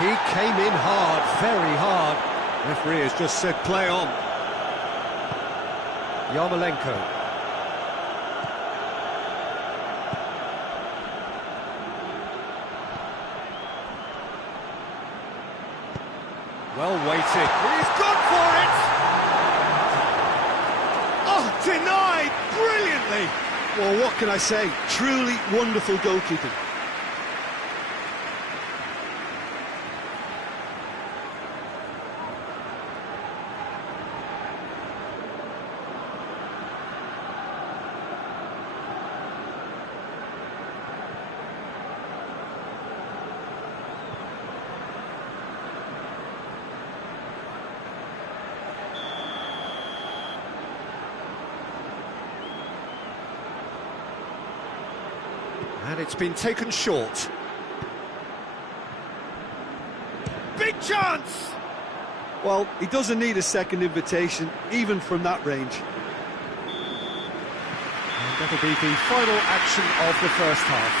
He came in hard, very hard. Referee has just said play on. Yarmolenko. Well weighted. He's gone for it! Oh, denied brilliantly! Well, what can I say? Truly wonderful goalkeeping. And it's been taken short. Big chance! Well, he doesn't need a second invitation, even from that range. And that'll be the final action of the first half.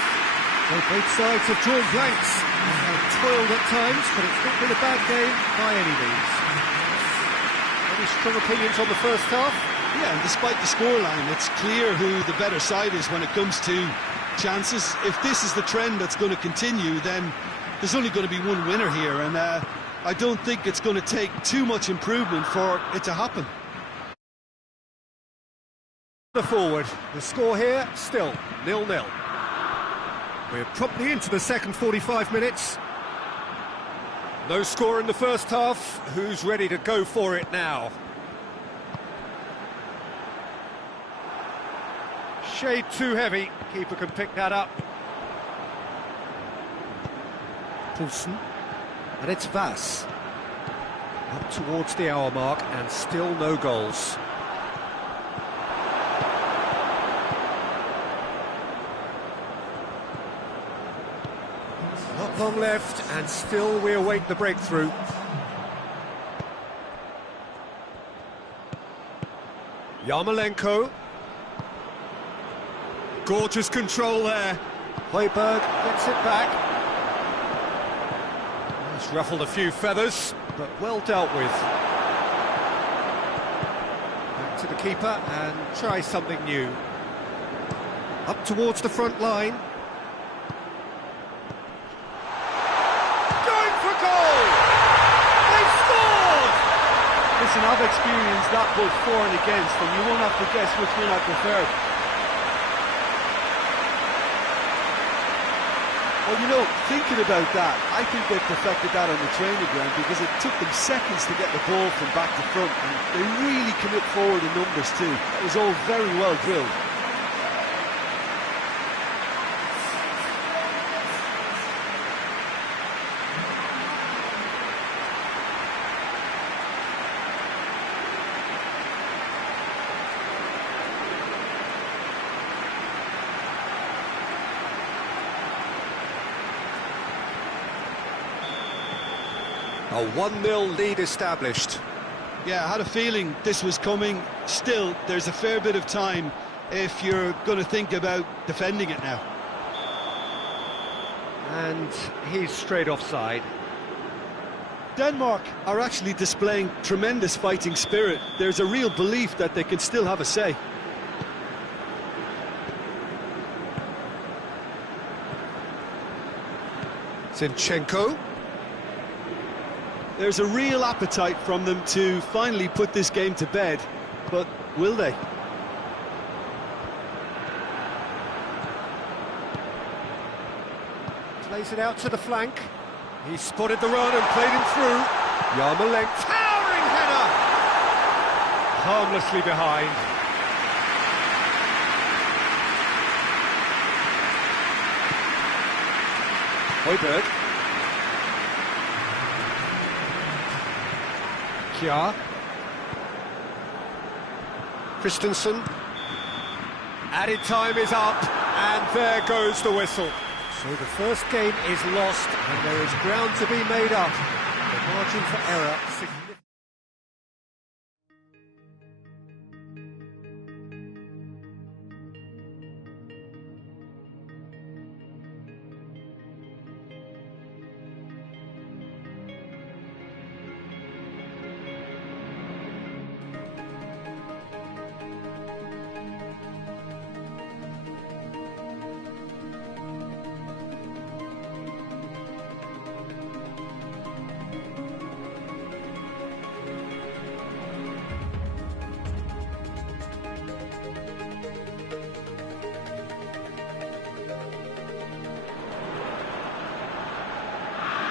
So both sides have drawn blanks and have toiled at times, but it's not been a bad game by any means. Any strong opinions on the first half? Yeah, and despite the scoreline, it's clear who the better side is when it comes to chances. If this is the trend that's going to continue, then there's only going to be one winner here, and I don't think it's going to take too much improvement for it to happen. The forward, the score here still 0-0. We're promptly into the second 45 minutes. No score in the first half. Who's ready to go for it now? Shade too heavy. Keeper can pick that up. Poulsen. And it's Vass. Up towards the hour mark and still no goals. Not long left and still we await the breakthrough. Yarmolenko. Gorgeous control there. Højbjerg gets it back. It's ruffled a few feathers, but well dealt with. Back to the keeper and try something new. Up towards the front line. Going for goal! They've scored! Listen, I've experienced that both for and against, and you won't have to guess which one I preferred. Well, you know, thinking about that, I think they perfected that on the training ground because it took them seconds to get the ball from back to front, and they really commit forward in numbers too. It was all very well drilled. A 1-0 lead established. Yeah, I had a feeling this was coming. Still, there's a fair bit of time if you're going to think about defending it now. And he's straight offside. Denmark are actually displaying tremendous fighting spirit. There's a real belief that they can still have a say. Zinchenko. There's a real appetite from them to finally put this game to bed, but will they? Plays it out to the flank. He spotted the run and played him through. Yarmolenko. Towering header! Harmlessly behind. Højbjerg. Kjær. Christensen. Added time is up, and there goes the whistle. So the first game is lost, and there is ground to be made up. The margin for error significant.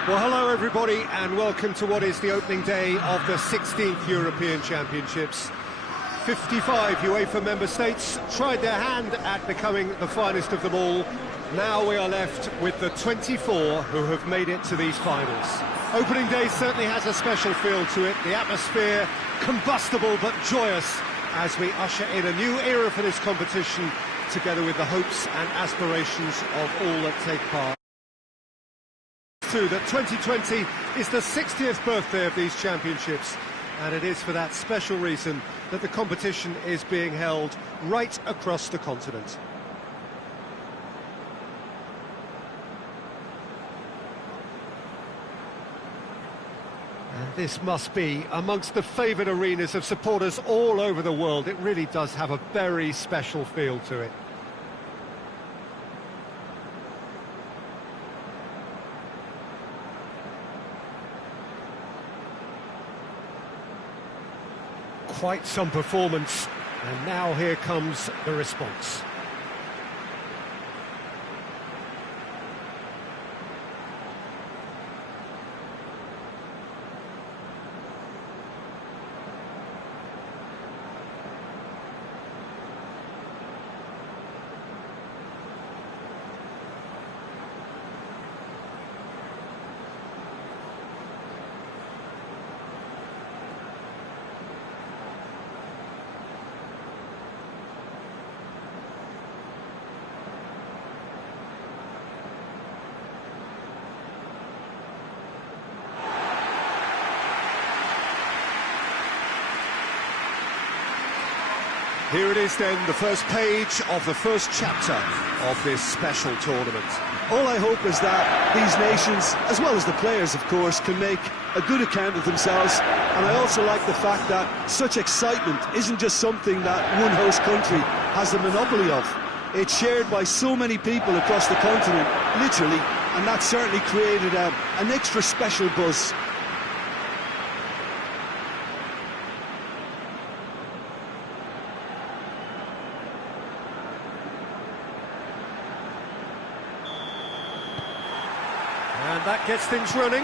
Well, hello everybody, and welcome to what is the opening day of the 16th European Championships. 55 UEFA member states tried their hand at becoming the finest of them all. Now we are left with the 24 who have made it to these finals. Opening day certainly has a special feel to it. The atmosphere combustible but joyous as we usher in a new era for this competition, together with the hopes and aspirations of all that take part. That 2020 is the 60th birthday of these championships, and it is for that special reason that the competition is being held right across the continent. And this must be amongst the favoured arenas of supporters all over the world. It really does have a very special feel to it. Quite some performance, and now here comes the response. Here it is then, the first page of the first chapter of this special tournament. All I hope is that these nations, as well as the players of course, can make a good account of themselves, and I also like the fact that such excitement isn't just something that one host country has the monopoly of. It's shared by so many people across the continent, literally, and that certainly created an extra special buzz. And that gets things running.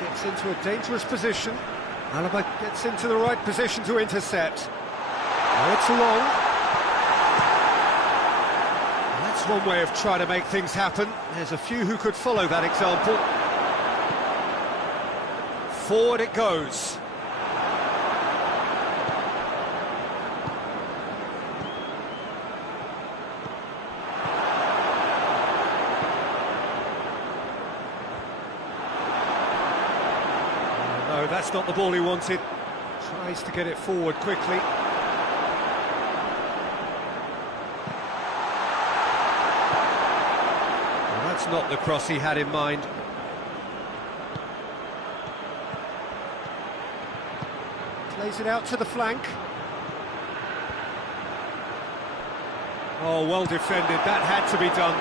Gets into a dangerous position. Alaba gets into the right position to intercept. Now it's long. That's one way of trying to make things happen. There's a few who could follow that example. Forward it goes. No, that's not the ball he wanted. Tries to get it forward quickly. Well, that's not the cross he had in mind. Plays it out to the flank. Oh, well defended. That had to be done.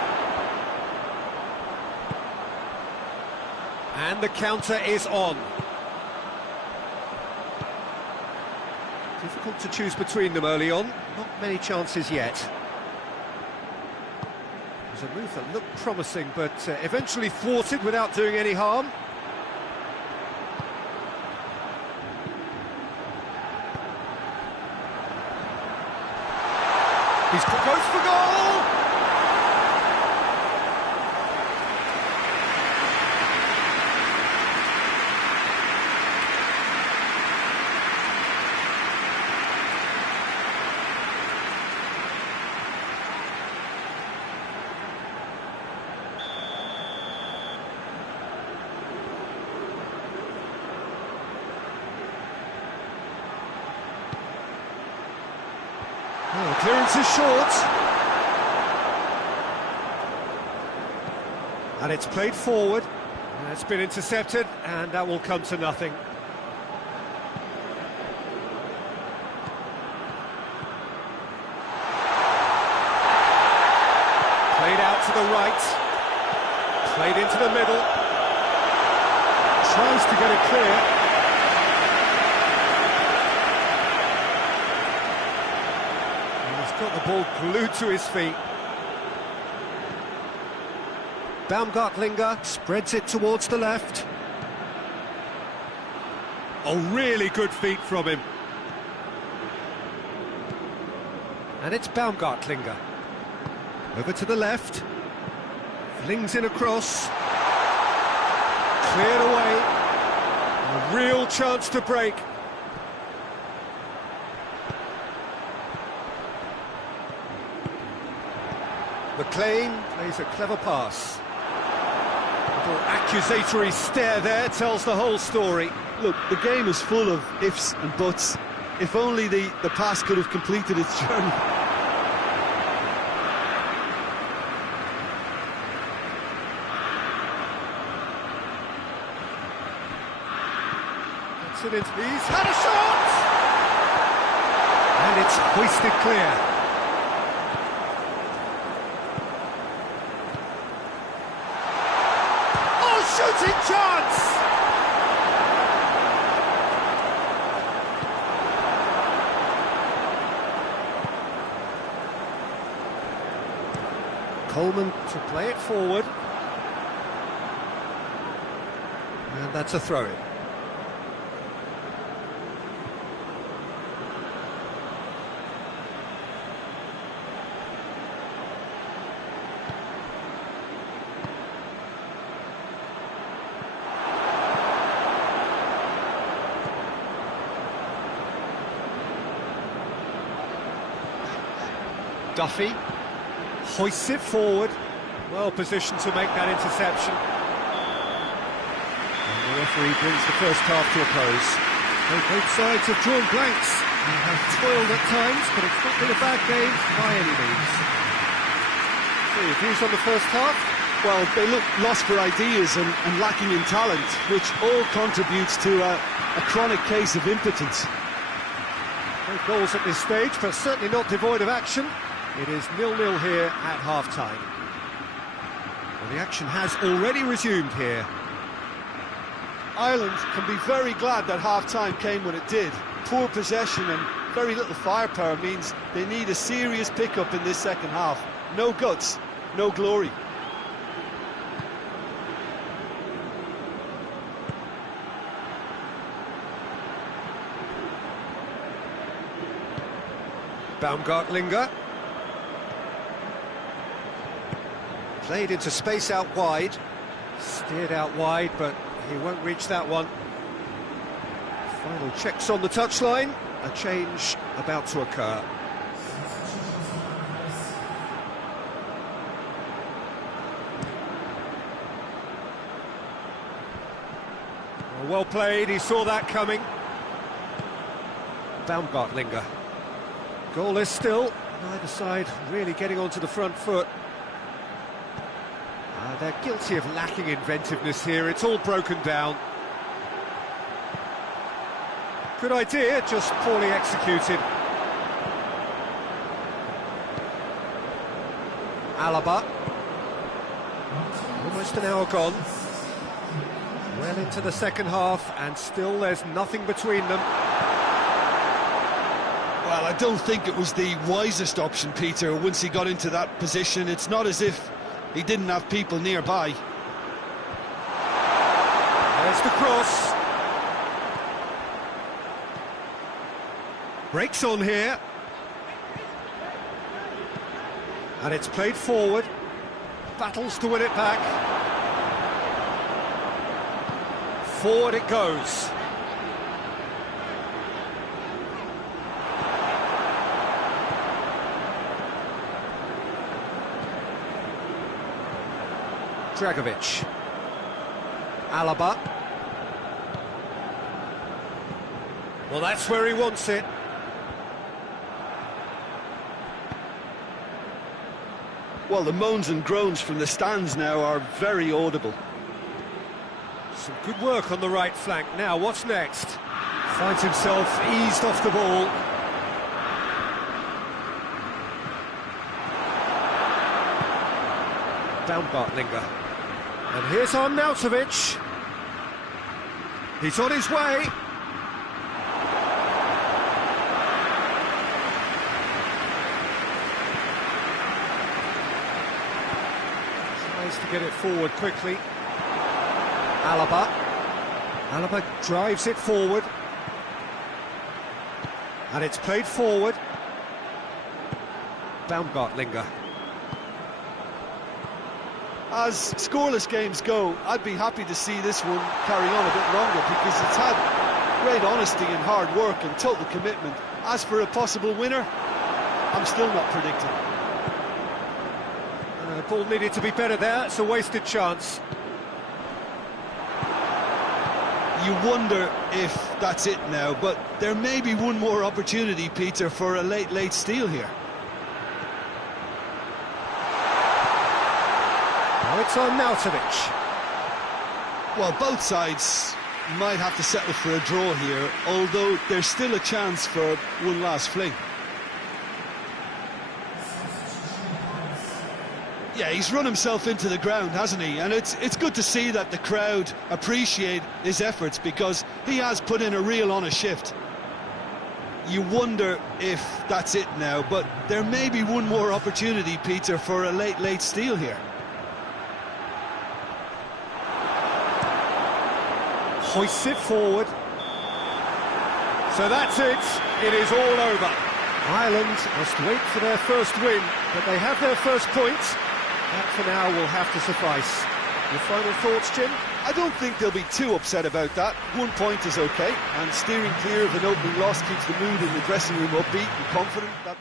And the counter is on. Difficult to choose between them early on. Not many chances yet. It was a move that looked promising, but eventually thwarted without doing any harm. He goes for goal! Oh, the clearance is short. And it's played forward. And it's been intercepted, and that will come to nothing. Played out to the right. Played into the middle. Tries to get it clear. Got the ball glued to his feet. Baumgartlinger spreads it towards the left. Oh, really good feet from him. And it's Baumgartlinger. Over to the left. Flings in across. Cleared away. A real chance to break. McLean plays a clever pass. A little accusatory stare there tells the whole story. Look, the game is full of ifs and buts. If only the pass could have completed its journey. He's had a shot! And it's hoisted clear. Oh, shooting chance! Coleman to play it forward. And that's a throw-in. Duffy hoists it forward, well positioned to make that interception. And the referee brings the first half to a close. Both sides have drawn blanks and have toiled at times, but it's not been a bad game by any means. So your views on the first half? Well, they look lost for ideas and lacking in talent, which all contributes to a chronic case of impotence. No goals at this stage, but certainly not devoid of action. It is 0-0 here at half-time. Well, the action has already resumed here. Ireland can be very glad that half-time came when it did. Poor possession and very little firepower means they need a serious pick-up in this second half. No guts, no glory. Baumgartlinger. Played into space out wide. Steered out wide, but he won't reach that one. Final checks on the touchline. A change about to occur. Well played, he saw that coming. Baumgartlinger. Goalless still, neither side really getting onto the front foot. They're guilty of lacking inventiveness here, it's all broken down. Good idea, just poorly executed. Alaba. Almost an hour gone. Well into the second half, and still there's nothing between them. Well, I don't think it was the wisest option, Peter, once he got into that position. It's not as if he didn't have people nearby. There's the cross. Breaks on here. And it's played forward. Battles to win it back. Forward it goes. Dragovic. Alaba. Well, that's where he wants it. Well, the moans and groans from the stands now are very audible. Some good work on the right flank. Now, what's next? Finds himself eased off the ball. Baumgartlinger. And here's Arnautovic. He's on his way. Tries to get it forward quickly. Alaba drives it forward. And it's played forward. Baumgartlinger. As scoreless games go, I'd be happy to see this one carry on a bit longer because it's had great honesty and hard work and total commitment. As for a possible winner, I'm still not predicting. Ball needed to be better there, it's a wasted chance. You wonder if that's it now, but there may be one more opportunity, Peter, for a late steal here. Now it's on Nautovic. Well, both sides might have to settle for a draw here, although there's still a chance for one last fling. Yeah, he's run himself into the ground, hasn't he? And it's good to see that the crowd appreciate his efforts because he has put in a real honest shift. You wonder if that's it now, but there may be one more opportunity, Peter, for a late steal here. Hoists it forward. So that's it. It is all over. Ireland must wait for their first win, but they have their first point. That for now will have to suffice. Your final thoughts, Jim? I don't think they'll be too upset about that. 1 point is okay, and steering clear of an opening loss keeps the mood in the dressing room upbeat and confident that...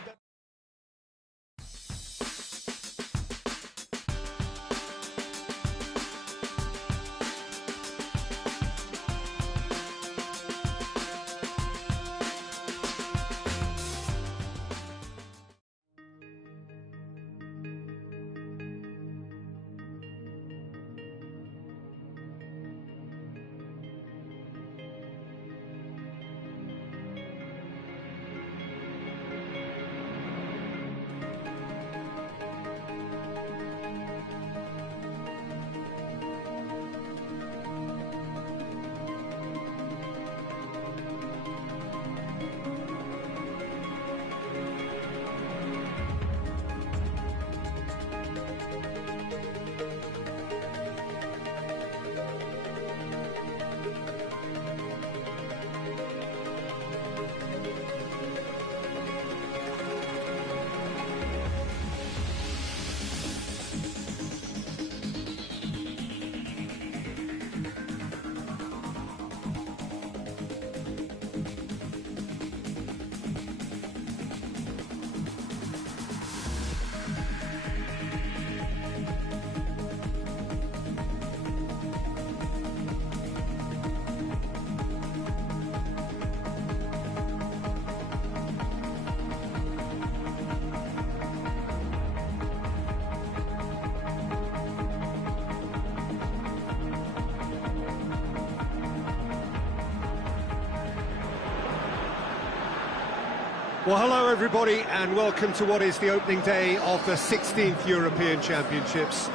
Well, hello everybody, and welcome to what is the opening day of the 16th European Championships.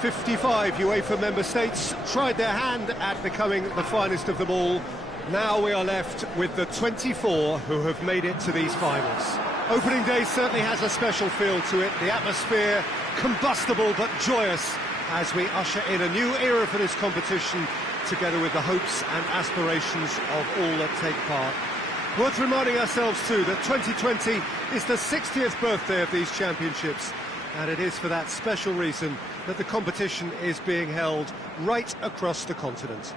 55 UEFA member states tried their hand at becoming the finest of them all. Now we are left with the 24 who have made it to these finals. Opening day certainly has a special feel to it. The atmosphere combustible but joyous as we usher in a new era for this competition, together with the hopes and aspirations of all that take part. Worth reminding ourselves too that 2020 is the 60th birthday of these championships, and it is for that special reason that the competition is being held right across the continent.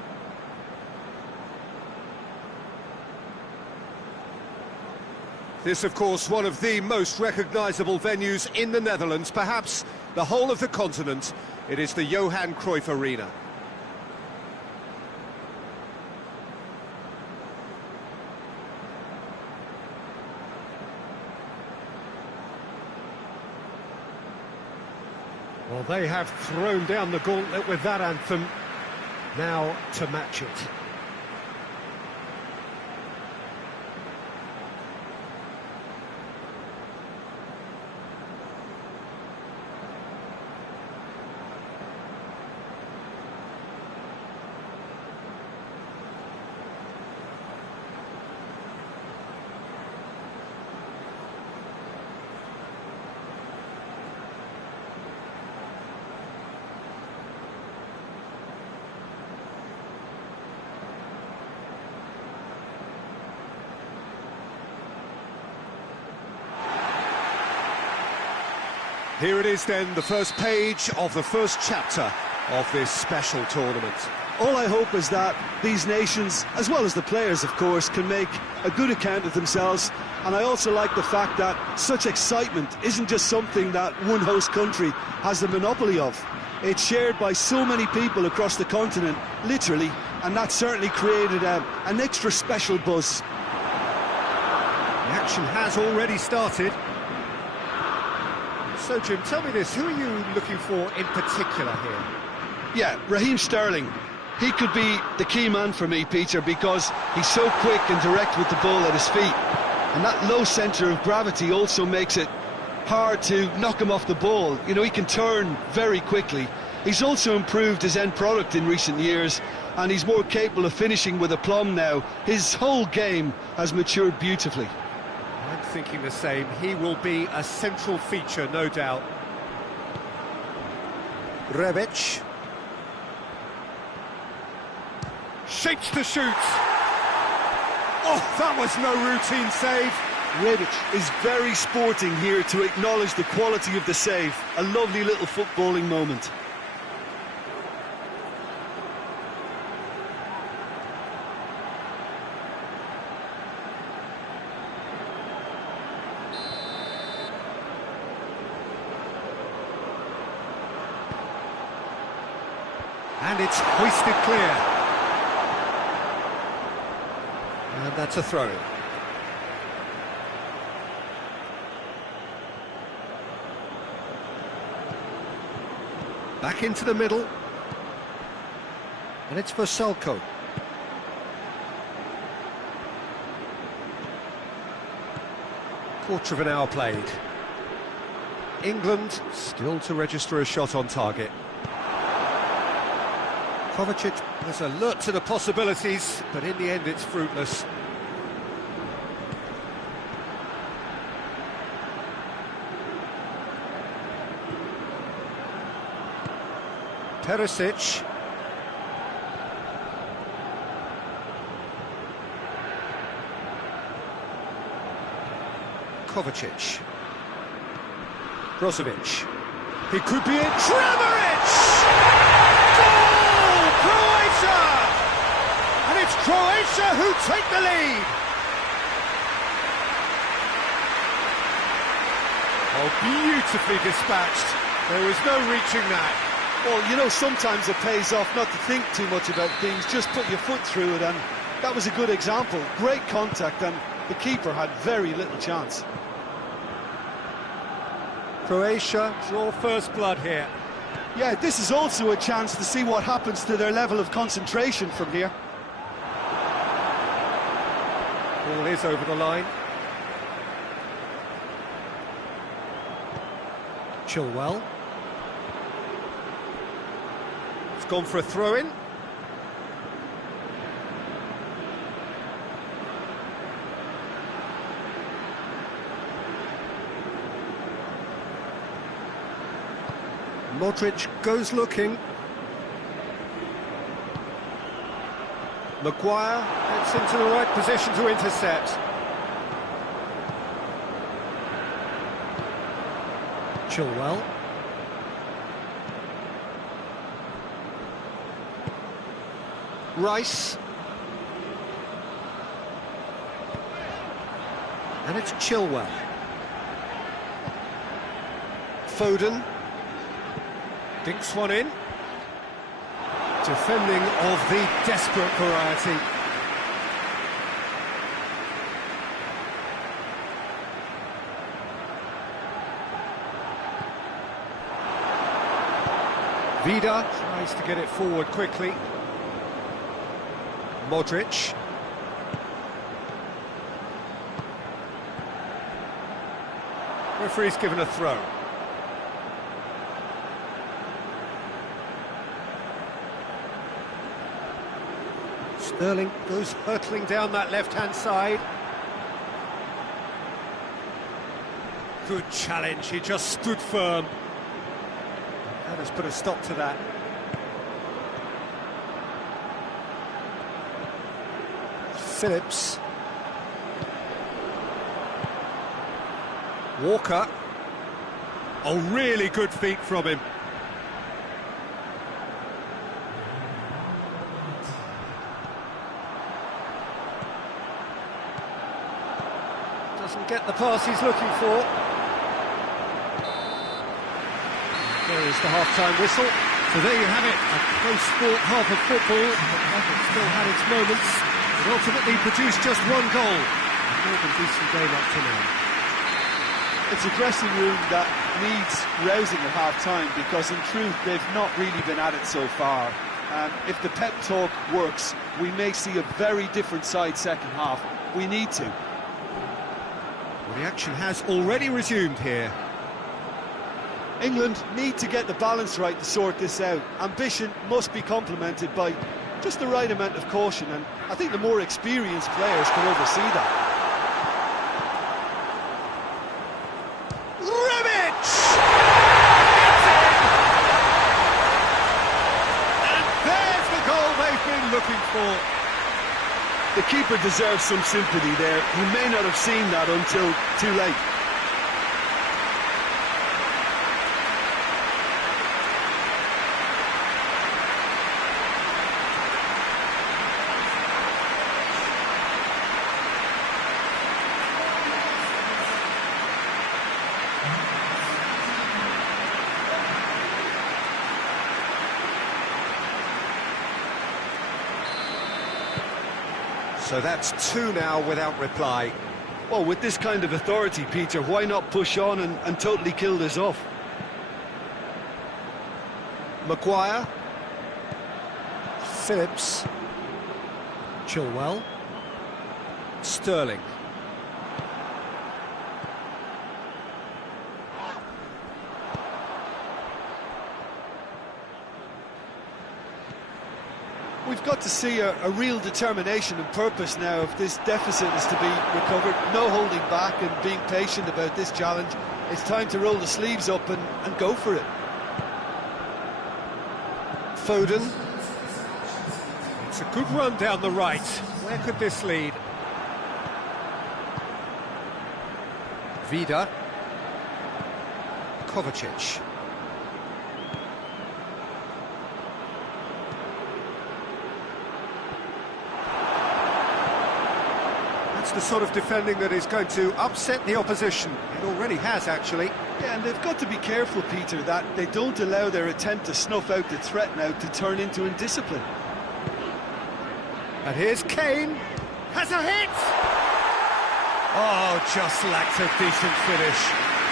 This, of course, one of the most recognisable venues in the Netherlands, perhaps the whole of the continent. It is the Johan Cruyff Arena. Well, they have thrown down the gauntlet with that anthem. Now to match it. Here it is then, the first page of the first chapter of this special tournament. All I hope is that these nations, as well as the players of course, can make a good account of themselves. And I also like the fact that such excitement isn't just something that one host country has the monopoly of. It's shared by so many people across the continent, literally, and that certainly created an extra special buzz. The action has already started. So Jim, tell me this, who are you looking for in particular here? Yeah, Raheem Sterling. He could be the key man for me, Peter, because he's so quick and direct with the ball at his feet. And that low centre of gravity also makes it hard to knock him off the ball. You know, he can turn very quickly. He's also improved his end product in recent years, and he's more capable of finishing with aplomb now. His whole game has matured beautifully. I'm thinking the same. He will be a central feature, no doubt. Rebic. Shapes to shoot. Oh, that was no routine save. Rebic is very sporting here to acknowledge the quality of the save. A lovely little footballing moment. And it's hoisted clear. And that's a throw-in. Back into the middle. And it's for Salko. Quarter of an hour played. England still to register a shot on target. Kovacic was alert to the possibilities, but in the end it's fruitless. Perisic. Kovacic. Brozovic. He could be in. Kramaric! Goal! Croatia! And it's Croatia who take the lead. Oh, beautifully dispatched. There was no reaching that. Well, you know, sometimes it pays off not to think too much about things, just put your foot through it, and that was a good example. Great contact, and the keeper had very little chance. Croatia draw first blood here. Yeah, this is also a chance to see what happens to their level of concentration from here. Ball is over the line. Chilwell. It's gone for a throw-in. Modric goes looking. Maguire gets into the right position to intercept. Chilwell. Rice. And it's Chilwell. Foden. Dinks one in. Defending of the desperate variety. Vida tries to get it forward quickly. Modric. Referee's given a throw. Sterling goes hurtling down that left-hand side. Good challenge, he just stood firm. That has put a stop to that. Phillips. Walker. Oh, really good feet from him. Doesn't get the pass he's looking for. There is the half-time whistle. So there you have it, a close-fought half of football, but it still had its moments. It ultimately produced just one goal. A more than decent game up to now. It's a dressing room that needs rousing at half-time, because in truth they've not really been at it so far. If the pep talk works, we may see a very different side second half. We need to. Well, the action has already resumed here. England need to get the balance right to sort this out. Ambition must be complemented by just the right amount of caution, and I think the more experienced players can oversee that. Rebic! And there's the goal they've been looking for. The keeper deserves some sympathy there. He may not have seen that until too late. So that's two now without reply. Well, with this kind of authority, Peter, why not push on and totally kill this off? Maguire. Phillips. Chilwell. Sterling. We've got to see a real determination and purpose now if this deficit is to be recovered. No holding back and being patient about this challenge. It's time to roll the sleeves up and go for it. Foden. It's a good run down the right. Where could this lead? Vida. Kovacic. That's the sort of defending that is going to upset the opposition. It already has, actually. Yeah, and they've got to be careful, Peter, that they don't allow their attempt to snuff out the threat now to turn into indiscipline. And here's Kane. Has a hit! Oh, just lacked a decent finish.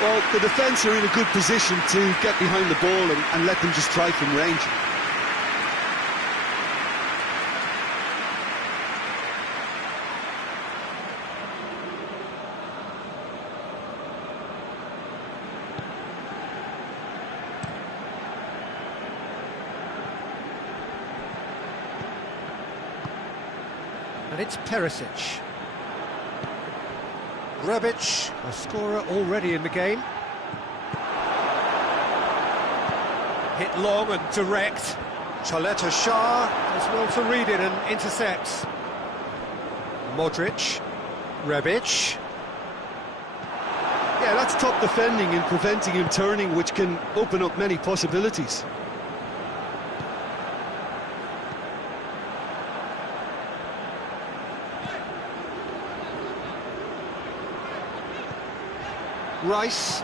Well, the defence are in a good position to get behind the ball and let them just try from range. And it's Perisic. Rebic, a scorer already in the game. Hit long and direct. Choleta Shah does well to read it and intercepts. Modric. Rebic. Yeah, that's top defending and preventing him turning, which can open up many possibilities. Rice,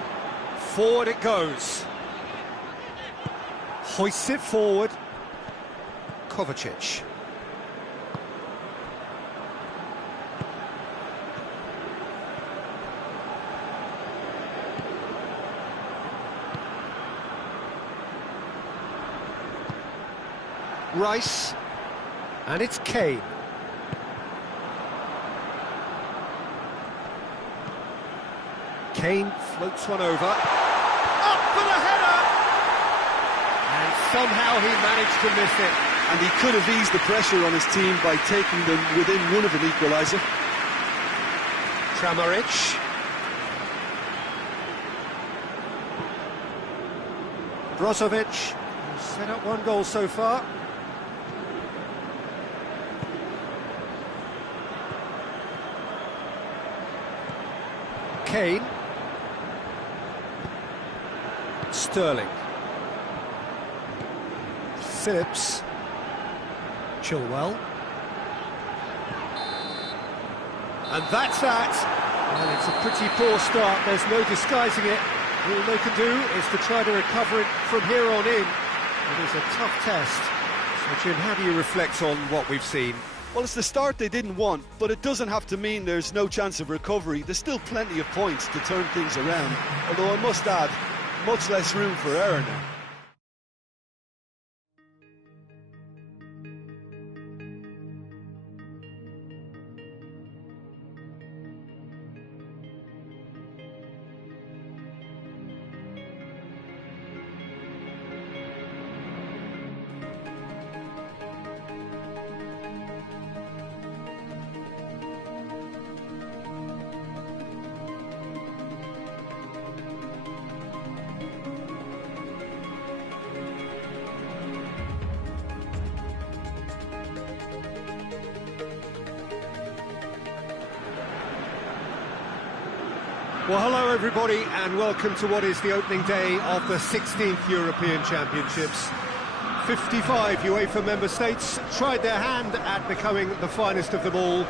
forward it goes. Hoists it forward. Kovacic. Rice, and it's Kane. Kane floats one over. Up for the header! And somehow he managed to miss it. And he could have eased the pressure on his team by taking them within one of an equaliser. Kramaric. Brozovic has set up one goal so far. Sterling. Phillips. Chilwell. And that's that. Well, it's a pretty poor start, there's no disguising it. All they can do is to try to recover it from here on in. It is a tough test. So, Jim, how do you reflect on what we've seen? Well, it's the start they didn't want, but it doesn't have to mean there's no chance of recovery. There's still plenty of points to turn things around, although I must add, much less room for error now. Well, hello everybody, and welcome to what is the opening day of the 16th European Championships. 55 UEFA member states tried their hand at becoming the finest of them all.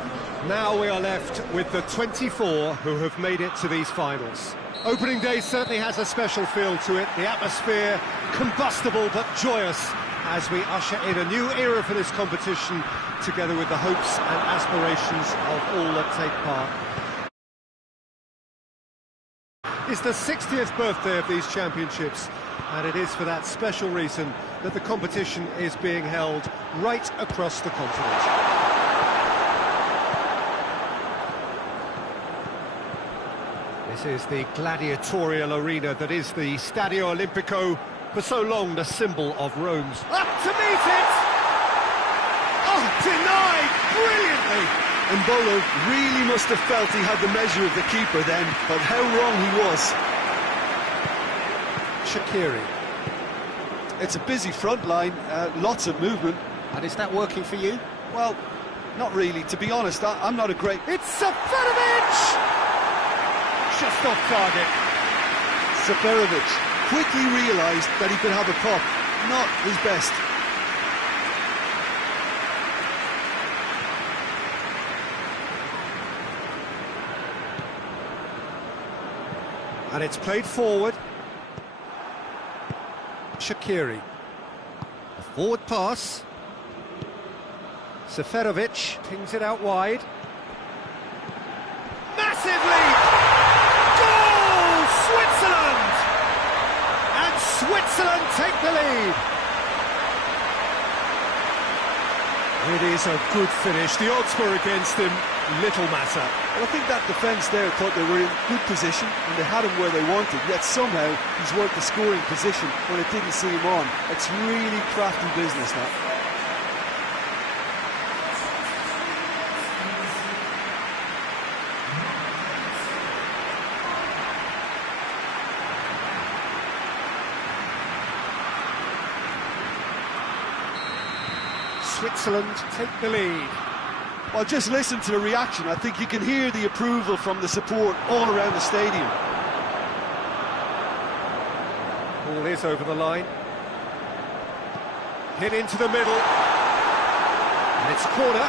Now we are left with the 24 who have made it to these finals. Opening day certainly has a special feel to it. The atmosphere combustible but joyous as we usher in a new era for this competition, together with the hopes and aspirations of all that take part. It's the 60th birthday of these championships, and it is for that special reason that the competition is being held right across the continent. This is the gladiatorial arena that is the Stadio Olimpico, for so long the symbol of Rome's. Up to meet it! Oh, denied brilliantly! Mbolo really must have felt he had the measure of the keeper then, but how wrong he was. Shaqiri. It's a busy front line, lots of movement. And is that working for you? Well, not really. To be honest, I'm not a great... It's Seferovic! Just off target. Seferovic quickly realised that he could have a pop. Not his best. And it's played forward. Shaqiri. A forward pass. Seferovic pings it out wide. Massive lead! Goal! Switzerland! And Switzerland take the lead. It is a good finish. The odds were against him. Little matter. Well, I think that defence there thought they were in good position and they had him where they wanted, yet somehow he's worked the scoring position when it didn't see him on. It's really crafty business, that. Switzerland take the lead. Well, just listen to the reaction. I think you can hear the approval from the support all around the stadium. Ball is over the line. Hit into the middle. And it's corner.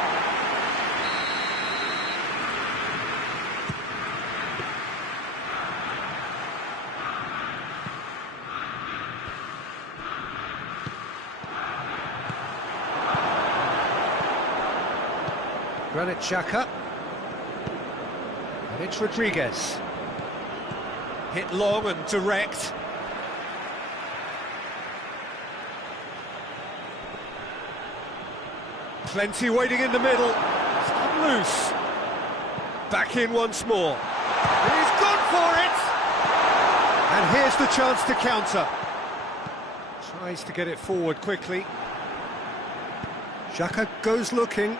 Granit Xhaka. And it's Rodriguez. Hit long and direct. Plenty waiting in the middle. It's come loose. Back in once more. He's gone for it! And here's the chance to counter. Tries to get it forward quickly. Xhaka goes looking.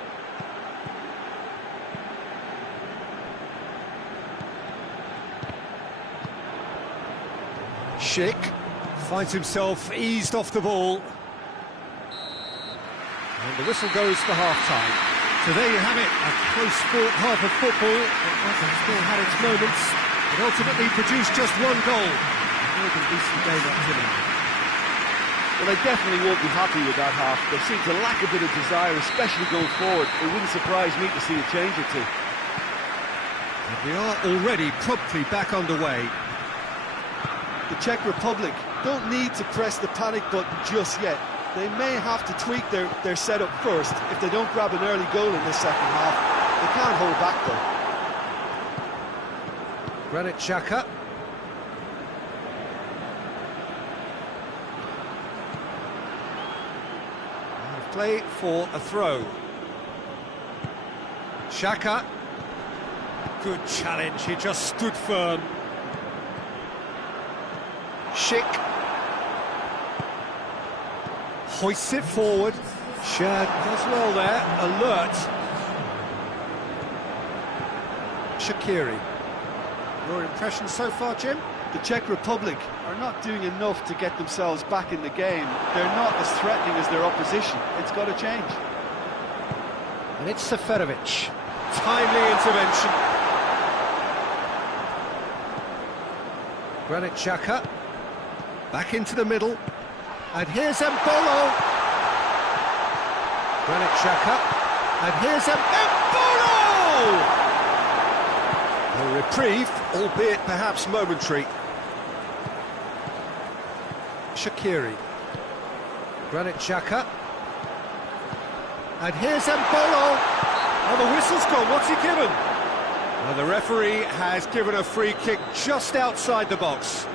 Schick finds himself eased off the ball. And the whistle goes for half-time. So there you have it, a close-fought half of football. It still had its moments. It ultimately produced just one goal. Another decent game up to now. Well, they definitely won't be happy with that half. They seem to lack a bit of desire, especially going forward. It wouldn't surprise me to see a change or two. And we are already promptly back underway. The Czech Republic don't need to press the panic button just yet. They may have to tweak their setup first if they don't grab an early goal in this second half. They can't hold back though. Granit Xhaka. Play for a throw. Xhaka. Good challenge, he just stood firm. Schick. Hoists it forward. Shad does well there, alert. Shaqiri. Your impression so far, Jim? The Czech Republic are not doing enough to get themselves back in the game. They're not as threatening as their opposition. It's got to change. And it's Seferovic. Timely intervention. Granit Xhaka. Back into the middle. And here's Embolo. Granit Xhaka. And here's Embolo! A reprieve, albeit perhaps momentary. Shaqiri. Granit Xhaka. And here's Embolo. Oh, the whistle's gone. What's he given? Well, the referee has given a free kick just outside the box.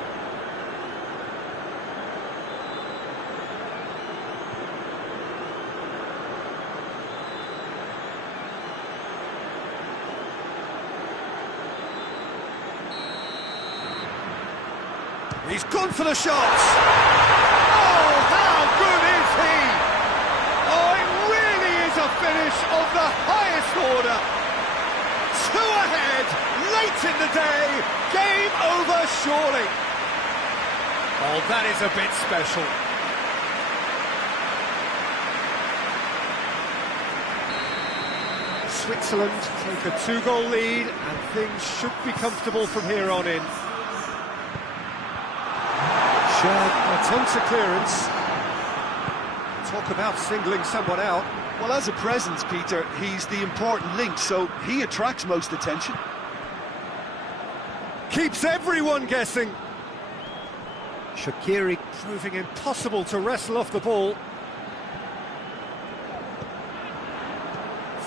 He's gone for the shots. Oh, how good is he? Oh, it really is a finish of the highest order. 2 ahead, late in the day, game over surely. Oh, that is a bit special. Switzerland take a 2-goal lead and things should be comfortable from here on in. Attempts a clearance. Talk about singling someone out. Well, as a presence, Peter, he's the important link, so he attracts most attention. Keeps everyone guessing. Shaqiri proving impossible to wrestle off the ball.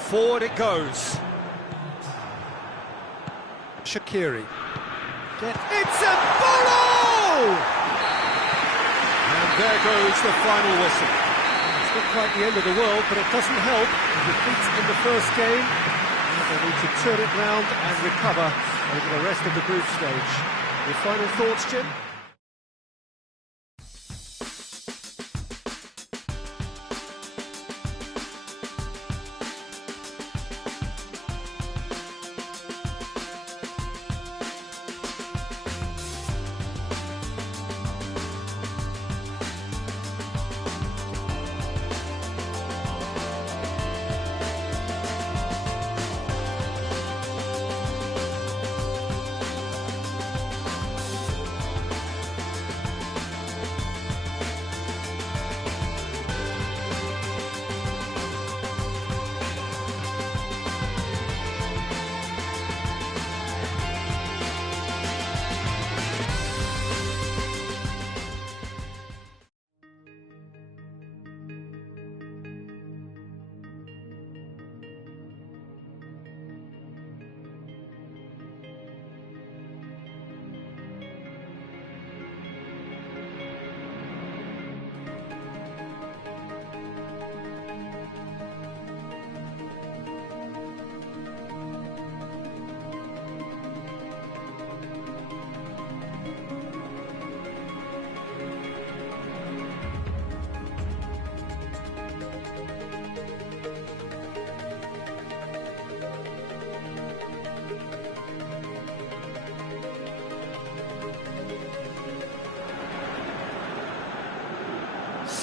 Forward it goes. Shaqiri. It's a Embolo! And there goes the final whistle. It's not quite the end of the world, but it doesn't help. A defeat in the first game, and they need to turn it round and recover over the rest of the group stage. Your final thoughts, Jim?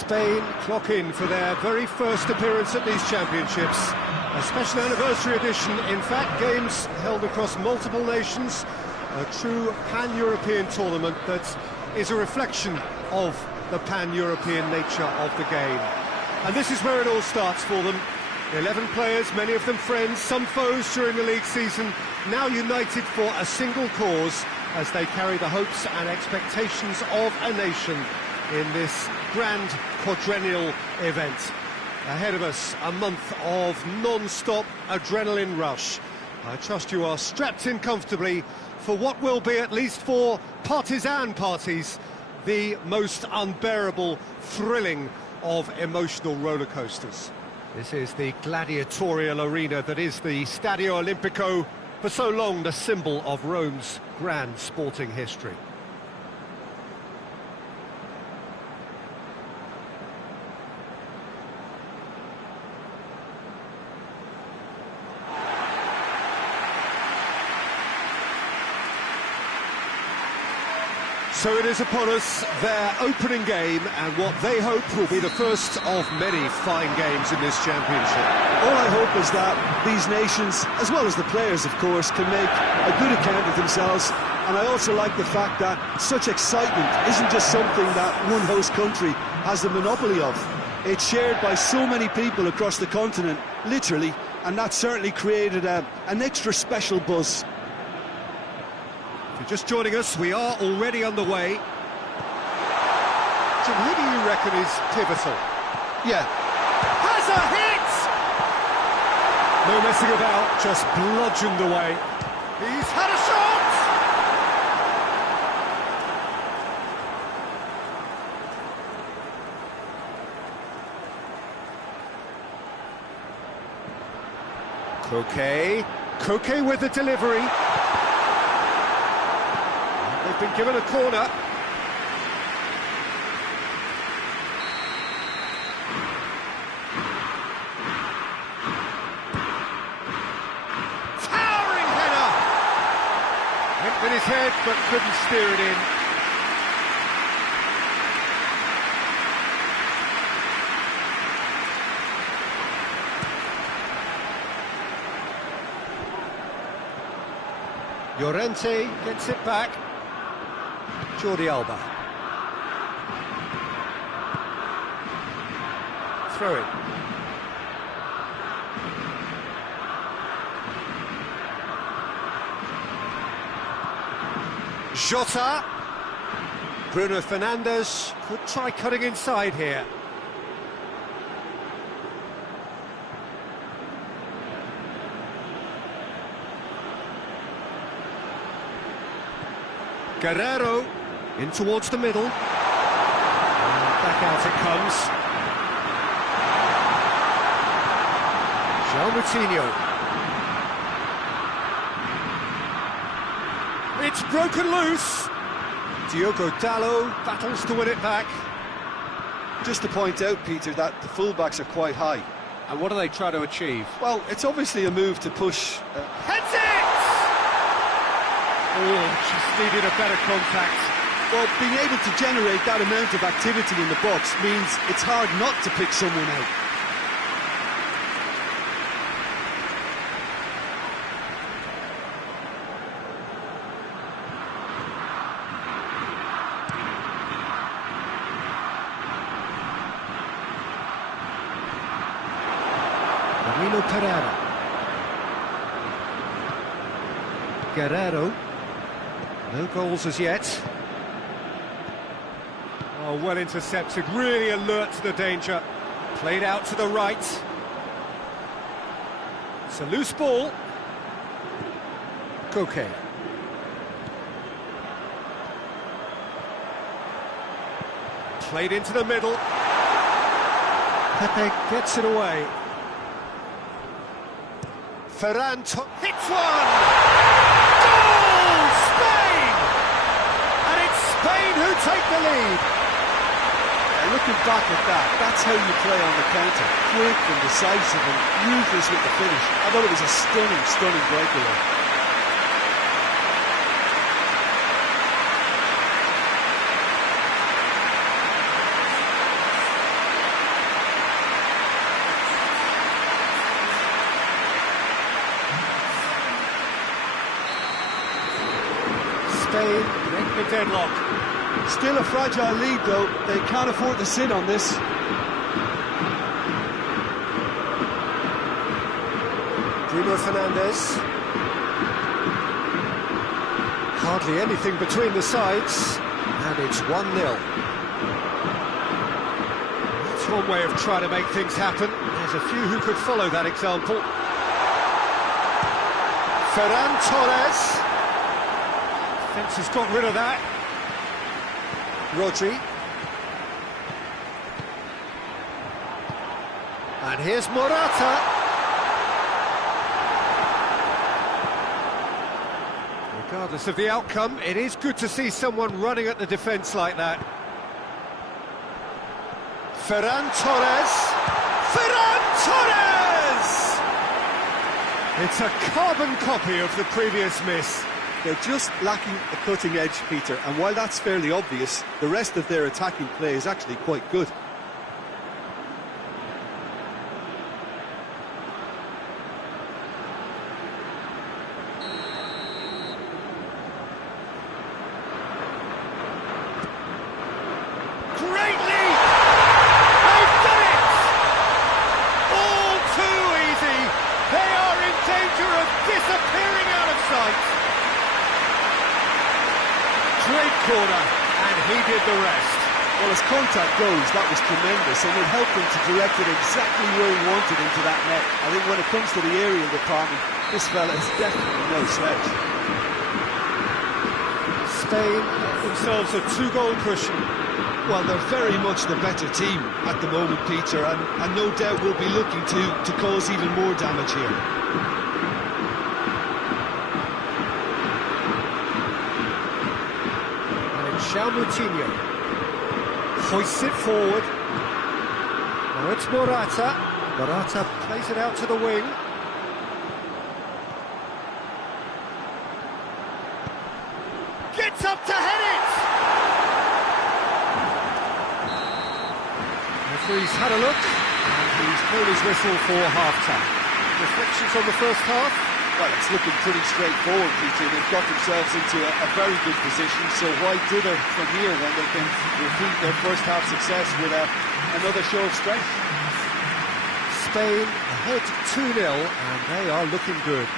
Spain clock in for their very first appearance at these championships. A special anniversary edition, in fact, games held across multiple nations, a true pan-European tournament that is a reflection of the pan-European nature of the game. And this is where it all starts for them. 11 players, many of them friends, some foes during the league season, now united for a single cause as they carry the hopes and expectations of a nation in this grand quadrennial event. Ahead of us, a month of non-stop adrenaline rush. I trust you are strapped in comfortably for what will be, at least for partisan parties, the most unbearable, thrilling of emotional roller coasters. This is the gladiatorial arena that is the Stadio Olimpico, for so long the symbol of Rome's grand sporting history. So it is upon us, their opening game, and what they hope will be the first of many fine games in this championship. All I hope is that these nations, as well as the players of course, can make a good account of themselves. And I also like the fact that such excitement isn't just something that one host country has the monopoly of. It's shared by so many people across the continent, literally, and that certainly created an extra special buzz. If you're just joining us, we are already underway. Jim, who do you reckon is pivotal? Yeah. Has a hit! No messing about, just bludgeoned away. He's had a shot! Koke with the delivery. They've been given a corner. Towering header! Went with his head, but couldn't steer it in. Llorente gets it back. Jordi Alba. Throw it. Jota. Bruno Fernandes could try cutting inside here. Guerrero in towards the middle. And back out it comes. João Moutinho. It's broken loose. Diogo Dalot battles to win it back. Just to point out, Peter, that the fullbacks are quite high. And what do they try to achieve? Well, it's obviously a move to push. Heads it! Oh, just needed a better contact. Well, being able to generate that amount of activity in the box means it's hard not to pick someone out. Marino Pereira. Guerrero. No goals as yet. Oh, well intercepted, really alert to the danger. Played out to the right. It's a loose ball. Koke. Played into the middle. Pepe gets it away. Ferran hits one! Goal! Spain! And it's Spain who take the lead. Looking back at that, that's how you play on the counter. Quick and decisive and ruthless with the finish. I thought it was a stunning, stunning breakaway. Spain break the deadlock. Still a fragile lead, though. They can't afford to sit on this. Bruno Fernandes. Hardly anything between the sides, and it's 1-0. That's one way of trying to make things happen. There's a few who could follow that example. Ferran Torres. Defence has got rid of that. Rodri. And here's Morata. Regardless of the outcome, it is good to see someone running at the defence like that. Ferran Torres! Ferran Torres! It's a carbon copy of the previous miss. They're just lacking a cutting edge, Peter, and while that's fairly obvious, the rest of their attacking play is actually quite good. Great lead! They've done it! All too easy! They are in danger of disappearing out of sight! Great corner, and he did the rest. Well, as contact goes, that was tremendous, and it helped him to direct it exactly where he wanted into that net. I think when it comes to the aerial department, this fella is definitely no slouch. Spain themselves a 2-goal cushion. Well, they're very much the better team at the moment, Peter, and no doubt will be looking to cause even more damage here. João Moutinho hoists it forward. Now it's Morata. Morata plays it out to the wing. Gets up to head it! Referee's had a look, and he's blown his whistle for half-time. Reflections on the first half? Well, it's looking pretty straightforward, Peter. They've got themselves into a very good position, so why dither from here when they can repeat their first half success with another show of strength? Spain ahead 2-0, and they are looking good.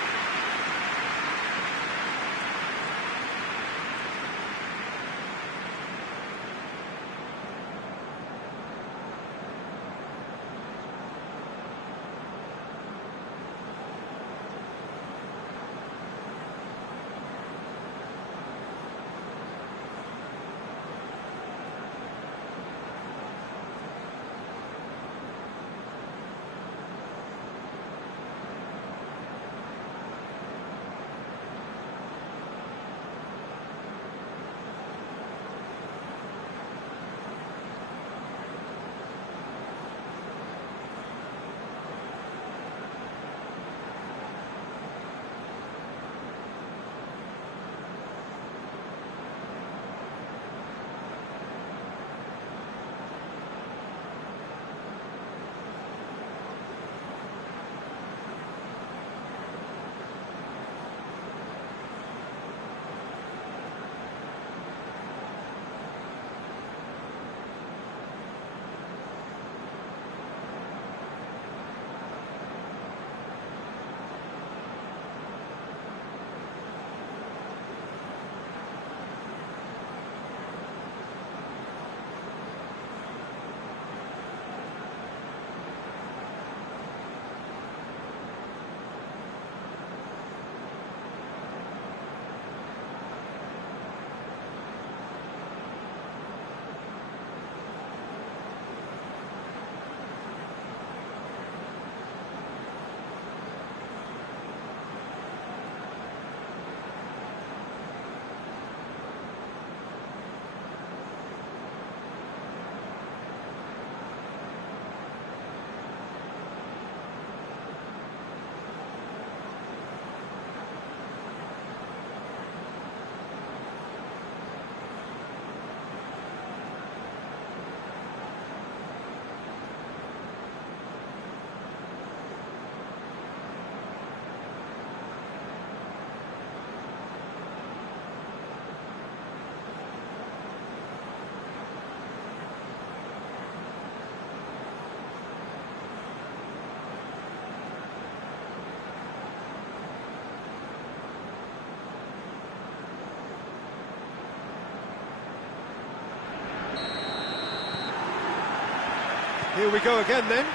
Here we go again then.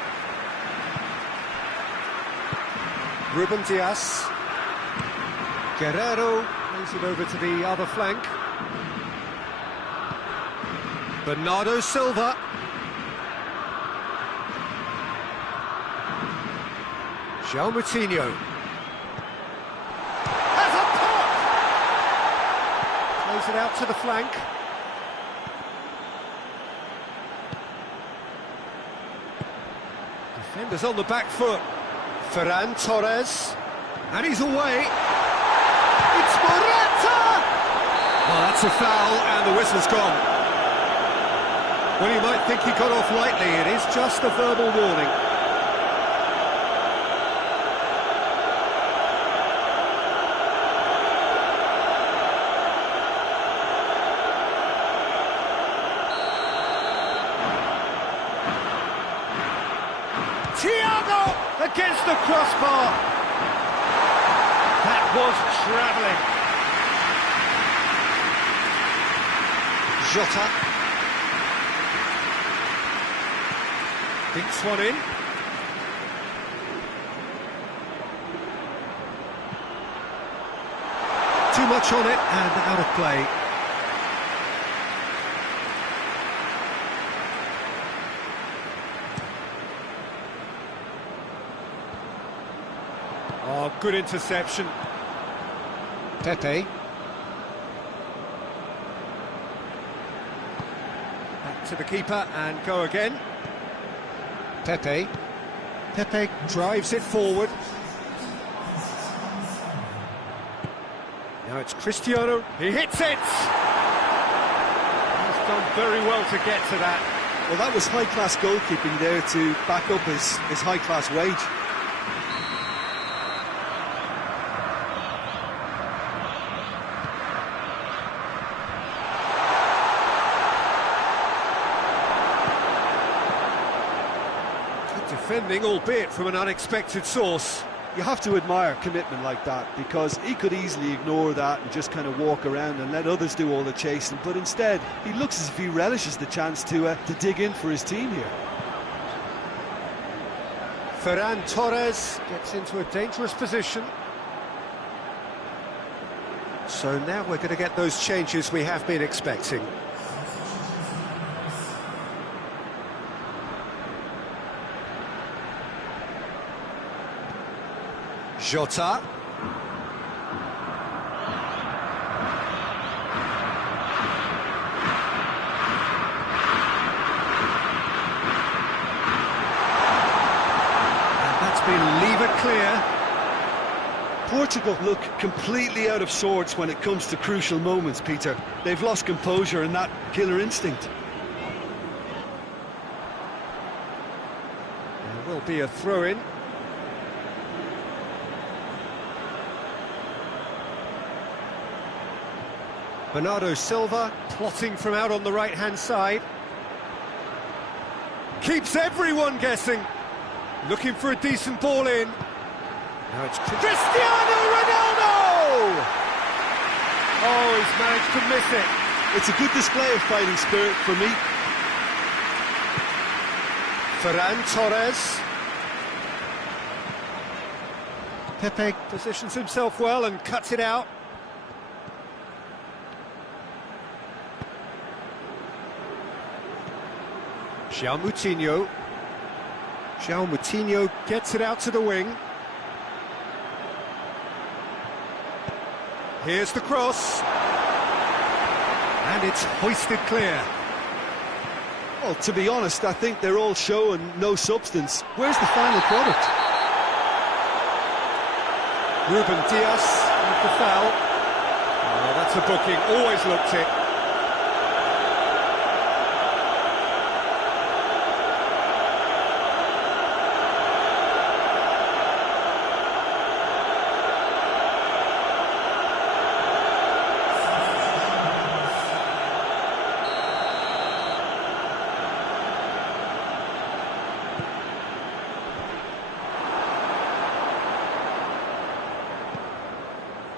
Ruben Diaz. Guerrero plays it over to the other flank. Bernardo Silva. João Moutinho. Has a pop! Plays it out to the flank. Defenders on the back foot. Ferran Torres. And he's away. It's Morata! Well, that's a foul, and the whistle's gone. Well, you might think he got off lightly. It is just a verbal warning. Thiago against the crossbar. That was travelling. Jota. Dinks one in. Too much on it and out of play. Oh, good interception. Pepe. Back to the keeper and go again. Pepe. Pepe drives it forward. Now it's Cristiano. He hits it! He's done very well to get to that. Well, that was high-class goalkeeping there to back up his high-class wage. Defending, albeit from an unexpected source. You have to admire commitment like that, because he could easily ignore that and just kind of walk around and let others do all the chasing, but instead he looks as if he relishes the chance to dig in for his team here. Ferran Torres gets into a dangerous position. So now we're going to get those changes we have been expecting. Jota. And that's been levered clear. Portugal look completely out of sorts when it comes to crucial moments, Peter. They've lost composure and that killer instinct. There will be a throw-in. Bernardo Silva plotting from out on the right-hand side. Keeps everyone guessing. Looking for a decent ball in. Now it's Cristiano Ronaldo! Oh, he's managed to miss it. It's a good display of fighting spirit for me. Ferran Torres. Pepe positions himself well and cuts it out. João Moutinho. João Moutinho gets it out to the wing. Here's the cross. And it's hoisted clear. Well, to be honest, I think they're all show and no substance. Where's the final product? Ruben Diaz with the foul. Oh, that's a booking, always looked it.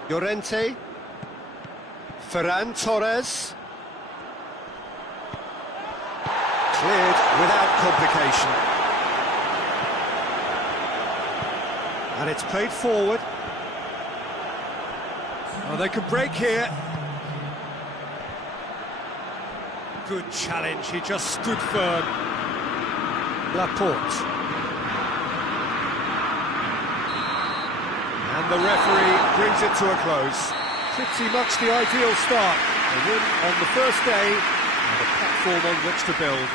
Llorente. Ferran Torres. Cleared without complication. And it's played forward. Oh, they could break here. Good challenge, he just stood firm. Laporte. And the referee brings it to a close. Pretty much the ideal start. A win on the first day and a platform on which to build.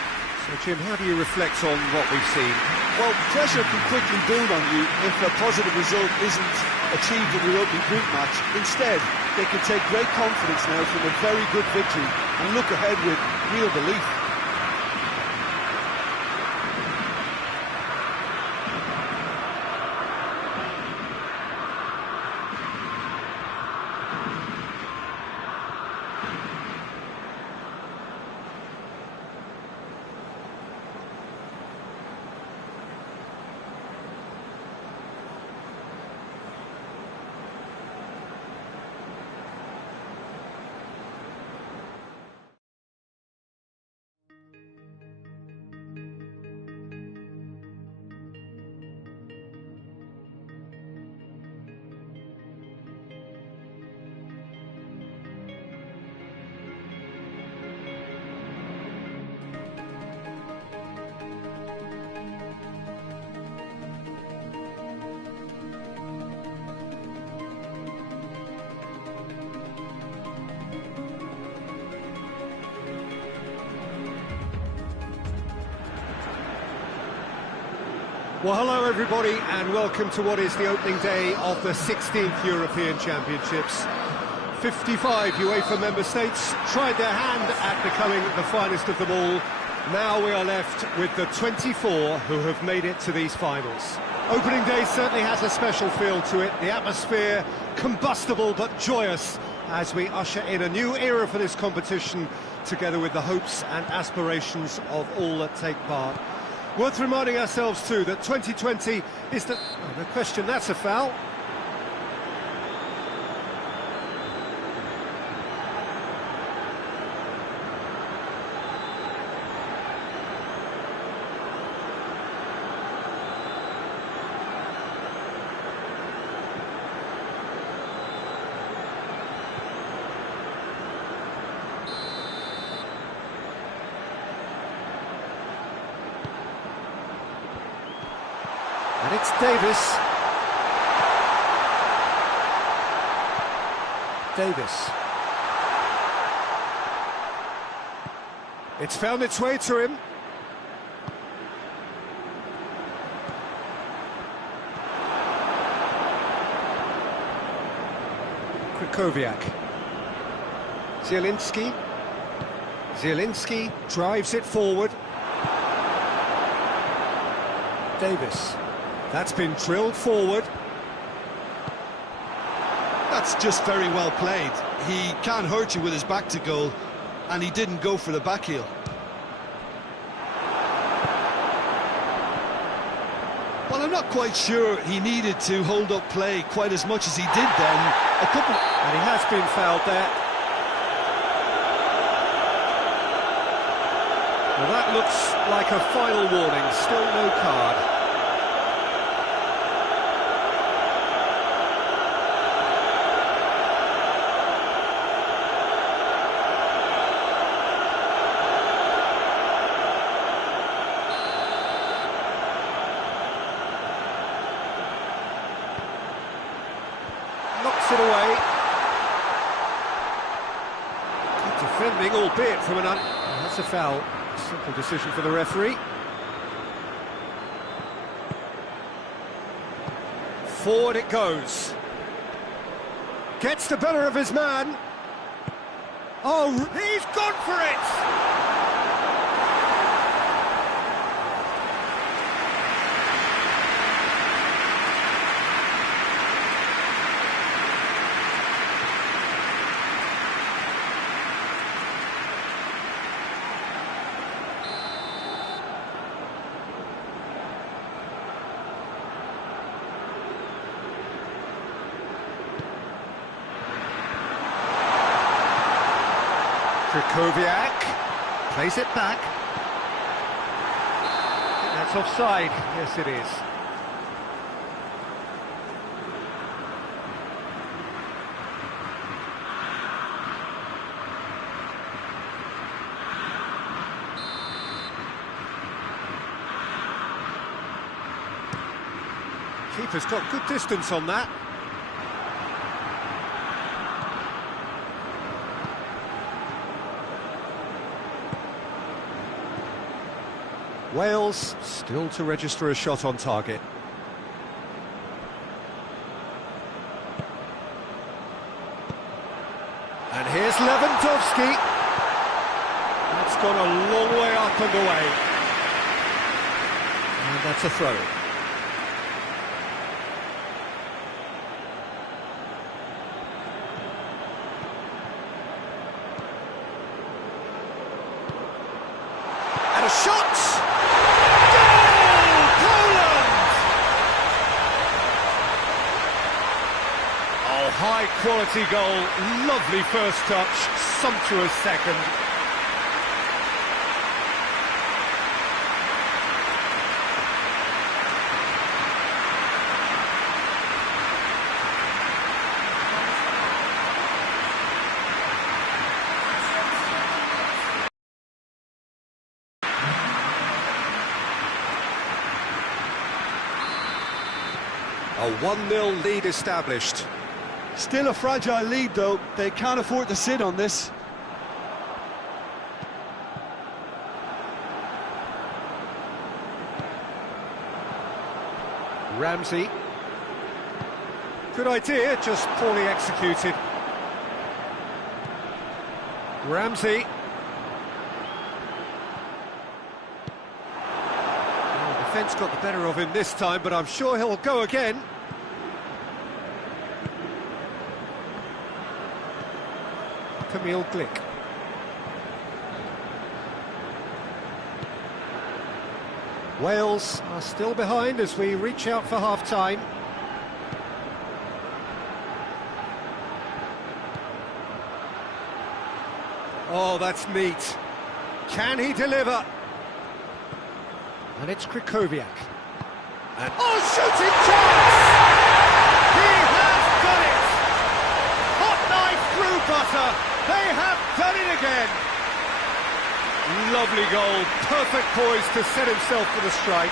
So Jim, how do you reflect on what we've seen? Well, pressure can quickly build on you if a positive result isn't achieved in your opening group match. Instead, they can take great confidence now from a very good victory and look ahead with real belief. Well, hello everybody, and welcome to what is the opening day of the 16th European Championships. 55 UEFA member states tried their hand at becoming the finest of them all. Now we are left with the 24 who have made it to these finals. Opening day certainly has a special feel to it. The atmosphere combustible but joyous as we usher in a new era for this competition, together with the hopes and aspirations of all that take part. Worth reminding ourselves too that 2020 is the... Oh, no question, that's a foul. And it's Davis. Davis. It's found its way to him. Krychowiak. Zielinski. Zielinski drives it forward. Davis. That's been drilled forward. That's just very well played. He can't hurt you with his back to goal, and he didn't go for the back heel. Well, I'm not quite sure he needed to hold up play quite as much as he did then. And he has been fouled there. Well, that looks like a final warning. Still no card. Knocks it away. Good defending, albeit from an... That's a foul. Simple decision for the referee. Forward it goes. Gets the better of his man. Oh, he's gone for it! Krychowiak plays it back. that's offside. Yes, it is. Keeper's got good distance on that. Wales still to register a shot on target. And here's Lewandowski. That's gone a long way up and away. And that's a throw. And a shot! Goal! Poland! Oh, high quality goal, lovely first touch, sumptuous second. A 1-0 lead established. Still a fragile lead, though. They can't afford to sit on this. Ramsey. Good idea, just poorly executed. Ramsey. The defence got the better of him this time, but I'm sure he'll go again. Camille Glick. Wales are still behind as we reach out for half-time. Oh, that's neat. Can he deliver? And it's Krikoviak. And oh, shooting chance! He has done it! Hot knife through butter. They have done it again. Lovely goal, perfect poise to set himself for the strike.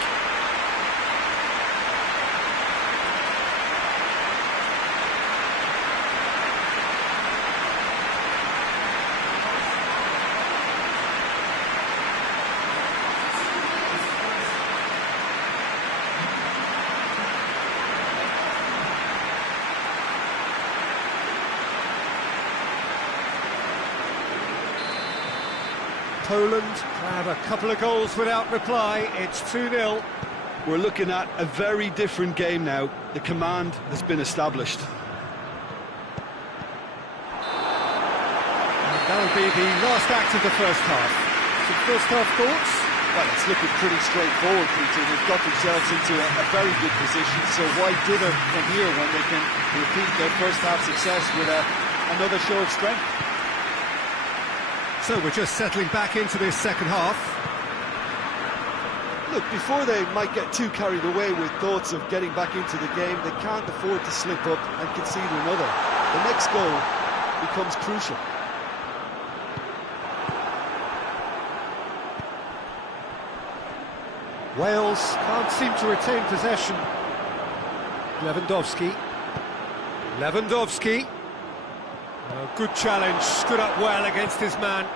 Poland grab a couple of goals without reply. It's 2-0. We're looking at a very different game now. The command has been established. And that'll be the last act of the first half. Some first half thoughts? Well, it's looking pretty straightforward, Peter. They've got themselves into a very good position, so why dither from here when they can repeat their first half success with another show of strength? So we're just settling back into this second half. Look, before they might get too carried away with thoughts of getting back into the game, they can't afford to slip up and concede another. The next goal becomes crucial. Wales can't seem to retain possession. Lewandowski. Lewandowski. Good challenge, stood up well against his man.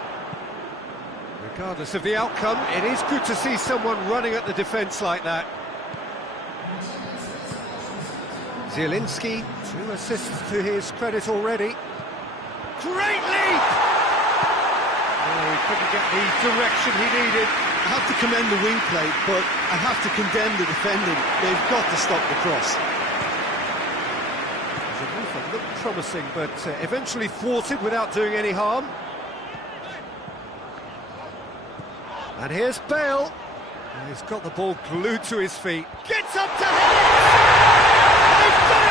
Regardless of the outcome, it is good to see someone running at the defence like that. Zielinski, 2 assists to his credit already. Great leap! Oh, he couldn't get the direction he needed. I have to commend the wing play, but I have to condemn the defending. They've got to stop the cross. The move looked promising, but eventually thwarted without doing any harm. And here's Bale. He's got the ball glued to his feet. Gets up to head it! They've done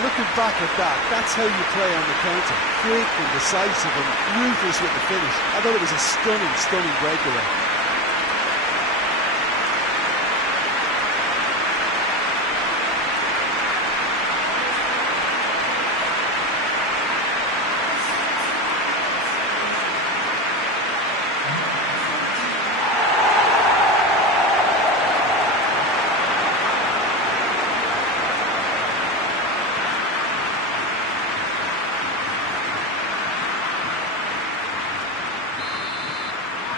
it! Look looking back at that, that's how you play on the counter. Quick and decisive and ruthless with the finish. I thought it was a stunning, stunning breakaway.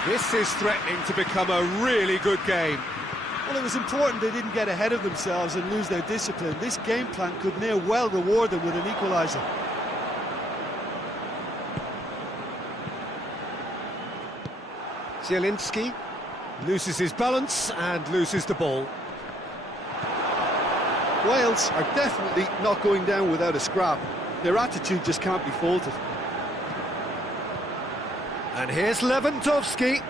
This is threatening to become a really good game. Well, it was important they didn't get ahead of themselves and lose their discipline. This game plan could near well reward them with an equaliser. Zielinski loses his balance and loses the ball. Wales are definitely not going down without a scrap. Their attitude just can't be faulted. And here's Lewandowski.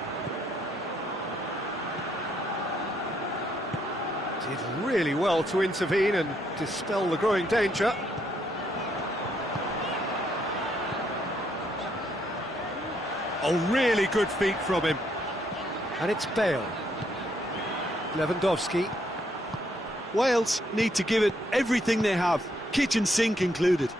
Did really well to intervene and dispel the growing danger. Oh, really good feet from him. And it's Bale. Lewandowski. Wales need to give it everything they have, kitchen sink included.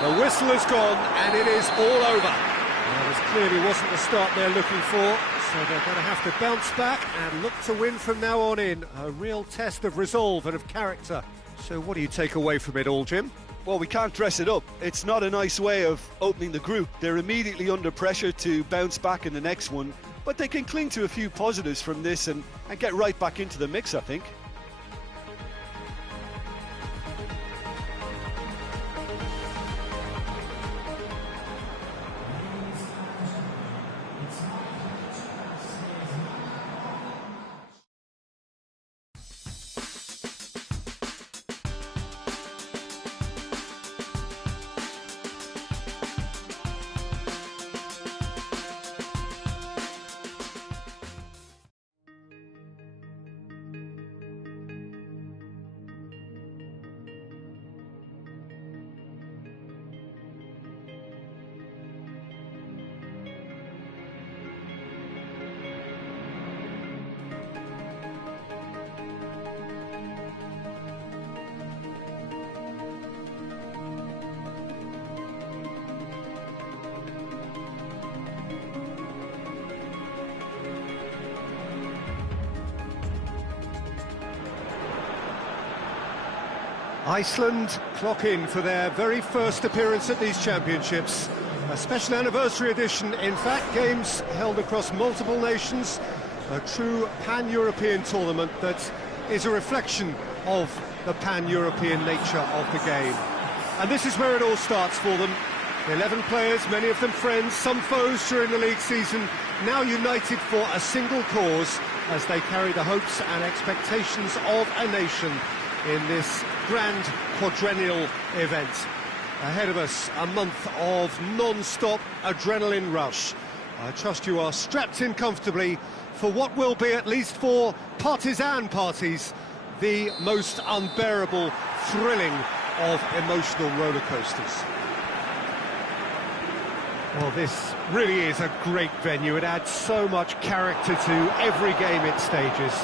The whistle has gone, and it is all over. Well, this clearly wasn't the start they're looking for, so they're going to have to bounce back and look to win from now on in. A real test of resolve and of character. So what do you take away from it all, Jim? Well, we can't dress it up. It's not a nice way of opening the group. They're immediately under pressure to bounce back in the next one, but they can cling to a few positives from this and get right back into the mix, I think. Iceland clock in for their very first appearance at these championships. A special anniversary edition, in fact, games held across multiple nations. A true pan-European tournament that is a reflection of the pan-European nature of the game. And this is where it all starts for them. 11 players, many of them friends, some foes during the league season, now united for a single cause as they carry the hopes and expectations of a nation in this grand quadrennial event. Ahead of us, a month of non-stop adrenaline rush. I trust you are strapped in comfortably for what will be, at least for partisan parties, the most unbearable, thrilling of emotional roller coasters. Well, this really is a great venue. It adds so much character to every game it stages.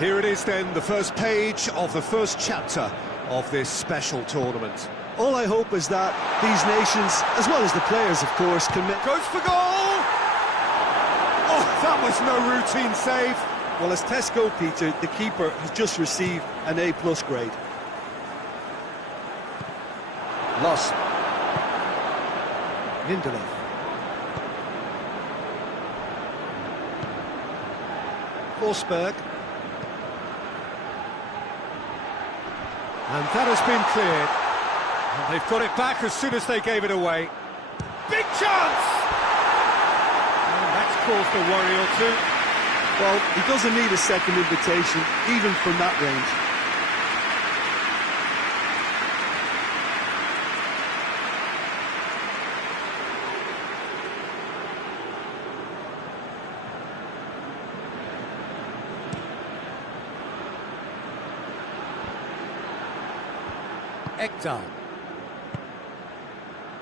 Here it is then, the first page of the first chapter of this special tournament. All I hope is that these nations, as well as the players, of course, can... Goes for goal! Oh, that was no routine save. Well, as Tesco, Peter, the keeper has just received an A+ grade. Loss. Lindelof. Forsberg. And that has been cleared. And they've got it back as soon as they gave it away. Big chance! And that's caused a worry or two. Well, he doesn't need a second invitation, even from that range. Ekdal.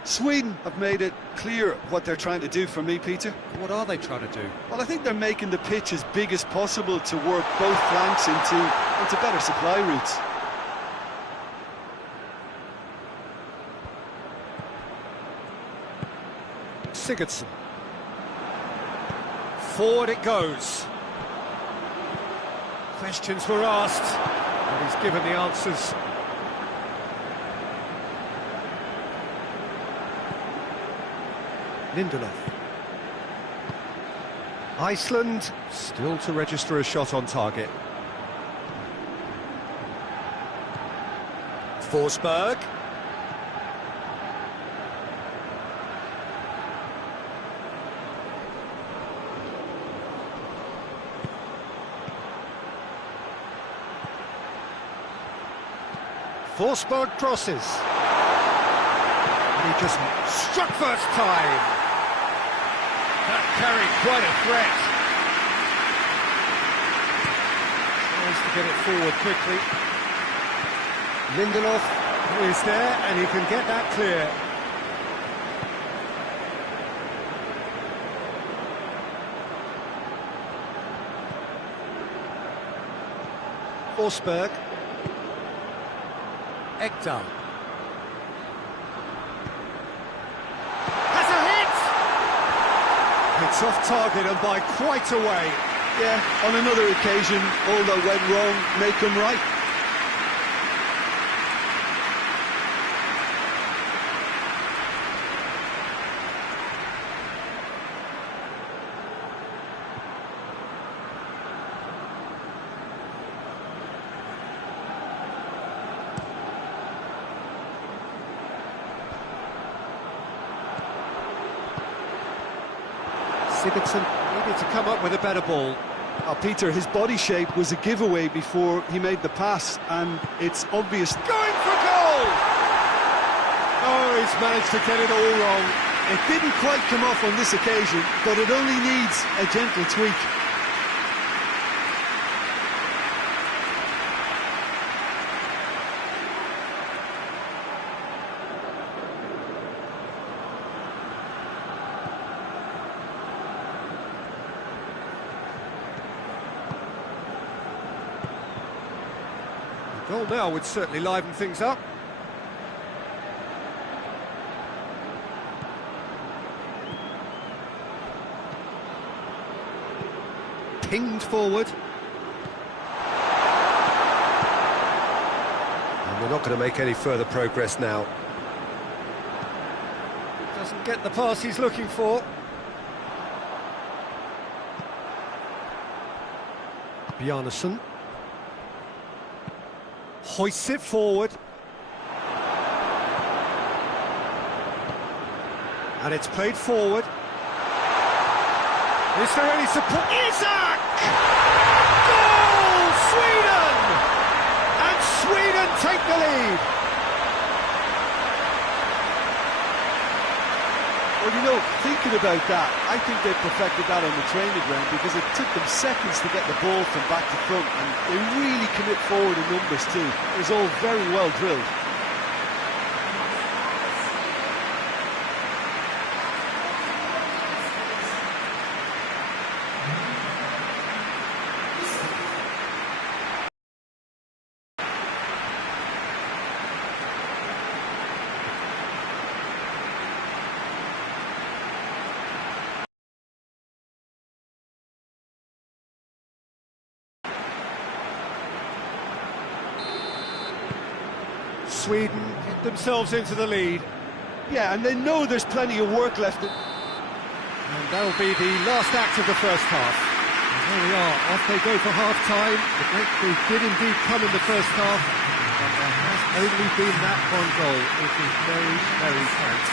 Sweden have made it clear what they're trying to do for me, Peter. What are they trying to do? Well, I think they're making the pitch as big as possible to work both flanks into better supply routes. Sigurdsson. Forward it goes. Questions were asked, and he's given the answers. Lindelof. Iceland still to register a shot on target. Forsberg. Forsberg crosses. And he just struck first time. That carried quite a threat. Tries to get it forward quickly. Lindelof is there and he can get that clear. Forsberg. Ekdal. Has a hit! It's off target and by quite a way. Yeah, on another occasion, all that went wrong may come right. Sigurdsson needed to come up with a better ball. Peter, his body shape was a giveaway before he made the pass, and it's obvious. Going for goal! Oh, he's managed to get it all wrong. It didn't quite come off on this occasion, but it only needs a gentle tweak. Goal now would certainly liven things up. Pinged forward. And we're not going to make any further progress now. Doesn't get the pass he's looking for. Bjarnason. Hoists it forward. And it's played forward. Is there any support? Isak! Goal! Sweden! And Sweden take the lead. Well, you know, thinking about that, I think they perfected that on the training ground because it took them seconds to get the ball from back to front, and they really commit forward in numbers too. It was all very well drilled. Sweden get themselves into the lead. Yeah, and they know there's plenty of work left. And that'll be the last act of the first half. And there we are, off they go for half-time. The breakthrough did indeed come in the first half, but there has only been that one goal. It is very, very close.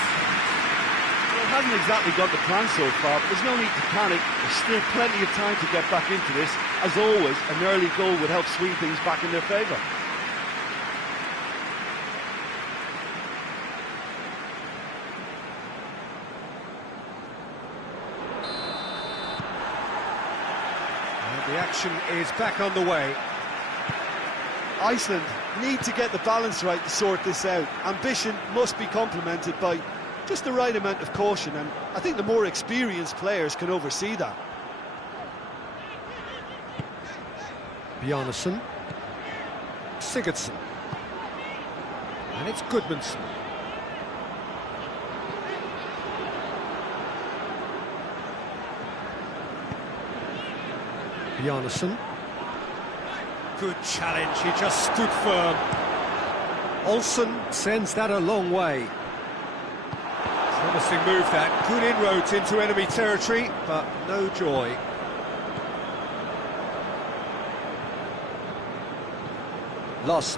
Well, it hasn't exactly got the plan so far, but there's no need to panic. There's still plenty of time to get back into this. As always, an early goal would help swing things back in their favour. The action is back on the way. Iceland need to get the balance right to sort this out. Ambition must be complemented by just the right amount of caution, and I think the more experienced players can oversee that. Bjarnason. Sigurdsson. And it's Goodmanson. Bjarnason. Good challenge, he just stood firm. Olsen sends that a long way. Promising move that, good inroads into enemy territory, but no joy. Loss.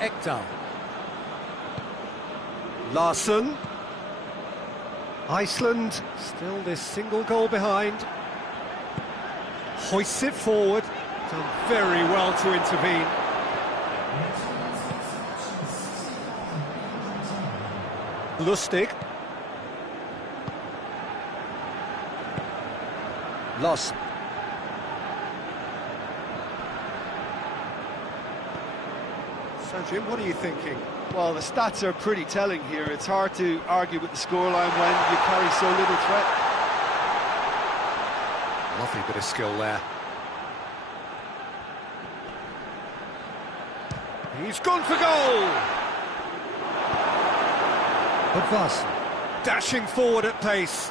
Ekdal. Larsson. Iceland still this single goal behind. Hoists it forward. Done very well to intervene. Lustig. Loss. So, Jim, what are you thinking? Well, the stats are pretty telling here. It's hard to argue with the scoreline when you carry so little threat. Lovely bit of skill there. He's gone for goal! Budvarsson dashing forward at pace.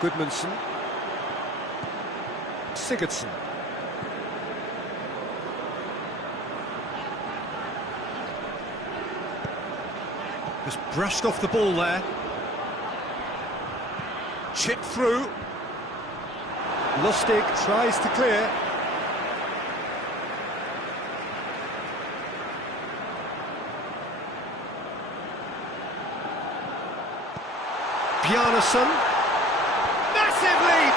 Goodmanson. Sigurdsson. Just brushed off the ball there. Chipped through. Lustig tries to clear. Bjarnason. Massive leap!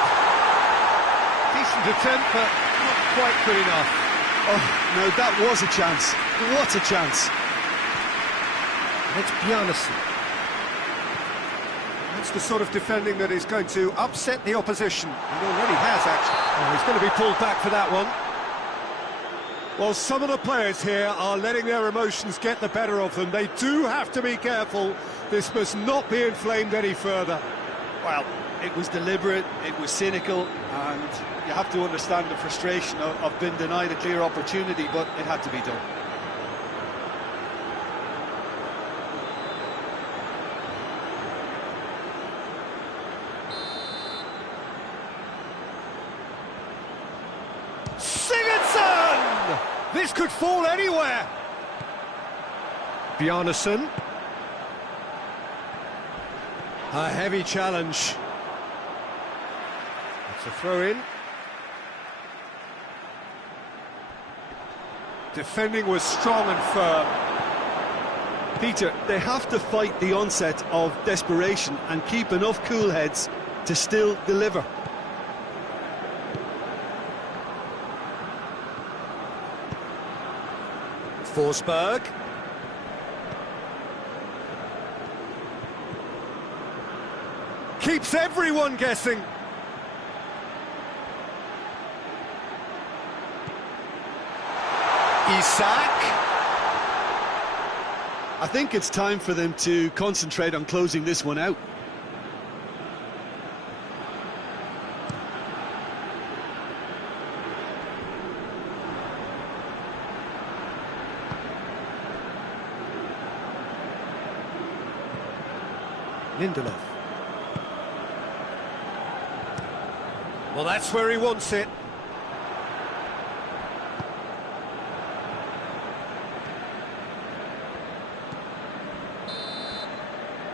Decent attempt, but not quite good enough. Oh, no, that was a chance. What a chance. It's Bjarnason. That's the sort of defending that is going to upset the opposition. He already has, actually. Oh, he's going to be pulled back for that one. Well, some of the players here are letting their emotions get the better of them. They do have to be careful. This must not be inflamed any further. Well, it was deliberate, it was cynical, and you have to understand the frustration of being denied a clear opportunity, but it had to be done. Sigurdsson! This could fall anywhere. Bjarnason. A heavy challenge. It's a throw-in. Defending was strong and firm. Peter, they have to fight the onset of desperation and keep enough cool heads to still deliver. Forsberg. Keeps everyone guessing. Isak. I think it's time for them to concentrate on closing this one out. Lindelof. Well, that's where he wants it.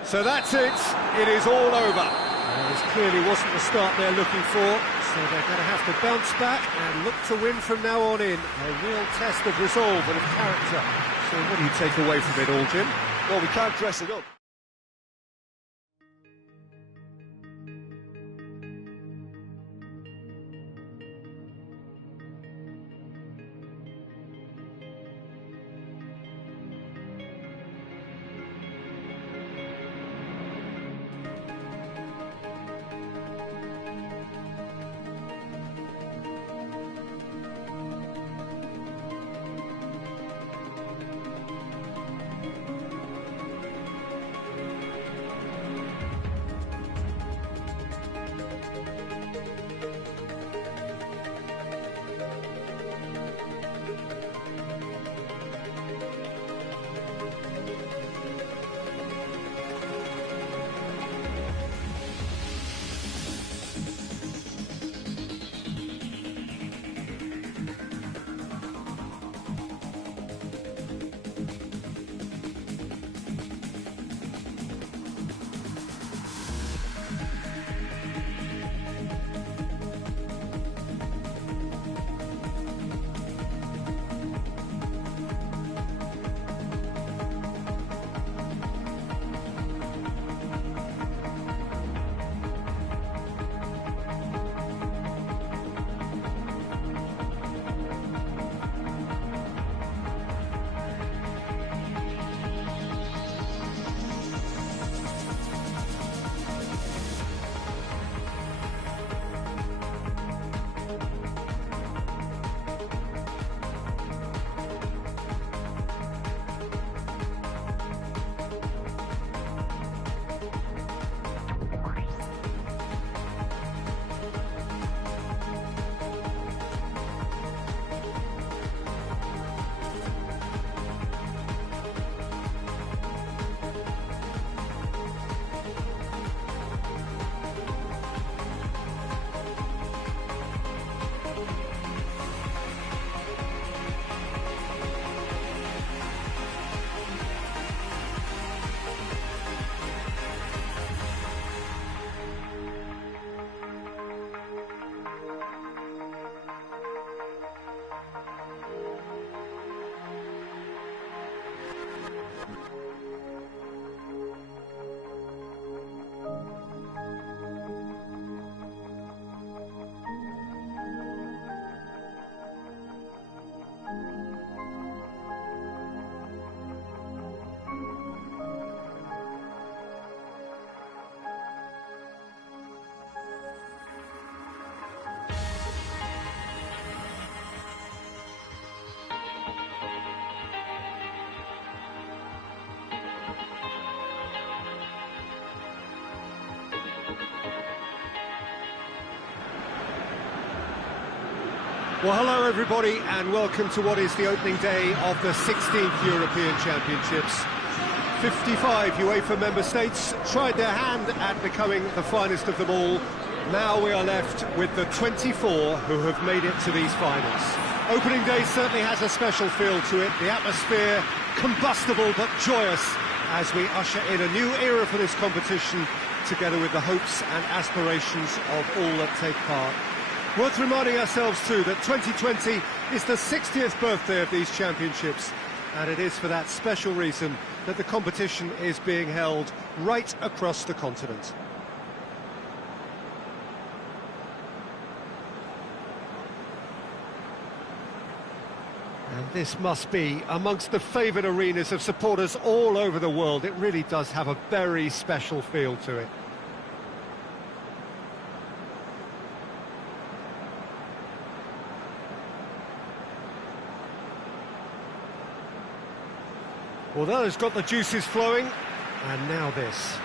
So that's it. It is all over. Well, this clearly wasn't the start they're looking for, so they're going to have to bounce back and look to win from now on in. A real test of resolve and of character. So what do you take away from it all, Jim? Well, we can't dress it up. Well, hello everybody, and welcome to what is the opening day of the 16th European Championships. 55 UEFA member states tried their hand at becoming the finest of them all. Now we are left with the 24 who have made it to these finals. Opening day certainly has a special feel to it. The atmosphere combustible but joyous as we usher in a new era for this competition, together with the hopes and aspirations of all that take part. Worth reminding ourselves too that 2020 is the 60th birthday of these championships, and it is for that special reason that the competition is being held right across the continent. And this must be amongst the favoured arenas of supporters all over the world. It really does have a very special feel to it. Well, that has got the juices flowing, and now this.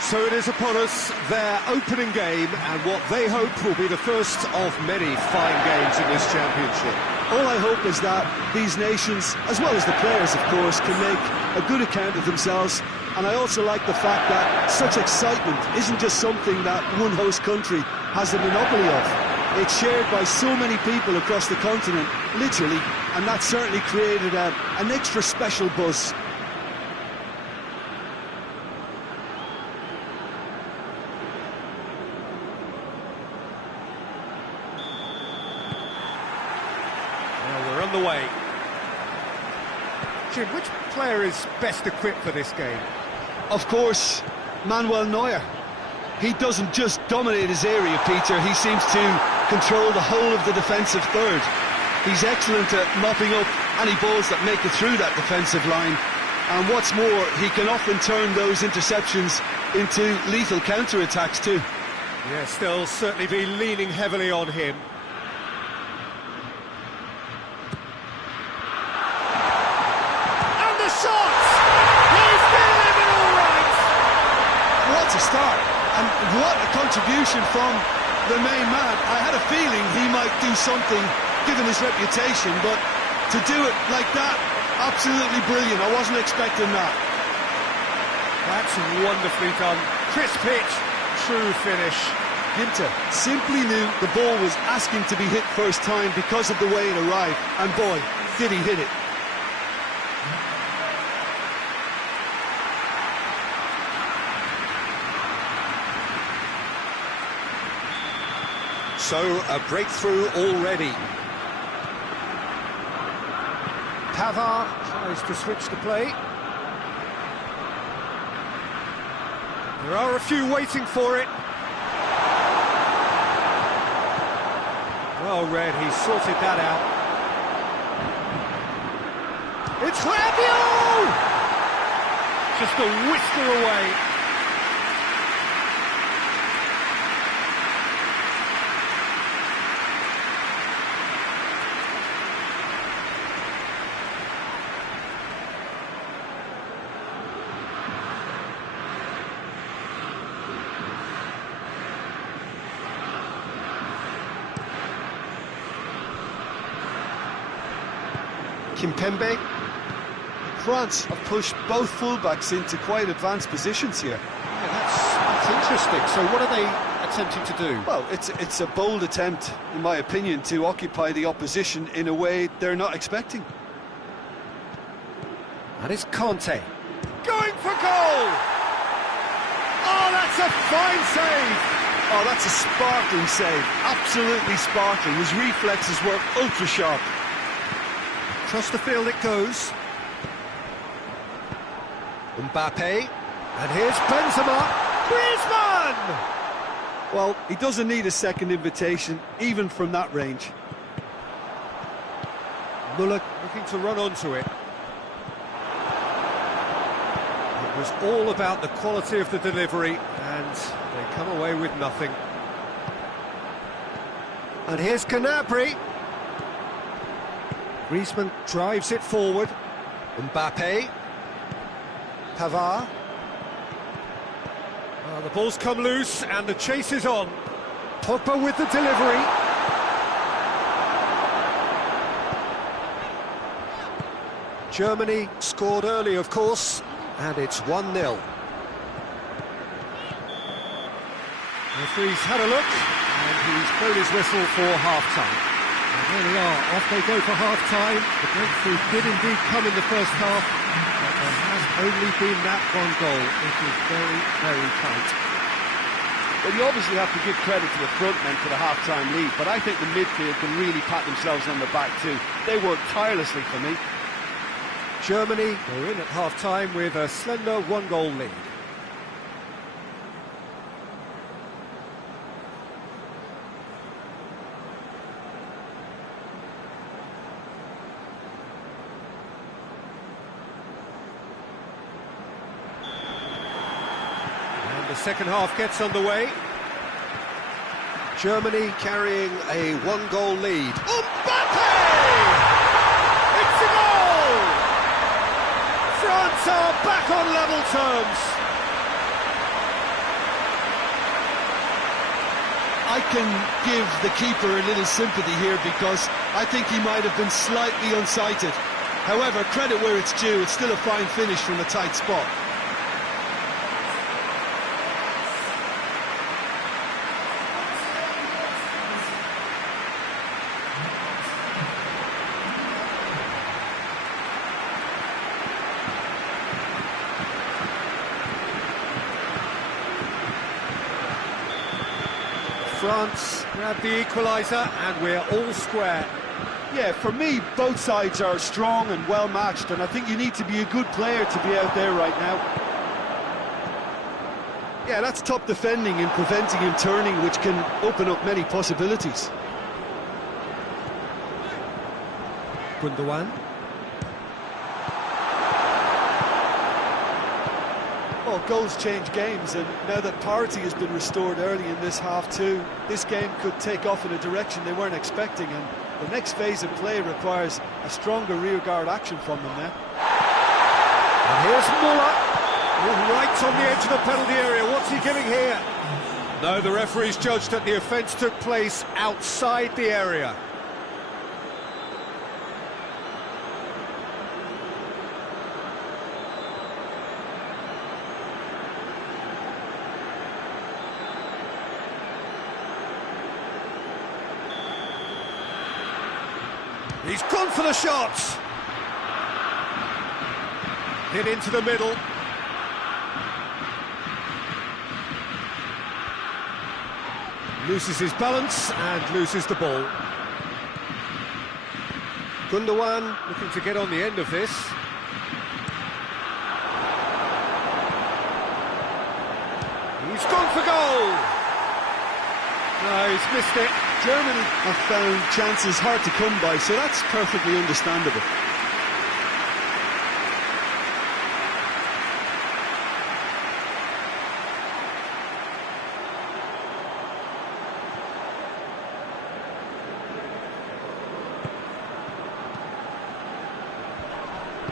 So it is upon us, their opening game, and what they hope will be the first of many fine games in this championship. All I hope is that these nations, as well as the players of course, can make a good account of themselves. And I also like the fact that such excitement isn't just something that one host country has a monopoly of. It's shared by so many people across the continent, literally, and that certainly created an extra special buzz. The way. Jim, which player is best equipped for this game? Of course, Manuel Neuer. He doesn't just dominate his area, Peter, he seems to control the whole of the defensive third. He's excellent at mopping up any balls that make it through that defensive line, and what's more, he can often turn those interceptions into lethal counter-attacks too. Yes, they'll certainly be leaning heavily on him. What a start, and what a contribution from the main man. I had a feeling he might do something given his reputation, but to do it like that, absolutely brilliant. I wasn't expecting that. That's wonderfully done. Crisp hit, true finish. Ginter simply knew the ball was asking to be hit first time because of the way it arrived, and boy, did he hit it. So, a breakthrough already. Pavard tries to switch the play. There are a few waiting for it. Well read, he sorted that out. It's Rabiot! Just a whisker away. Kimpembe. France have pushed both fullbacks into quite advanced positions here. Yeah, that's interesting. So what are they attempting to do? Well, it's a bold attempt, in my opinion, to occupy the opposition in a way they're not expecting. And it's Conte. Going for goal! Oh, that's a fine save! Oh, that's a sparkling save. Absolutely sparkling. His reflexes were ultra-sharp. Across the field it goes. Mbappe. And here's Benzema. Griezmann! Well, he doesn't need a second invitation, even from that range. Muller looking to run onto it. It was all about the quality of the delivery, and they come away with nothing. And here's Gnabry. Griezmann drives it forward. Mbappe. Pavard. The ball's come loose and the chase is on. Pogba with the delivery. Germany scored early, of course, and it's 1-0. Referee's had a look, and he's blown his whistle for half-time. And there they are, off they go for half-time. The breakthrough did indeed come in the first half, but there has only been that one goal. It is very, very tight. Well, you obviously have to give credit to the front men for the half-time lead, but I think the midfield can really pat themselves on the back too. They worked tirelessly for me. Germany go in at half-time with a slender one-goal lead. And the second half gets underway. Germany carrying a one-goal lead. Mbappe! It's a goal! France are back on level terms. I can give the keeper a little sympathy here because I think he might have been slightly unsighted. However, credit where it's due, it's still a fine finish from a tight spot. France grab the equaliser and we're all square. Yeah, for me, both sides are strong and well matched, and I think you need to be a good player to be out there right now. Yeah, that's top defending and preventing him turning, which can open up many possibilities. Gundogan. Well, goals change games, and now that parity has been restored early in this half too, this game could take off in a direction they weren't expecting, and the next phase of play requires a stronger rearguard action from them now. And here's Muller, right on the edge of the penalty area. What's he giving here? No, the referee's judged that the offence took place outside the area. He's gone for the shot. Hit into the middle. Loses his balance and loses the ball. Gundogan looking to get on the end of this. He's gone for goal. No, he's missed it. Germany have found chances hard to come by, so that's perfectly understandable.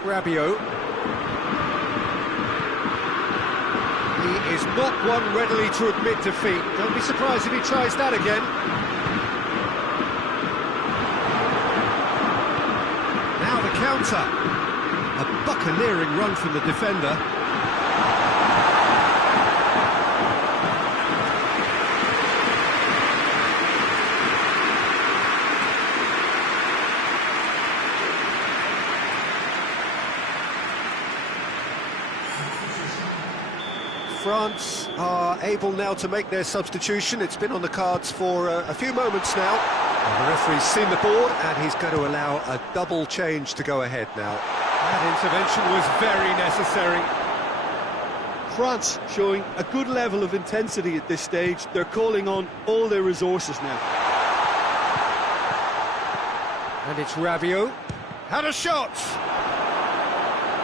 Rabiot. He is not one readily to admit defeat. Don't be surprised if he tries that again. Now the counter. A buccaneering run from the defender. France are able now to make their substitution. It's been on the cards for a few moments now. The referee's seen the board and he's going to allow a double change to go ahead now. That intervention was very necessary. France showing a good level of intensity at this stage. They're calling on all their resources now. And it's Rabiot. Had a shot!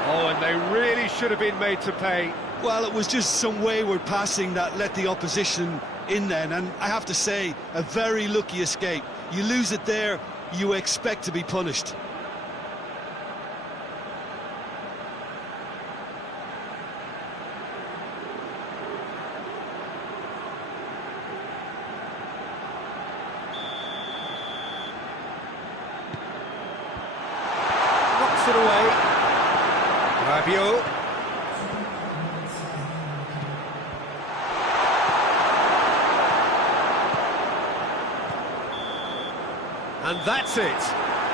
Oh, and they really should have been made to pay. Well, it was just some wayward passing that let the opposition in then, and I have to say, a very lucky escape. You lose it there, you expect to be punished. Knocks it away. Rabiot. And that's it.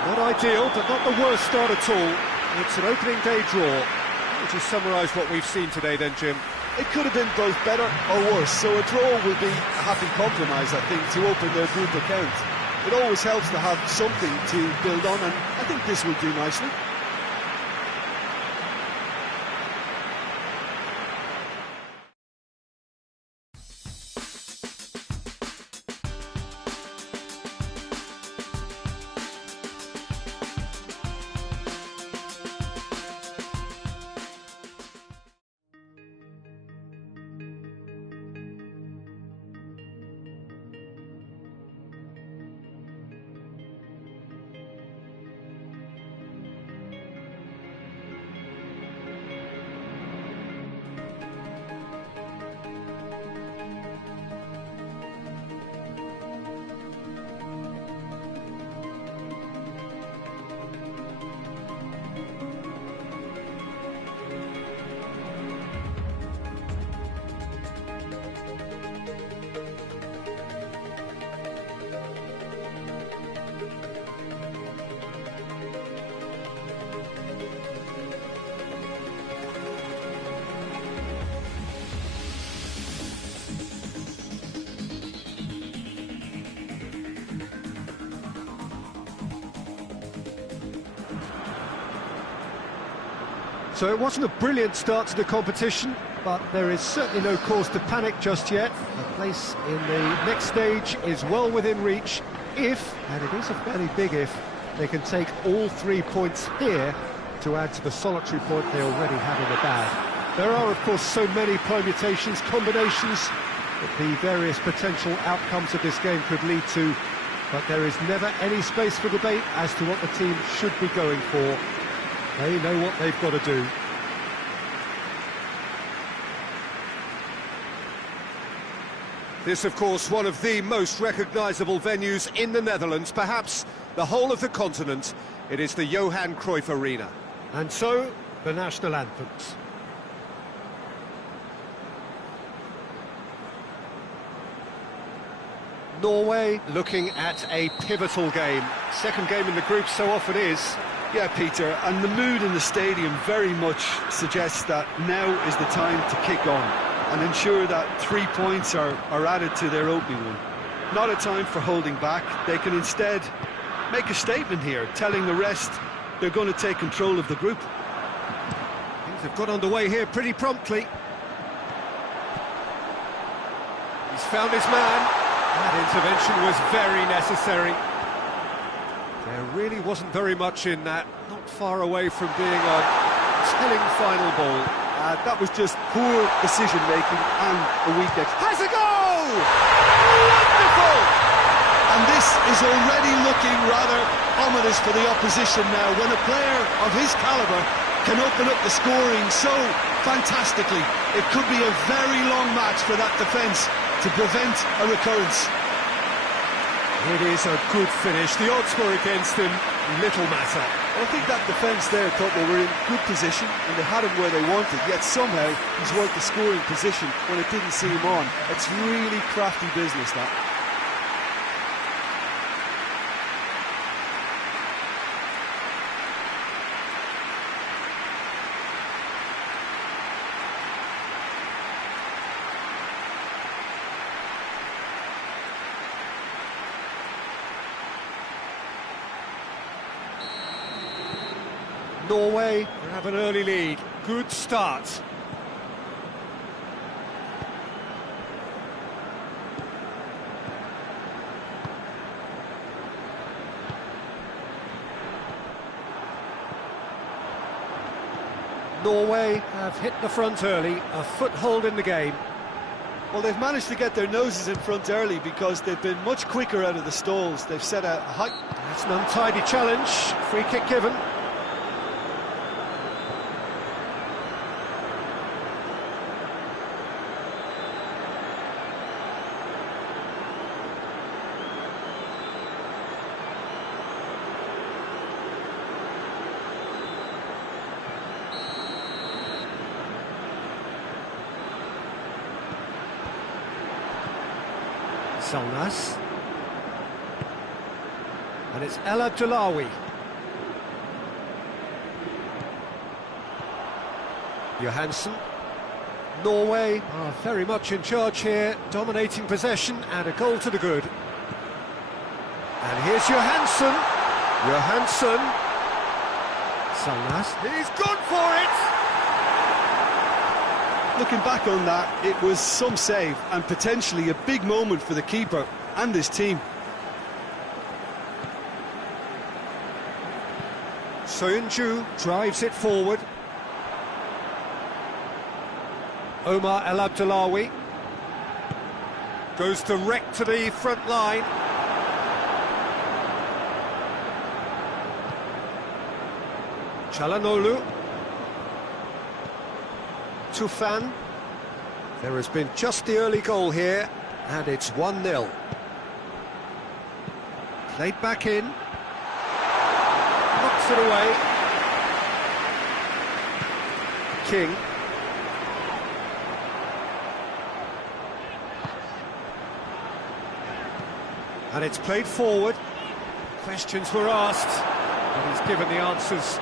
Not ideal, but not the worst start at all. It's an opening day draw. Would you summarise what we've seen today then, Jim? It could have been both better or worse, so a draw will be a happy compromise, I think, to open their group account. It always helps to have something to build on, and I think this will do nicely. So it wasn't a brilliant start to the competition, but there is certainly no cause to panic just yet. A place in the next stage is well within reach if, and it is a fairly big if, they can take all 3 points here to add to the solitary point they already have in the bag. There are, of course, so many permutations, combinations that the various potential outcomes of this game could lead to, but there is never any space for debate as to what the team should be going for. They know what they've got to do. This, of course, one of the most recognisable venues in the Netherlands, perhaps the whole of the continent. It is the Johan Cruyff Arena. And so, the national anthems. Norway looking at a pivotal game. Second game in the group so often is. Yeah, Peter, and the mood in the stadium very much suggests that now is the time to kick on and ensure that 3 points are added to their opening one. Not a time for holding back. They can instead make a statement here, telling the rest they're going to take control of the group. Things have got underway here pretty promptly. He's found his man. That intervention was very necessary. There really wasn't very much in that, not far away from being a telling final ball. That was just poor decision-making and a weak Has a goal! Wonderful! And this is already looking rather ominous for the opposition now, when a player of his calibre can open up the scoring so fantastically. It could be a very long match for that defence to prevent a recurrence. It is a good finish. The odds were against him, little matter. I think that defence there thought they were in good position and they had him where they wanted, yet somehow he's worked the scoring position when it didn't see him on. It's really crafty business, that. Norway have an early lead. Good start. Norway have hit the front early, a foothold in the game. Well, they've managed to get their noses in front early because they've been much quicker out of the stalls. They've set a high... That's an untidy challenge. Free kick given. Salnas. And it's El Abdullawi. Johansson. Norway are very much in charge here, dominating possession and a goal to the good. And here's Johansson. Johansson. Salnas. He's gone for it! Looking back on that, it was some save and potentially a big moment for the keeper and his team. Soyuncu drives it forward. Omar El Abdullawi goes direct to the front line. Çalhanoğlu. Tufan. There has been just the early goal here, and it's 1-0. Played back in. Knocks it away. King. And it's played forward. Questions were asked, but he's given the answers.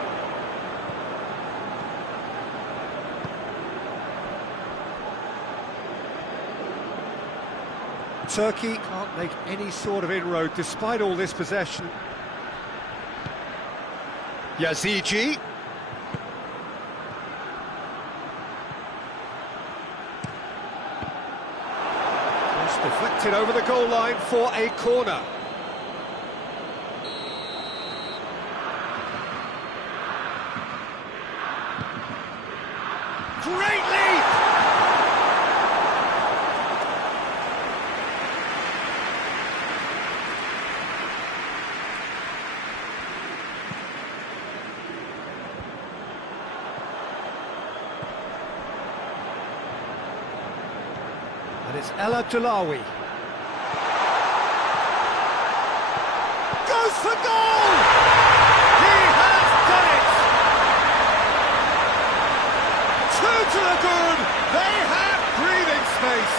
Turkey can't make any sort of inroad despite all this possession. Yazici. Just deflected over the goal line for a corner. Great leap! And it's El Abdullawi. Goes for goal! He has done it! Two to the good! They have breathing space!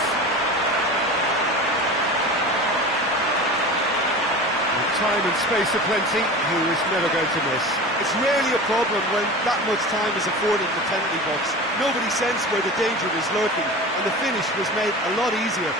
With time and space aplenty, he was never going to miss. It's rarely a problem when that much time is afforded in the penalty box. Nobody sensed where the danger was lurking, and the finish was made a lot easier.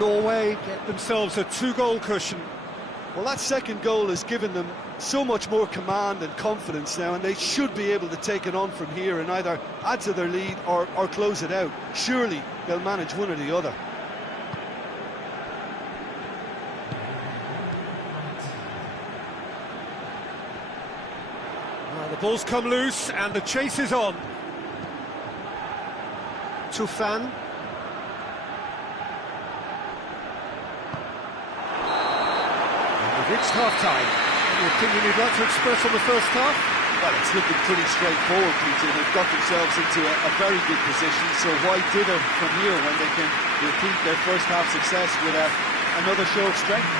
Norway get themselves a two-goal cushion. Well, that second goal has given them so much more command and confidence now, and they should be able to take it on from here and either add to their lead or close it out. Surely they'll manage one or the other. Well, the ball's come loose and the chase is on. Tufan. We've reached half-time. Any opinion you'd like to express on the first half? Well, it's looking pretty straightforward, Peter. They've got themselves into a very good position, so why dither from here when they can repeat their first half success with another show of strength?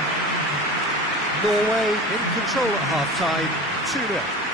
Norway in control at half-time, 2-0.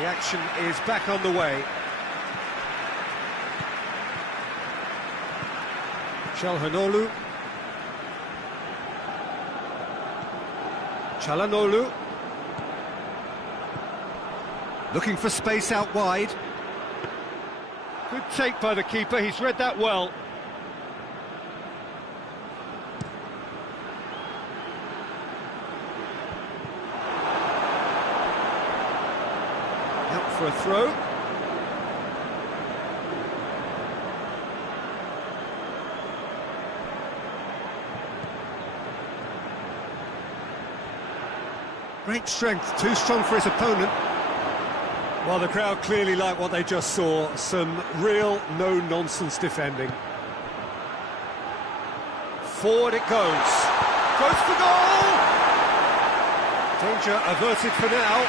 The action is back on the way. Çalhanoğlu. Çalhanoğlu. Looking for space out wide. Good take by the keeper, he's read that well. Out for a throw. Great strength, too strong for his opponent. Well, the crowd clearly like what they just saw. Some real no-nonsense defending. Forward it goes. Goes for goal! Danger averted for now.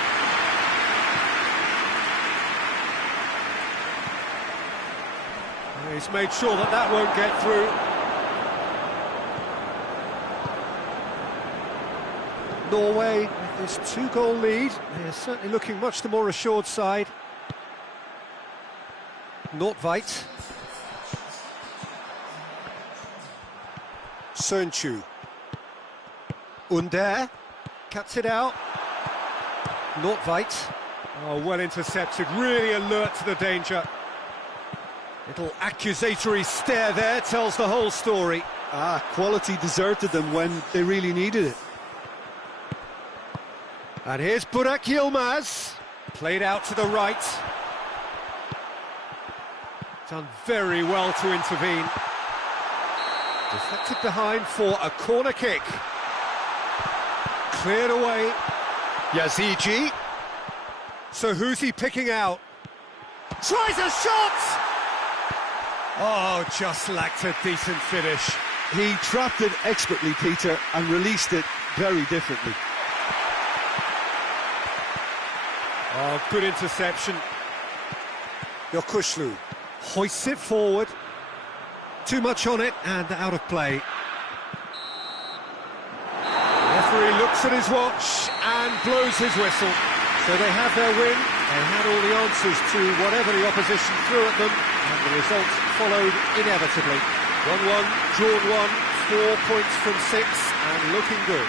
He's made sure that that won't get through. Norway, with this 2-goal lead, they're certainly looking much the more assured side. Nordtveit. Sönchu. Under. Cuts it out. Nordtveit. Oh, well intercepted, really alert to the danger. Little accusatory stare there tells the whole story. Quality deserted them when they really needed it. And here's Burak Yilmaz, played out to the right. Done very well to intervene. Deflected behind for a corner kick. Cleared away. Yazigi. So who's he picking out? Tries a shot! Oh, just lacked a decent finish. He trapped it expertly, Peter, and released it very differently. Oh, good interception. Yokuşlu hoists it forward. Too much on it and out of play. The referee looks at his watch and blows his whistle. So they have their win. They had all the answers to whatever the opposition threw at them, and the result followed inevitably. 1-1, drawn 1, 4 points from 6, and looking good.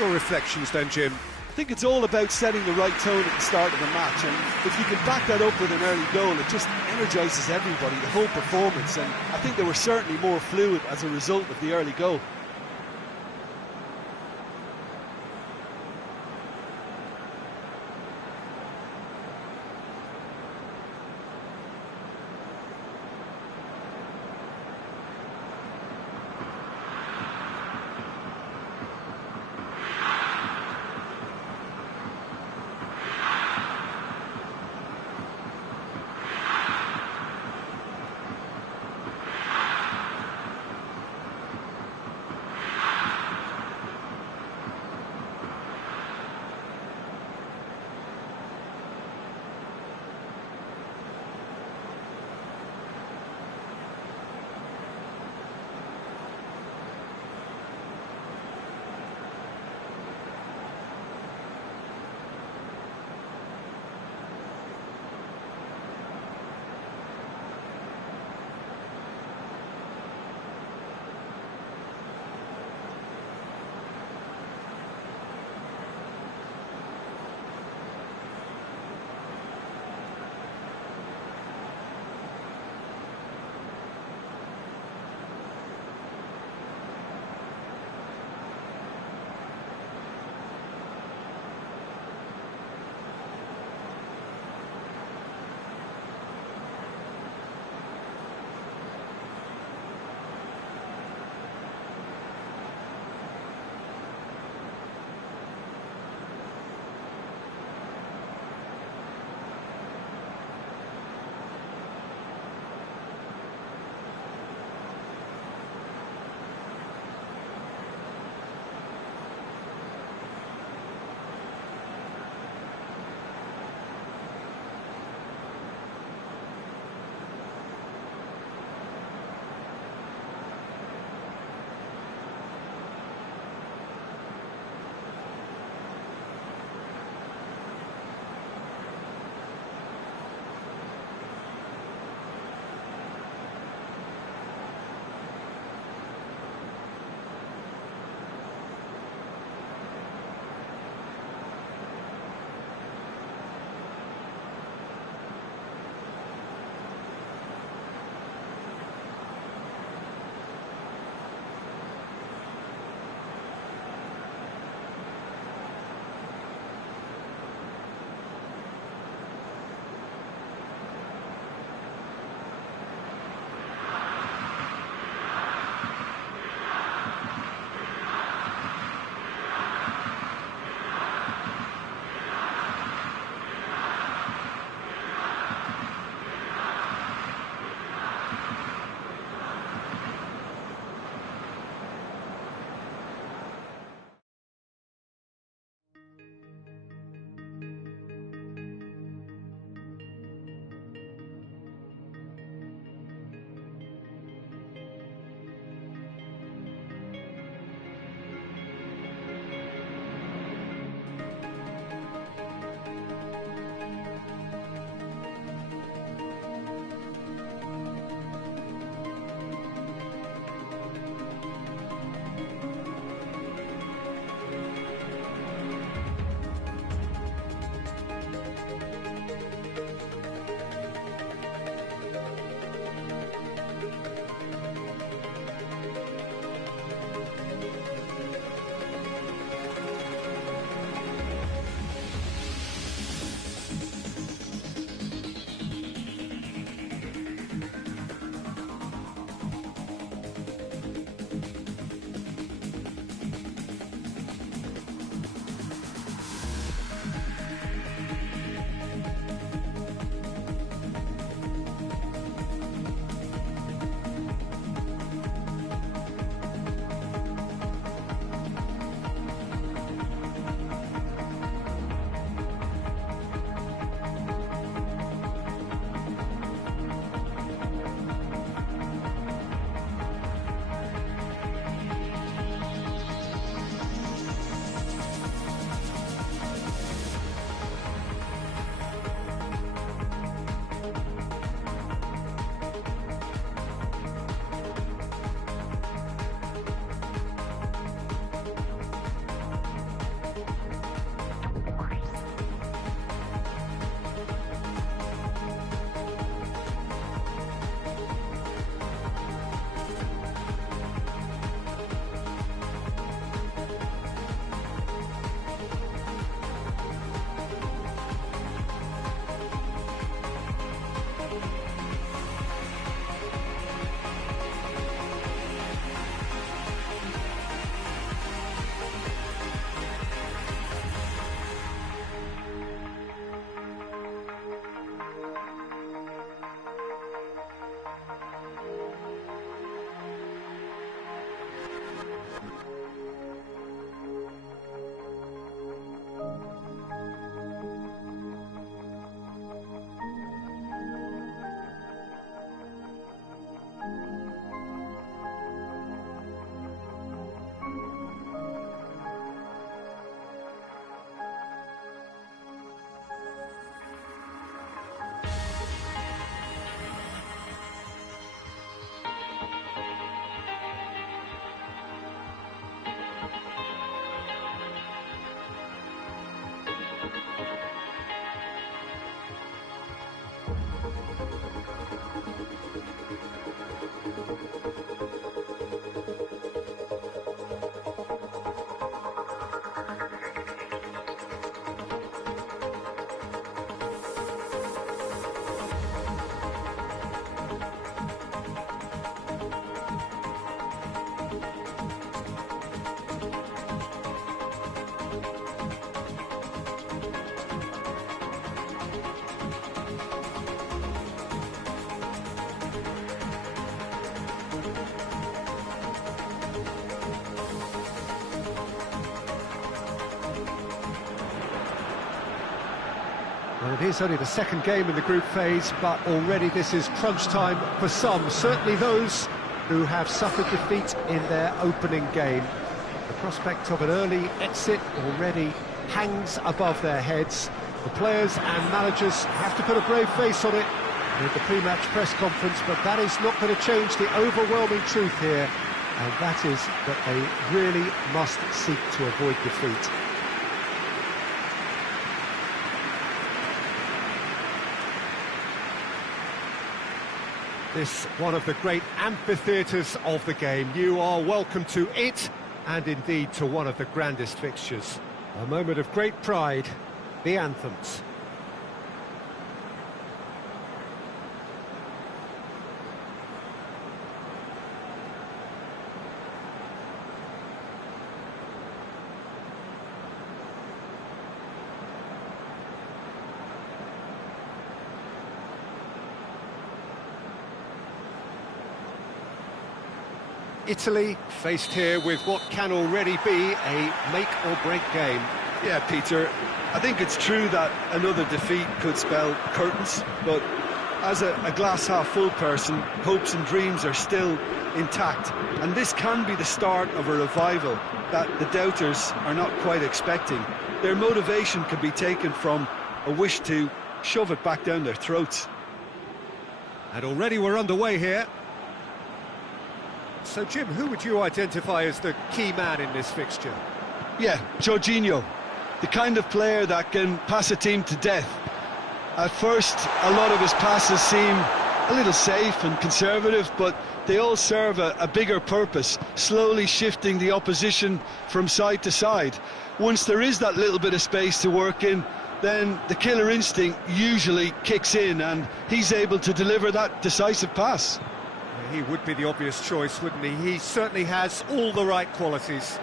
Your reflections then, Jim? I think it's all about setting the right tone at the start of the match, and if you can back that up with an early goal, it just energises everybody, the whole performance, and I think they were certainly more fluid as a result of the early goal. And it is only the second game in the group phase, but already this is crunch time for some, certainly those who have suffered defeat in their opening game. The prospect of an early exit already hangs above their heads. The players and managers have to put a brave face on it in the pre-match press conference, but that is not going to change the overwhelming truth here, and that is that they really must seek to avoid defeat. This one of the great amphitheatres of the game. You are welcome to it, and indeed to one of the grandest fixtures. A moment of great pride, the anthems. Italy faced here with what can already be a make-or-break game. Yeah, Peter, I think it's true that another defeat could spell curtains, but as a glass-half-full person, hopes and dreams are still intact, and this can be the start of a revival that the doubters are not quite expecting. Their motivation can be taken from a wish to shove it back down their throats. And already we're underway here. So, Jim, who would you identify as the key man in this fixture? Yeah, Jorginho, the kind of player that can pass a team to death. At first, a lot of his passes seem a little safe and conservative, but they all serve a bigger purpose, slowly shifting the opposition from side to side. Once there is that little bit of space to work in, then the killer instinct usually kicks in, and he's able to deliver that decisive pass. He would be the obvious choice, wouldn't he? He certainly has all the right qualities.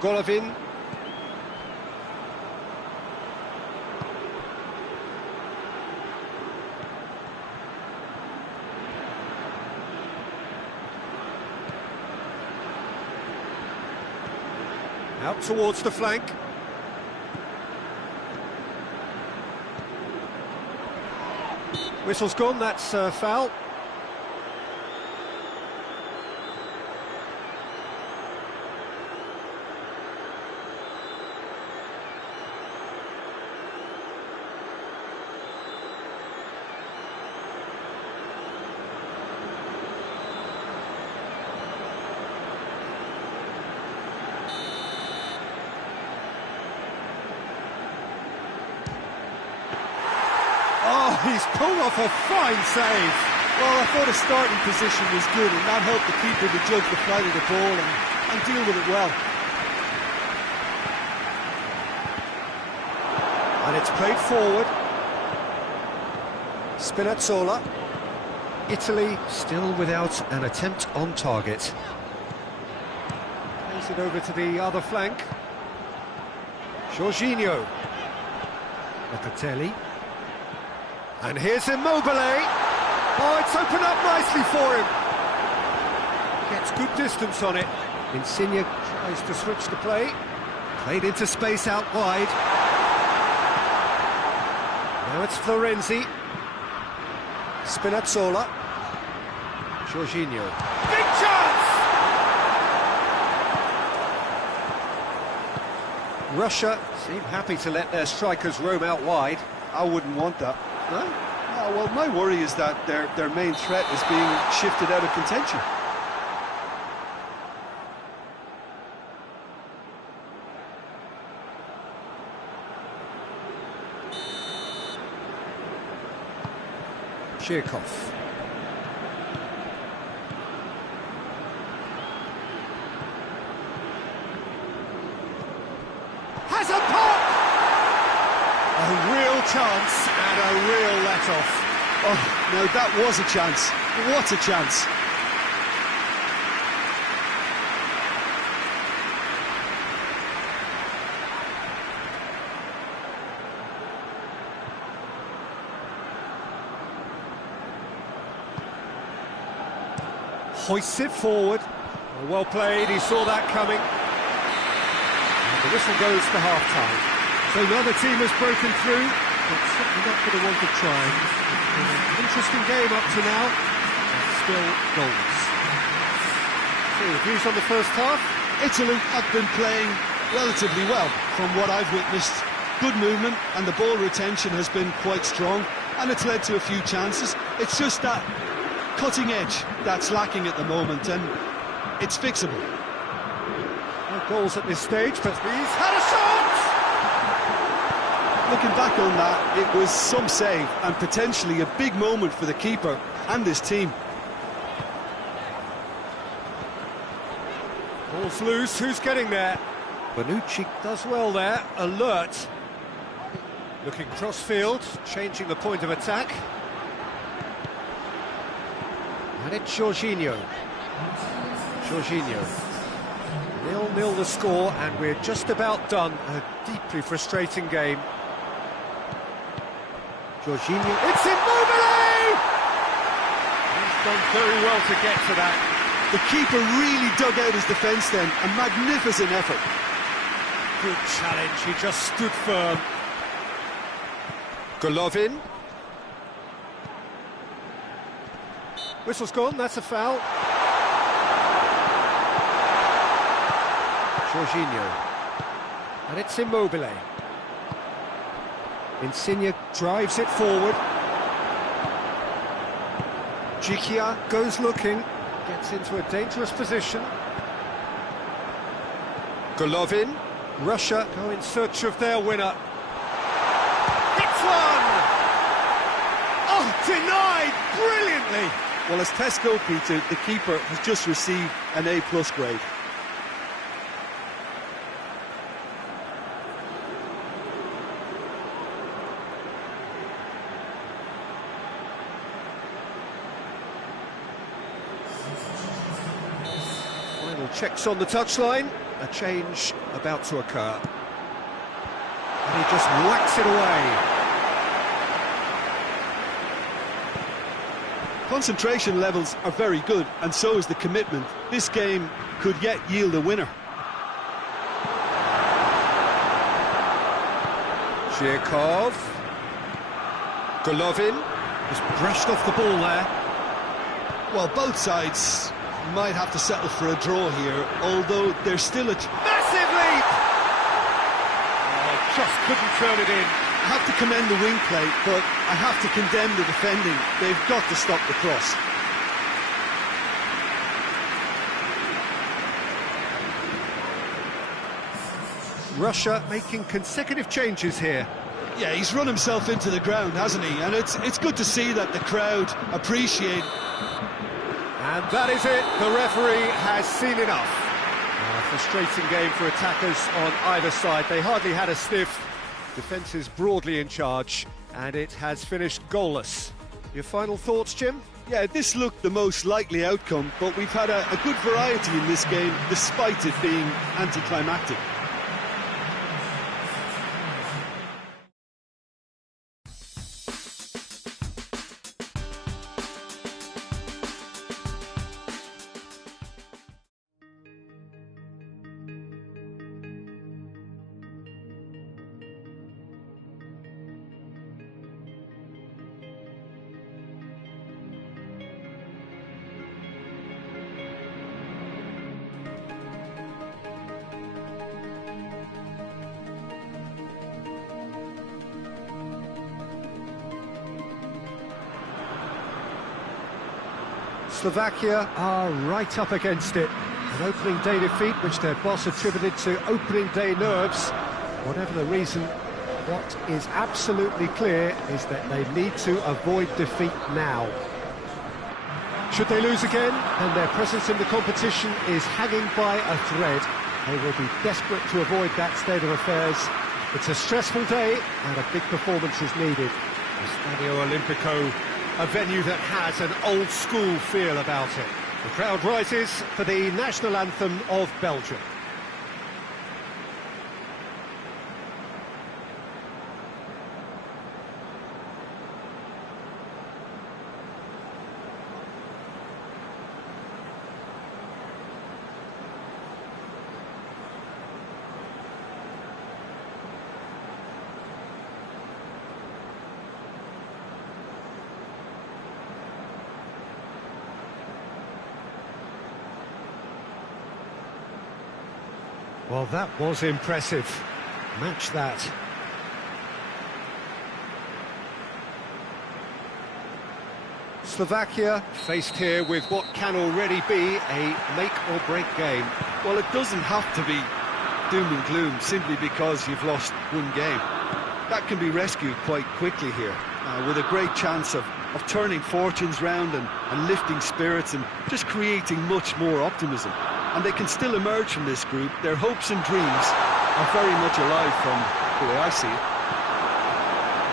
Golovin. Out towards the flank. Whistle's gone, that's a foul. Oh, he's pulled off a fine save. Well, I thought his starting position was good, and that helped the keeper to judge the flight of the ball and deal with it well. And it's played forward. Spinazzola. Italy still without an attempt on target. Plays it over to the other flank. Jorginho. Locatelli. And here's Immobile. Oh, it's opened up nicely for him. Gets good distance on it. Insigne tries to switch the play. Played into space out wide. Now it's Florenzi. Spinazzola. Jorginho. Big chance! Russia seem happy to let their strikers roam out wide. I wouldn't want that. No? No, well, my worry is that their main threat is being shifted out of contention. Chirkov. Has a pop! A real chance and a real let-off. Oh, no, that was a chance. What a chance. Hoists it forward. Well played, he saw that coming. And the whistle goes for half-time. So another team has broken through, but certainly not for the want of trying. An interesting game up to now, but still goals. So, views on the first half? Italy have been playing relatively well from what I've witnessed. Good movement and the ball retention has been quite strong, and it's led to a few chances. It's just that cutting edge that's lacking at the moment, and it's fixable. No goals at this stage, but he's had a shot! Looking back on that, it was some save and potentially a big moment for the keeper and his team. Ball's loose, who's getting there? Bonucci does well there, alert. Looking cross-field, changing the point of attack. And it's Jorginho. 0-0 the score, and we're just about done. A deeply frustrating game. Jorginho, it's Immobile! He's done very well to get to that. The keeper really dug out his defence then, a magnificent effort. Good challenge, he just stood firm. Golovin. Whistle's gone, that's a foul. Jorginho. And it's Immobile. Insigne drives it forward. Gigia goes looking, gets into a dangerous position. Golovin. Russia go in search of their winner. Hits one! Oh, denied brilliantly! Well, as tests go, Peter, the keeper has just received an A+ grade. Final checks on the touchline. A change about to occur. And he just whacks it away. Concentration levels are very good, and so is the commitment. This game could yet yield a winner. Zhirkov. Golovin. Just brushed off the ball there. Well, both sides might have to settle for a draw here, although there's still a... Massive leap! Oh, just couldn't turn it in. I have to commend the wing play, but I have to condemn the defending. They've got to stop the cross. Russia making consecutive changes here. Yeah, he's run himself into the ground, hasn't he? And it's good to see that the crowd appreciate. And that is it. The referee has seen enough. A frustrating game for attackers on either side. They hardly had a sniff. Defence is broadly in charge, and it has finished goalless. Your final thoughts, Jim? Yeah, this looked the most likely outcome, but we've had a good variety in this game, despite it being anticlimactic. Slovakia are right up against it. An opening day defeat which their boss attributed to opening day nerves. Whatever the reason, what is absolutely clear is that they need to avoid defeat now. Should they lose again, then their presence in the competition is hanging by a thread. They will be desperate to avoid that state of affairs. It's a stressful day and a big performance is needed. Stadio Olimpico, a venue that has an old-school feel about it. The crowd rises for the national anthem of Belgium. Well, that was impressive. Match that. Slovakia faced here with what can already be a make-or-break game. Well, it doesn't have to be doom and gloom simply because you've lost one game. That can be rescued quite quickly here, with a great chance of turning fortunes round and lifting spirits and just creating much more optimism. And they can still emerge from this group. Their hopes and dreams are very much alive from the way I see it.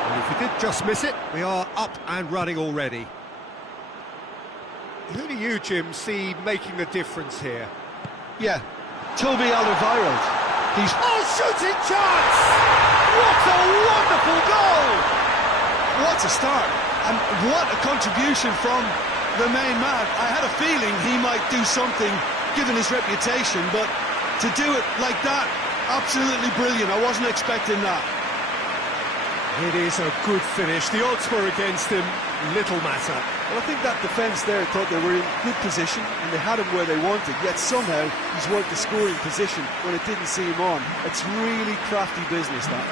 And if we did just miss it, we are up and running already. Who do you, Jim, see making the difference here? Yeah, Toby Alderweireld. He's... Oh, shooting chance! What a wonderful goal! What a start, and what a contribution from the main man. I had a feeling he might do something, given his reputation, but to do it like that, absolutely brilliant. I wasn't expecting that. It is a good finish. The odds were against him, little matter. Well, I think that defence there thought they were in good position and they had him where they wanted, yet somehow he's worked the scoring position when it didn't see him on. It's really crafty business, that.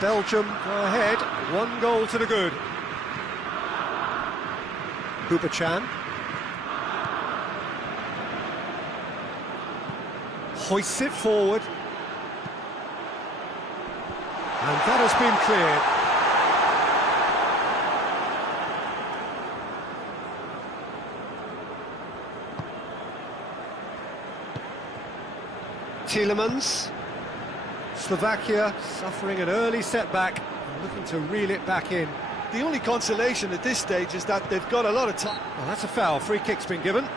Belgium go ahead, 1 goal to the good. Chan hoists it forward, and that has been cleared. Tielemans. Slovakia suffering an early setback, looking to reel it back in. The only consolation at this stage is that they've got a lot of time. Well, that's a foul. Free kick's been given.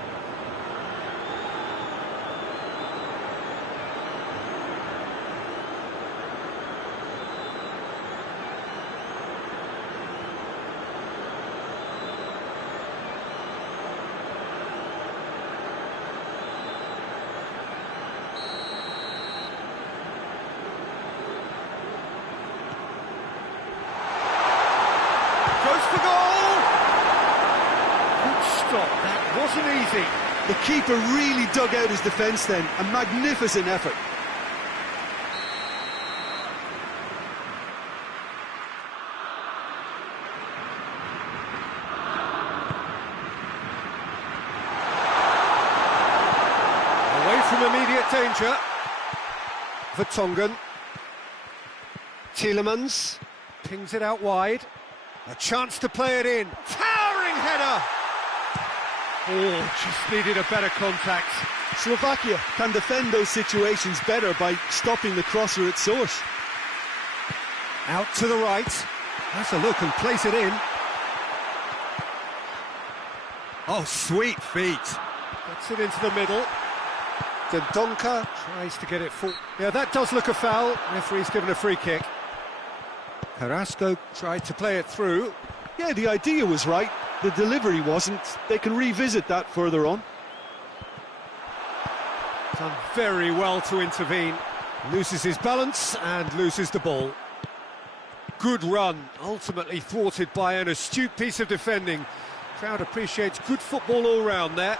For goal! Good stop, that wasn't easy. The keeper really dug out his defence then, a magnificent effort. Away from immediate danger. Vertonghen. Tielemans pings it out wide. A chance to play it in. Towering header! Oh, just needed a better contact. Slovakia can defend those situations better by stopping the crosser at source. Out to the right. Has a look and plays it in. Oh, sweet feet. Gets it into the middle. Dendonka tries to get it full. Yeah, that does look a foul. Referee's given a free kick. Carrasco tried to play it through. Yeah, the idea was right. The delivery wasn't. They can revisit that further on. Done very well to intervene. Loses his balance and loses the ball. Good run, ultimately thwarted by an astute piece of defending. Crowd appreciates good football all round there.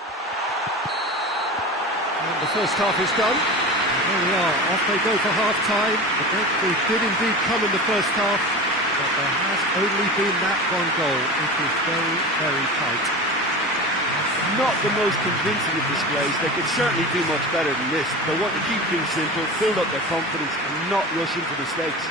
And the first half is done. There we are, off they go for half-time. The breakthrough did indeed come in the first half, but there has only been that one goal. It is very, very tight. Not the most convincing of displays. They could certainly do much better than this. They want to keep things simple, build up their confidence and not rush into mistakes.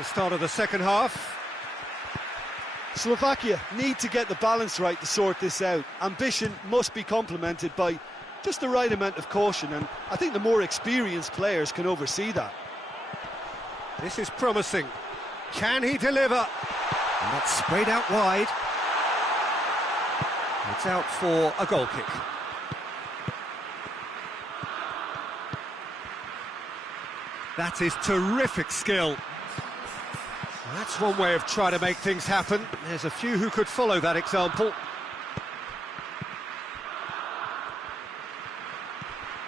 the start of the second half. Slovakia need to get the balance right to sort this out. Ambition must be complemented by just the right amount of caution, and I think the more experienced players can oversee that. This is promising. Can he deliver? And that's sprayed out wide. It's out for a goal kick. That is terrific skill. That's one way of trying to make things happen. There's a few who could follow that example.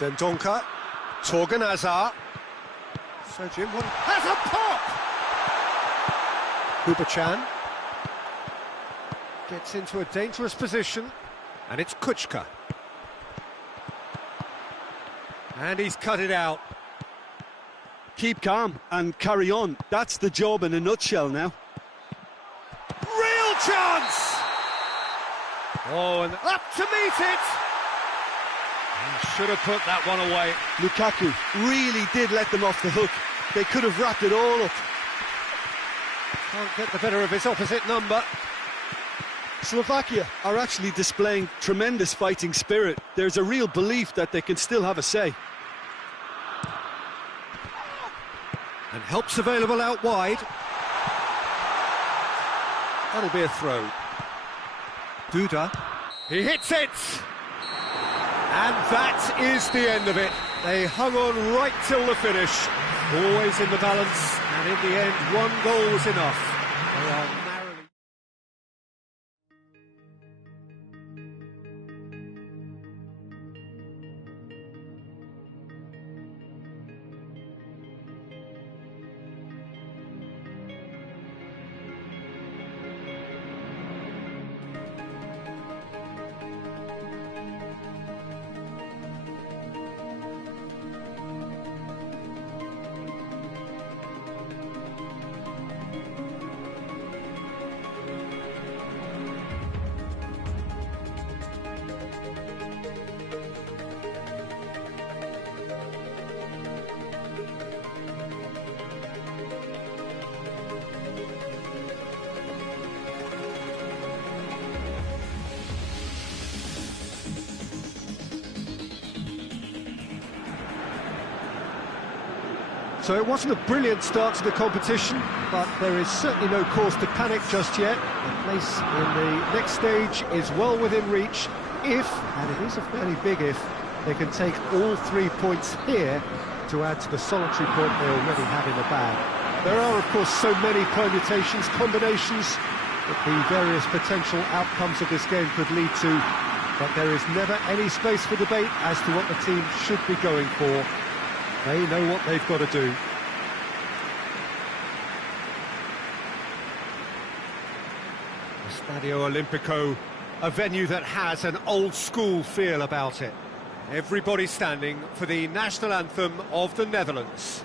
Dendonka, Torgan Hazard. So Jim has a pop! Hubachan gets into a dangerous position, and it's Kuchka. And he's cut it out. Keep calm and carry on. That's the job in a nutshell now. Real chance! Oh, and up to meet it! He should have put that one away. Lukaku really did let them off the hook. They could have wrapped it all up. Can't get the better of his opposite number. Slovakia are actually displaying tremendous fighting spirit. There's a real belief that they can still have a say. And help's available out wide. That'll be a throw. Duda. He hits it! And that is the end of it. They hung on right till the finish. Always in the balance, and in the end, one goal was enough. They are narrowly... So it wasn't a brilliant start to the competition, but there is certainly no cause to panic just yet. The place in the next stage is well within reach if, and it is a fairly big if, they can take all 3 points here to add to the solitary point they already have in the bag. There are, of course, so many permutations, combinations that the various potential outcomes of this game could lead to, but there is never any space for debate as to what the team should be going for. They know what they've got to do. Stadio Olimpico, a venue that has an old-school feel about it. Everybody standing for the national anthem of the Netherlands.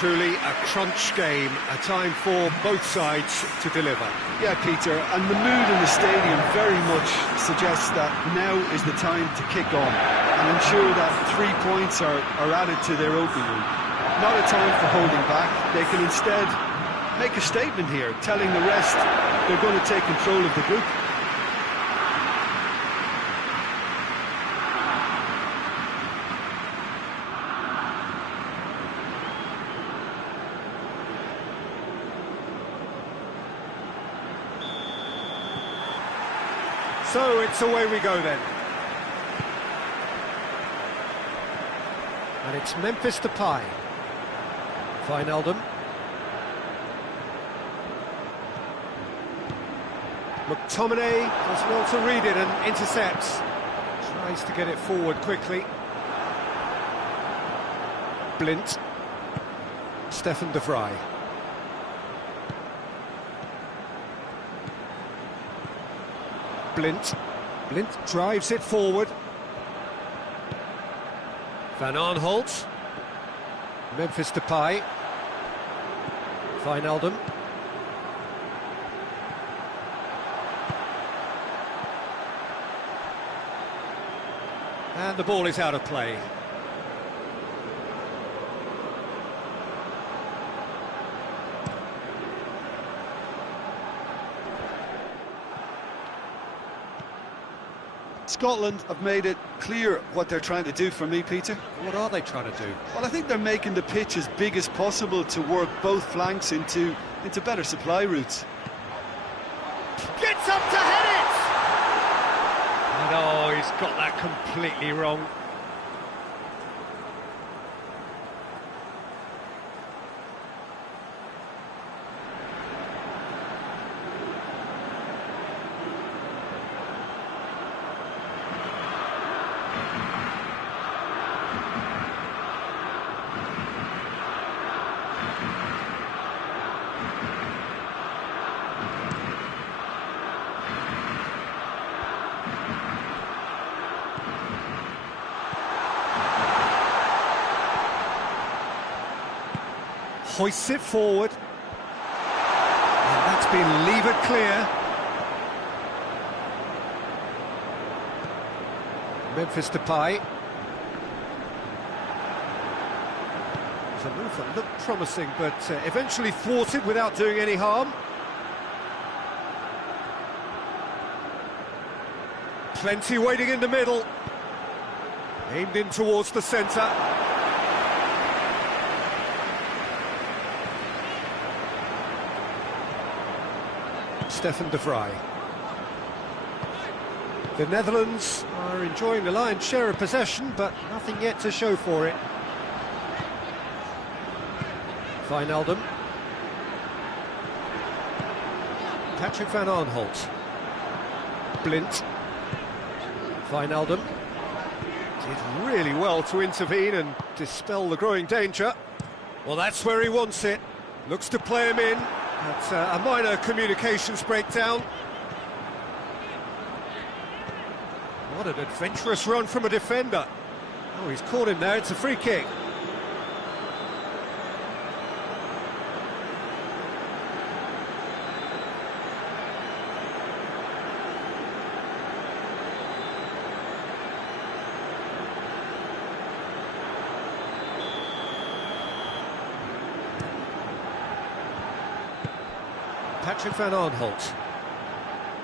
Truly a crunch game, a time for both sides to deliver. Yeah, Peter, and the mood in the stadium very much suggests that now is the time to kick on and ensure that 3 points are added to their opening week. Not a time for holding back. They can instead make a statement here, telling the rest they're going to take control of the group. So it's away we go then. And it's Memphis Depay. Wijnaldum. McTominay does well to read it and intercepts. Tries to get it forward quickly. Blint. Stefan de Vrij. Blint. Blint drives it forward. Van Aanholt. Memphis Depay. Wijnaldum. And the ball is out of play. Scotland have made it clear what they're trying to do for me, Peter. What are they trying to do? Well, I think they're making the pitch as big as possible to work both flanks into better supply routes. Gets up to head it! And oh, he's got that completely wrong. Hoists it forward. And that's been levered clear. Memphis Depay. It's a move that looked promising, but eventually thwarted without doing any harm. Plenty waiting in the middle. Aimed in towards the centre. Stefan de Vrij. The Netherlands are enjoying the lion's share of possession, but nothing yet to show for it. Wijnaldum. Patrick Van Aanholt. Blint. Wijnaldum. Did really well to intervene and dispel the growing danger. Well, that's where he wants it. Looks to play him in. That's a minor communications breakdown. What an adventurous run from a defender. Oh, he's caught him there, it's a free kick. Patrick Van Aanholt.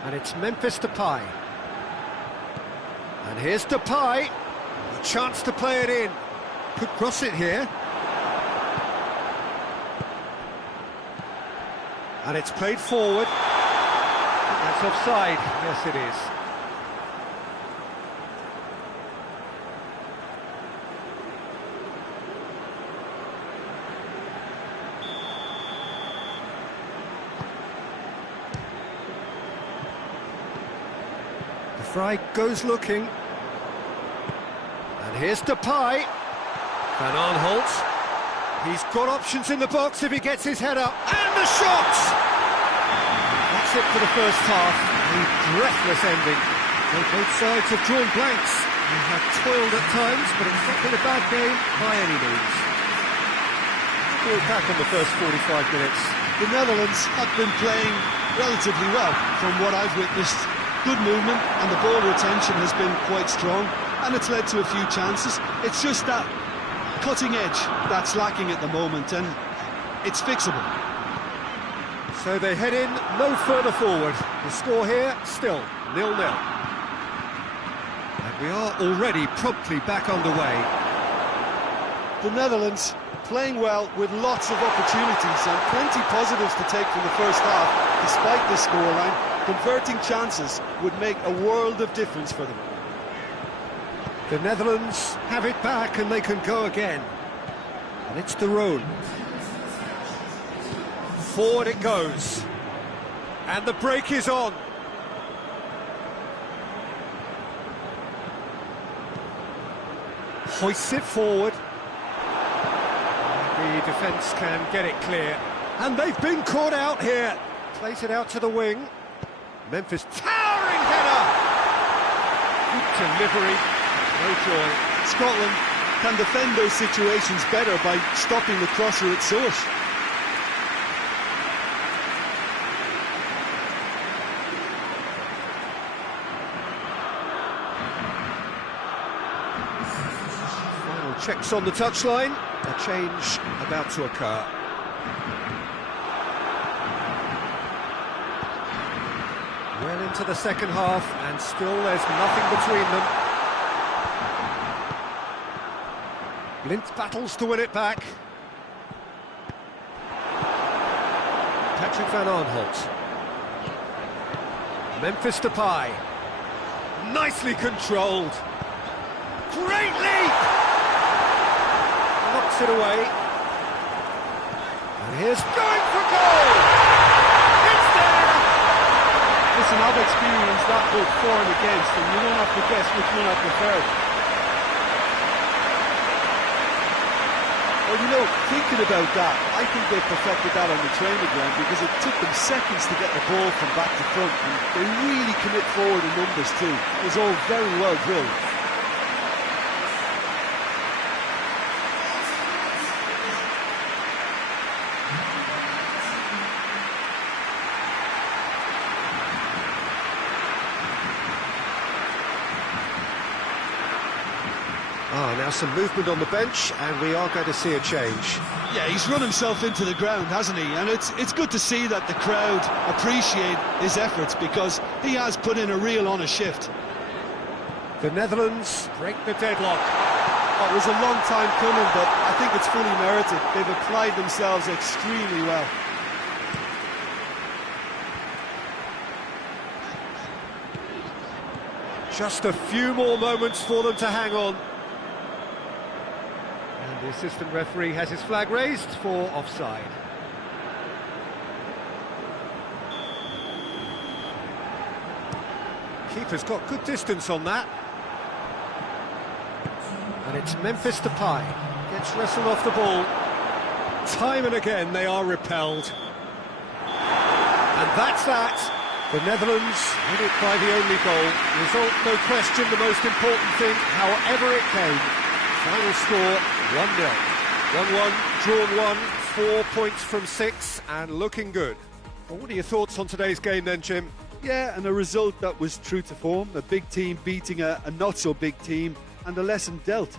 And it's Memphis Depay. And here's Depay. A chance to play it in. Could cross it here. And it's played forward. That's offside. Yes, it is. Vrij goes looking. And here's Depay. Van Aanholt. He's got options in the box if he gets his head up. And the shot! That's it for the first half. A breathless ending. So both sides have drawn blanks. They have toiled at times, but it's not been a bad game by any means. Let's look back on the first 45 minutes. The Netherlands have been playing relatively well from what I've witnessed. Good movement and the ball retention has been quite strong, and it's led to a few chances. It's just that cutting edge that's lacking at the moment, and it's fixable. So they head in no further forward. The score here still 0-0. And we are already promptly back underway. The Netherlands playing well with lots of opportunities and plenty positives to take from the first half despite this scoreline. Converting chances would make a world of difference for them. The Netherlands have it back and they can go again. And it's De Roon. Forward it goes. And the break is on. Hoists it forward. The defence can get it clear. And they've been caught out here. Plays it out to the wing. Memphis, towering header! delivery, no joy. Scotland can defend those situations better by stopping the crosser at source. Final checks on the touchline, a change about to occur. Well into the second half, and still there's nothing between them. Blint battles to win it back. Patrick van Arnholt. Memphis Depay. Nicely controlled. Great leap! Knocks it away. And here's going for goal! It's there! Listen, I've experienced that both for and against, and you don't have to guess which one I prefer. Well, you know, thinking about that, I think they perfected that on the training ground because it took them seconds to get the ball from back to front, and they really commit forward in numbers too. It was all very well drilled. Now some movement on the bench, and we are going to see a change. Yeah, he's run himself into the ground, hasn't he? And it's good to see that the crowd appreciate his efforts because he has put in a real honest shift. The Netherlands break the deadlock. Oh, it was a long time coming, but I think it's fully merited. They've applied themselves extremely well. Just a few more moments for them to hang on. And the assistant referee has his flag raised for offside. Keeper's got good distance on that. And it's Memphis Depay. Gets wrestled off the ball. Time and again they are repelled. And that's that. The Netherlands win it by the only goal. Result, no question, the most important thing, however it came. Final score, 1-0. 1-1, drawn 1, 4 points from 6, and looking good. Well, what are your thoughts on today's game then, Jim? Yeah, and a result that was true to form. A big team beating a not-so-big team, and a lesson dealt.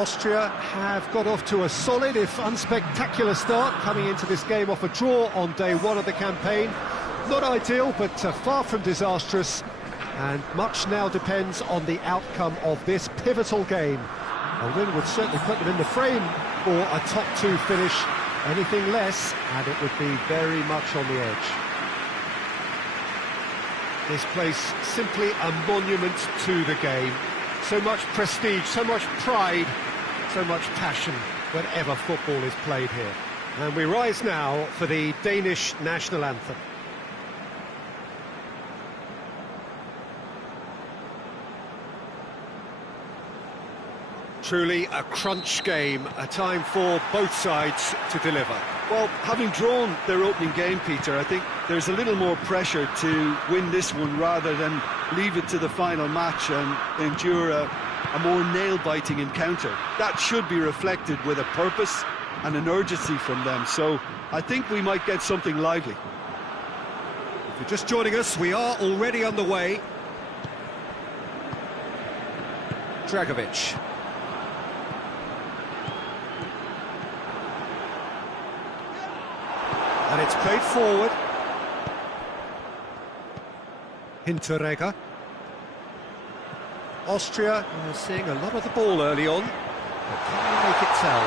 Austria have got off to a solid, if unspectacular start, coming into this game off a draw on day one of the campaign. Not ideal, but far from disastrous, and much now depends on the outcome of this pivotal game. A win would certainly put them in the frame for a top two finish. Anything less, and it would be very much on the edge. This place simply a monument to the game. So much prestige, so much pride, so much passion whenever football is played here. And we rise now for the Danish national anthem. Truly a crunch game, a time for both sides to deliver. Well, having drawn their opening game, Peter, I think there's a little more pressure to win this one rather than leave it to the final match and endure a more nail-biting encounter. That should be reflected with a purpose and an urgency from them, so I think we might get something lively. If you're just joining us, we are already underway. Dragovic. And it's played forward. Hinteregger. Austria seeing a lot of the ball early on, but can they make it tell?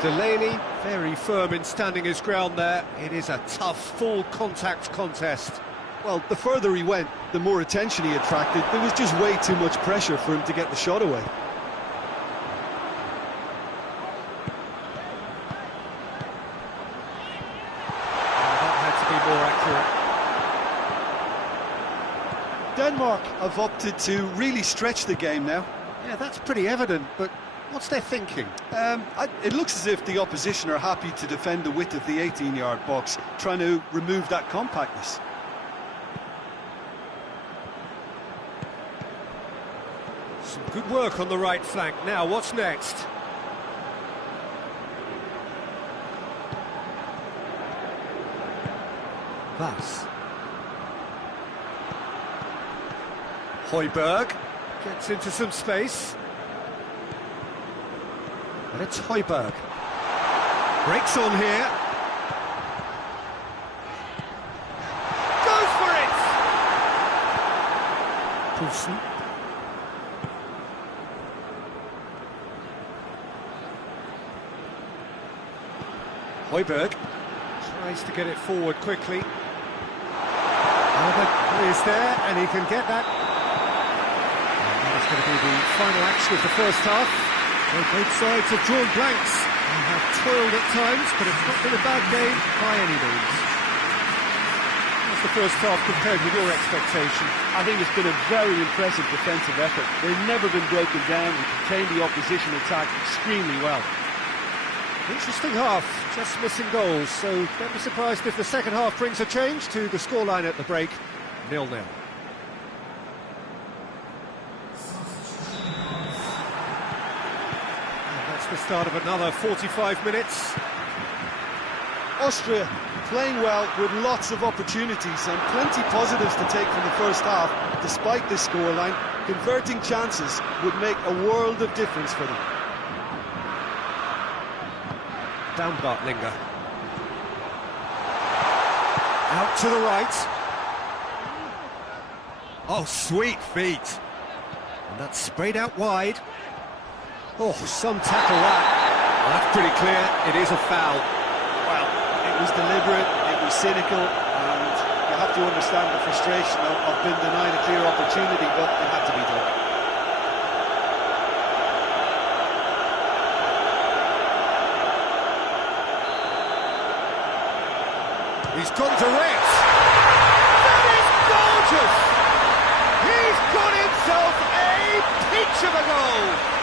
Delaney, very firm in standing his ground there. It is a tough, full-contact contest. Well, the further he went, the more attention he attracted. There was just way too much pressure for him to get the shot away. Denmark have opted to really stretch the game now. Yeah, that's pretty evident, but what's their thinking? It looks as if the opposition are happy to defend the width of the 18-yard box, trying to remove that compactness. Some good work on the right flank. Now, what's next? Vas. Højbjerg gets into some space. And it's Højbjerg. Breaks on here. Goes for it! Poulsen. Højbjerg tries to get it forward quickly. Albert is there, and he can get that. It's going to be the final action of the first half. Well, both sides have drawn blanks and have toiled at times, but it's not been a bad game by any means. How's the first half compared with your expectation? I think it's been a very impressive defensive effort. They've never been broken down and contained the opposition attack extremely well. Interesting half, just missing goals, so don't be surprised if the second half brings a change to the scoreline at the break, 0-0. The start of another 45 minutes. Austria playing well with lots of opportunities and plenty positives to take from the first half. Despite this scoreline, converting chances would make a world of difference for them. Down Bartlinger. Out to the right. Oh, sweet feet. And that's sprayed out wide. Oh, some tackle that. Well, that's pretty clear, it is a foul. Well, it was deliberate, it was cynical, and you have to understand the frustration of being denied a clear opportunity, but it had to be done. He's gone direct. That is gorgeous! He's got himself a peach of a goal!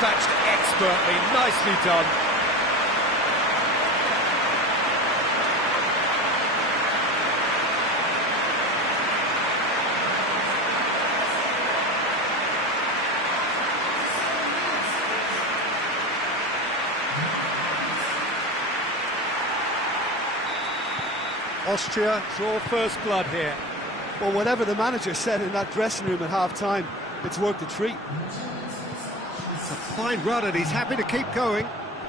Dispatched expertly, nicely done. Austria draw first blood here. Well, whatever the manager said in that dressing room at half-time, it's worked a treat. It's a fine run and he's happy to keep going.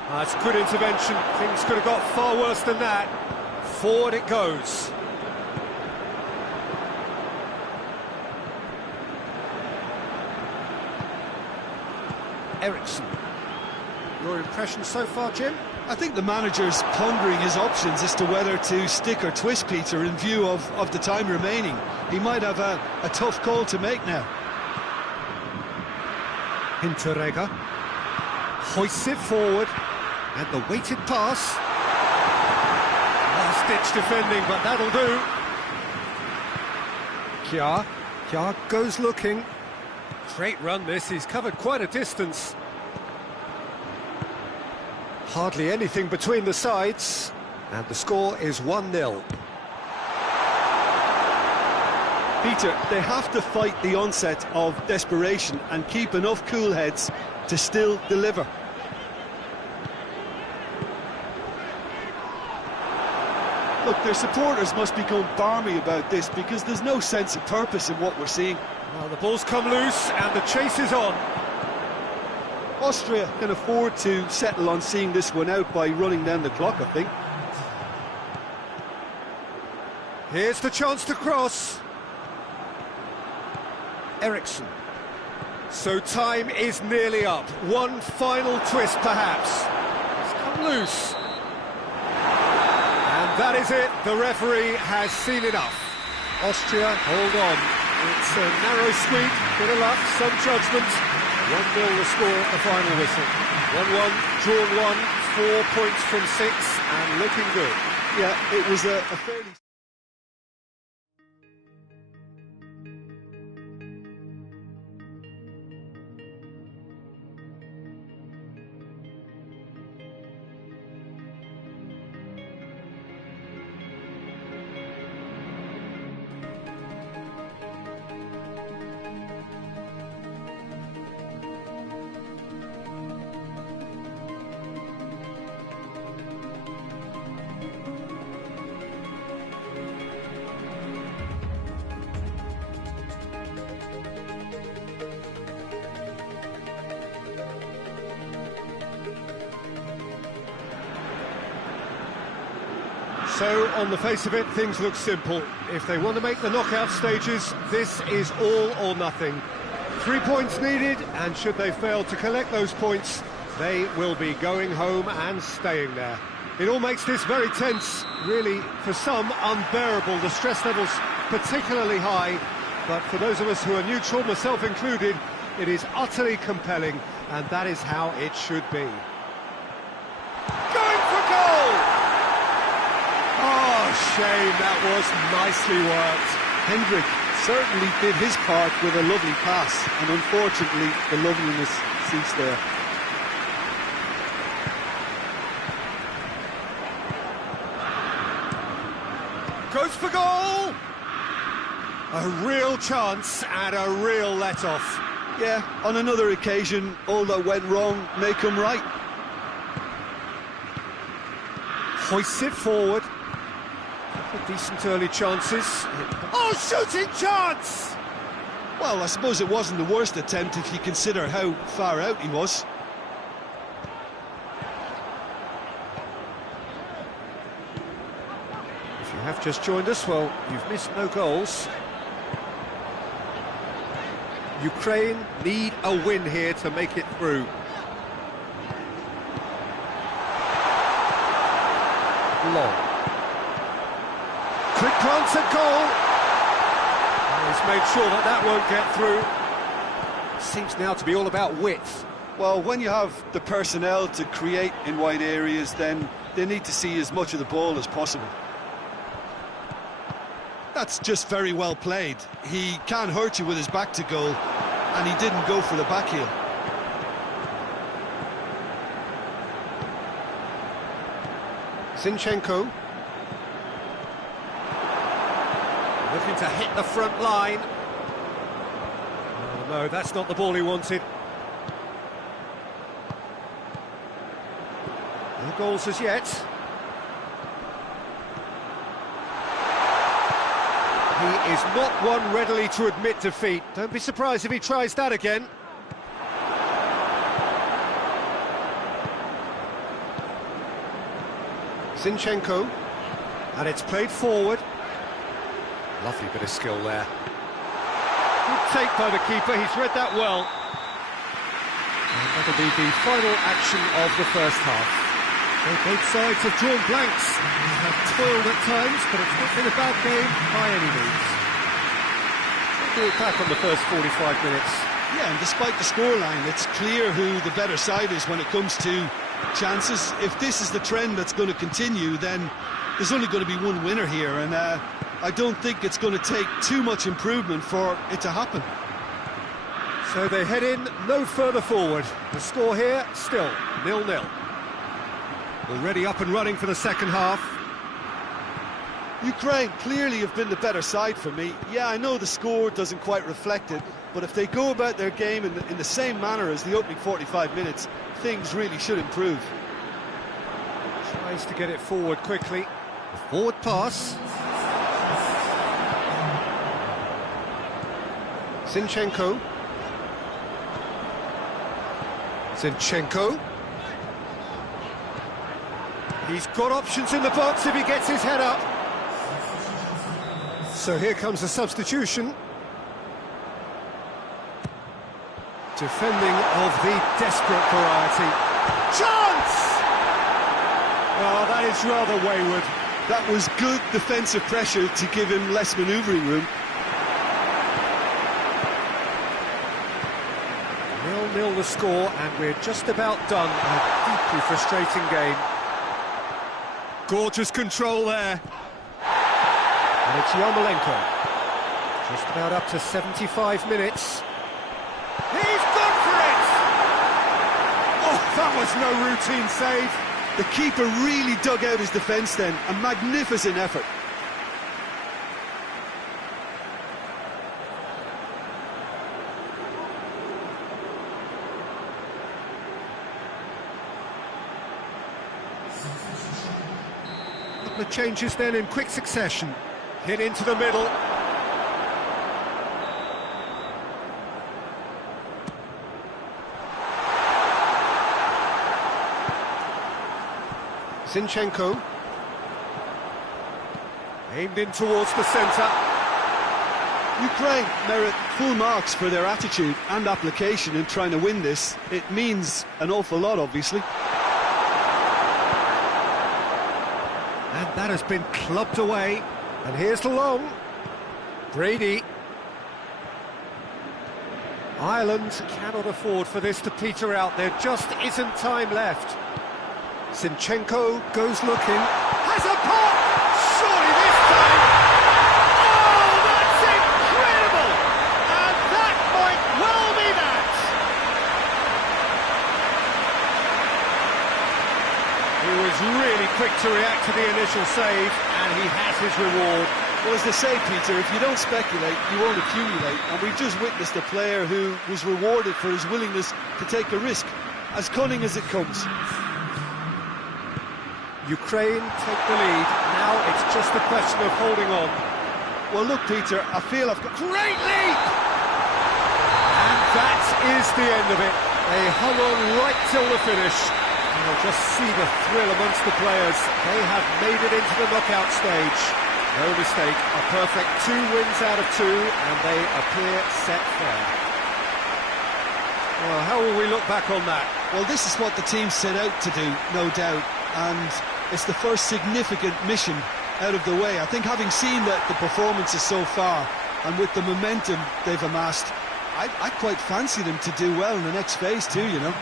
That's good intervention. Things could have got far worse than that. Forward it goes. Ericsson. Your impression so far, Jim? I think the manager's pondering his options as to whether to stick or twist Peter in view of the time remaining. He might have a tough call to make now. Hinteregger hoists it forward, and the weighted pass. Last-ditch defending, but that'll do. Kjaer goes looking. Great run this, he's covered quite a distance. Hardly anything between the sides, and the score is 1-0. Peter, they have to fight the onset of desperation and keep enough cool heads to still deliver. Look, their supporters must be going barmy about this because there's no sense of purpose in what we're seeing. Well, the ball's come loose and the chase is on. Austria can afford to settle on seeing this one out by running down the clock, I think. Here's the chance to cross. Ericsson. So time is nearly up. One final twist, perhaps. It's come loose. And that is it. The referee has seen enough. Austria, hold on. It's a narrow squeak, bit of luck, some judgment. 1-0 the score at the final whistle. 1-1, drawn 1, 4 points from 6, and looking good. Yeah, it was a fairly... So, on the face of it, things look simple. If they want to make the knockout stages, this is all or nothing. 3 points needed, and should they fail to collect those points, they will be going home and staying there. It all makes this very tense, really, for some, unbearable. The stress levels particularly high, but for those of us who are neutral, myself included, it is utterly compelling, and that is how it should be. Going for goal! Oh, shame, that was nicely worked. Hendrick certainly did his part with a lovely pass, and unfortunately the loveliness ceased there. Goes for goal! A real chance and a real let-off. Yeah, on another occasion, all that went wrong may come right. Hoists it forward. Decent early chances. Oh, shooting chance! Well, I suppose it wasn't the worst attempt if you consider how far out he was. If you have just joined us, well, you've missed no goals. Ukraine need a win here to make it through. Long. Quick glance at goal. He's made sure that that won't get through. Seems now to be all about width. Well, when you have the personnel to create in wide areas, then they need to see as much of the ball as possible. That's just very well played. He can't hurt you with his back to goal, and he didn't go for the back heel. Zinchenko. Looking to hit the front line. Oh, no, that's not the ball he wanted. No goals as yet. He is not one readily to admit defeat. Don't be surprised if he tries that again. Zinchenko, and it's played forward. Lovely bit of skill there. Good take by the keeper, he's read that well. And that'll be the final action of the first half. So both sides have drawn blanks. They have toiled at times, but it's not been a bad game by any means. We'll do it back on the first 45 minutes. Yeah, and despite the scoreline, it's clear who the better side is when it comes to chances. If this is the trend that's going to continue, then there's only going to be one winner here, and I don't think it's going to take too much improvement for it to happen. So they head in no further forward. The score here, still 0-0. Already up and running for the second half. Ukraine clearly have been the better side for me. Yeah, I know the score doesn't quite reflect it, but if they go about their game in the same manner as the opening 45 minutes, things really should improve. Tries to get it forward quickly. A forward pass. Zinchenko. Zinchenko. He's got options in the box if he gets his head up. So here comes a substitution. Defending of the desperate variety. Chance! Oh, that is rather wayward. That was good defensive pressure to give him less manoeuvring room. 0-0 the score, and we're just about done. A deeply frustrating game. Gorgeous control there. And it's Yarmolenko. Just about up to 75 minutes. He's gone for it! Oh, that was no routine save. The keeper really dug out his defence then. A magnificent effort. A couple of changes then in quick succession. Hit into the middle. Zinchenko. Aimed in towards the centre. Ukraine merit full marks for their attitude and application in trying to win this. It means an awful lot, obviously. And that has been clubbed away. And here's the long. Brady. Ireland cannot afford for this to peter out. There just isn't time left. Zinchenko goes looking. Has a pop! Surely this time! Oh, that's incredible! And that might well be that! He was really quick to react to the initial save, and he has his reward. Well, as they say, Peter, if you don't speculate, you won't accumulate. And we've just witnessed a player who was rewarded for his willingness to take a risk, as cunning as it comes. Ukraine take the lead. Now it's just a question of holding on. Well, look, Peter, I feel I've got... Great lead! And that is the end of it. They hung on right till the finish. And you'll just see the thrill amongst the players. They have made it into the knockout stage. No mistake, a perfect 2 wins out of 2, and they appear set fair. Well, how will we look back on that? Well, this is what the team set out to do, no doubt, and it's the first significant mission out of the way. I think having seen the performances so far, and with the momentum they've amassed, I quite fancy them to do well in the next phase too, you know.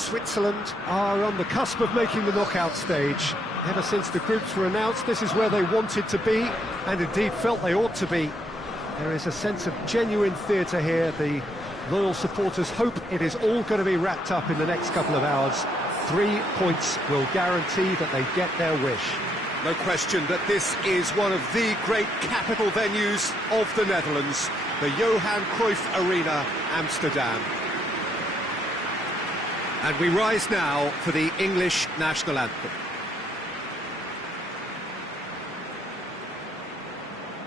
Switzerland are on the cusp of making the knockout stage. Ever since the groups were announced, this is where they wanted to be, and indeed felt they ought to be. There is a sense of genuine theatre here. The loyal supporters hope it is all going to be wrapped up in the next couple of hours. 3 points will guarantee that they get their wish. No question that this is one of the great capital venues of the Netherlands, the Johan Cruyff Arena, Amsterdam. And we rise now for the English national anthem.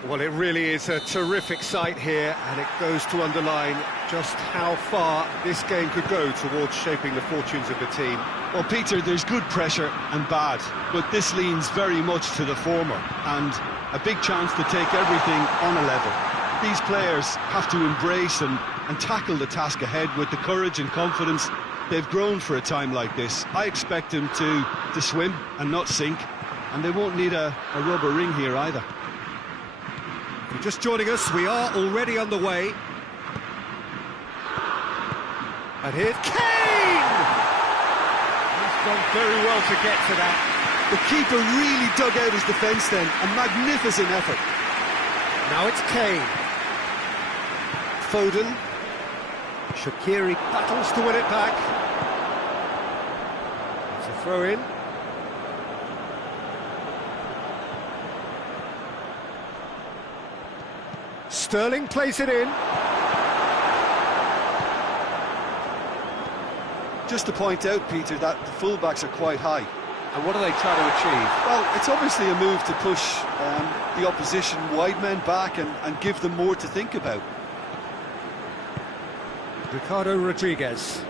Well, it really is a terrific sight here, and it goes to underline just how far this game could go towards shaping the fortunes of the team. Well, Peter, there's good pressure and bad, but this leans very much to the former, and a big chance to take everything on a level. These players have to embrace and tackle the task ahead with the courage and confidence they've grown for a time like this. I expect them to swim and not sink, and they won't need a rubber ring here either. If you're just joining us, we are already underway. And here's Kane! He's done very well to get to that. The keeper really dug out his defence then, a magnificent effort. Now it's Kane. Foden. Shaqiri battles to win it back. It's a throw-in. Sterling plays it in. Just to point out, Peter, that the fullbacks are quite high. And what are they trying to achieve? Well, it's obviously a move to push the opposition wide men back and give them more to think about. Ricardo Rodriguez.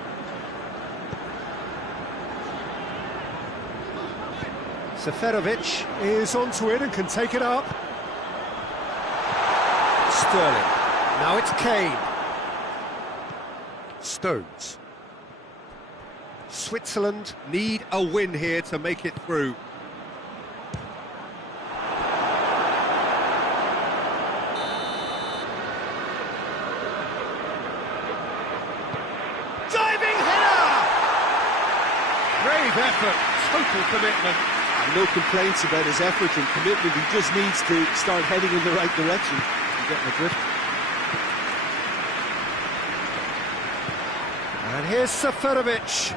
Seferovic is onto it and can take it up. Sterling. Now it's Kane. Stones. Switzerland need a win here to make it through. Diving header! Brave effort, total commitment. And no complaints about his effort and commitment. He just needs to start heading in the right direction. Getting the drift. And here's Seferovic.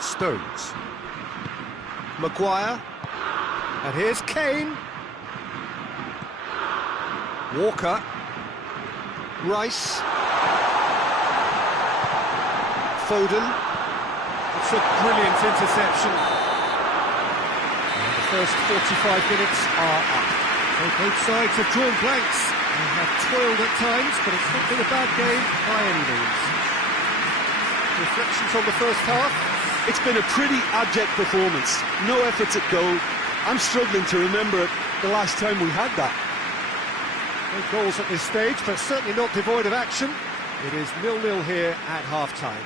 Stones. Maguire. And here's Kane. Walker. Rice. Foden. It's a brilliant interception. The first 45 minutes are up. So both sides have drawn blanks and have toiled at times, but it's not been a bad game by any means. Reflections on the first half? It's been a pretty abject performance. No efforts at goal. I'm struggling to remember the last time we had that. No goals at this stage, but certainly not devoid of action. It is 0-0 here at half-time.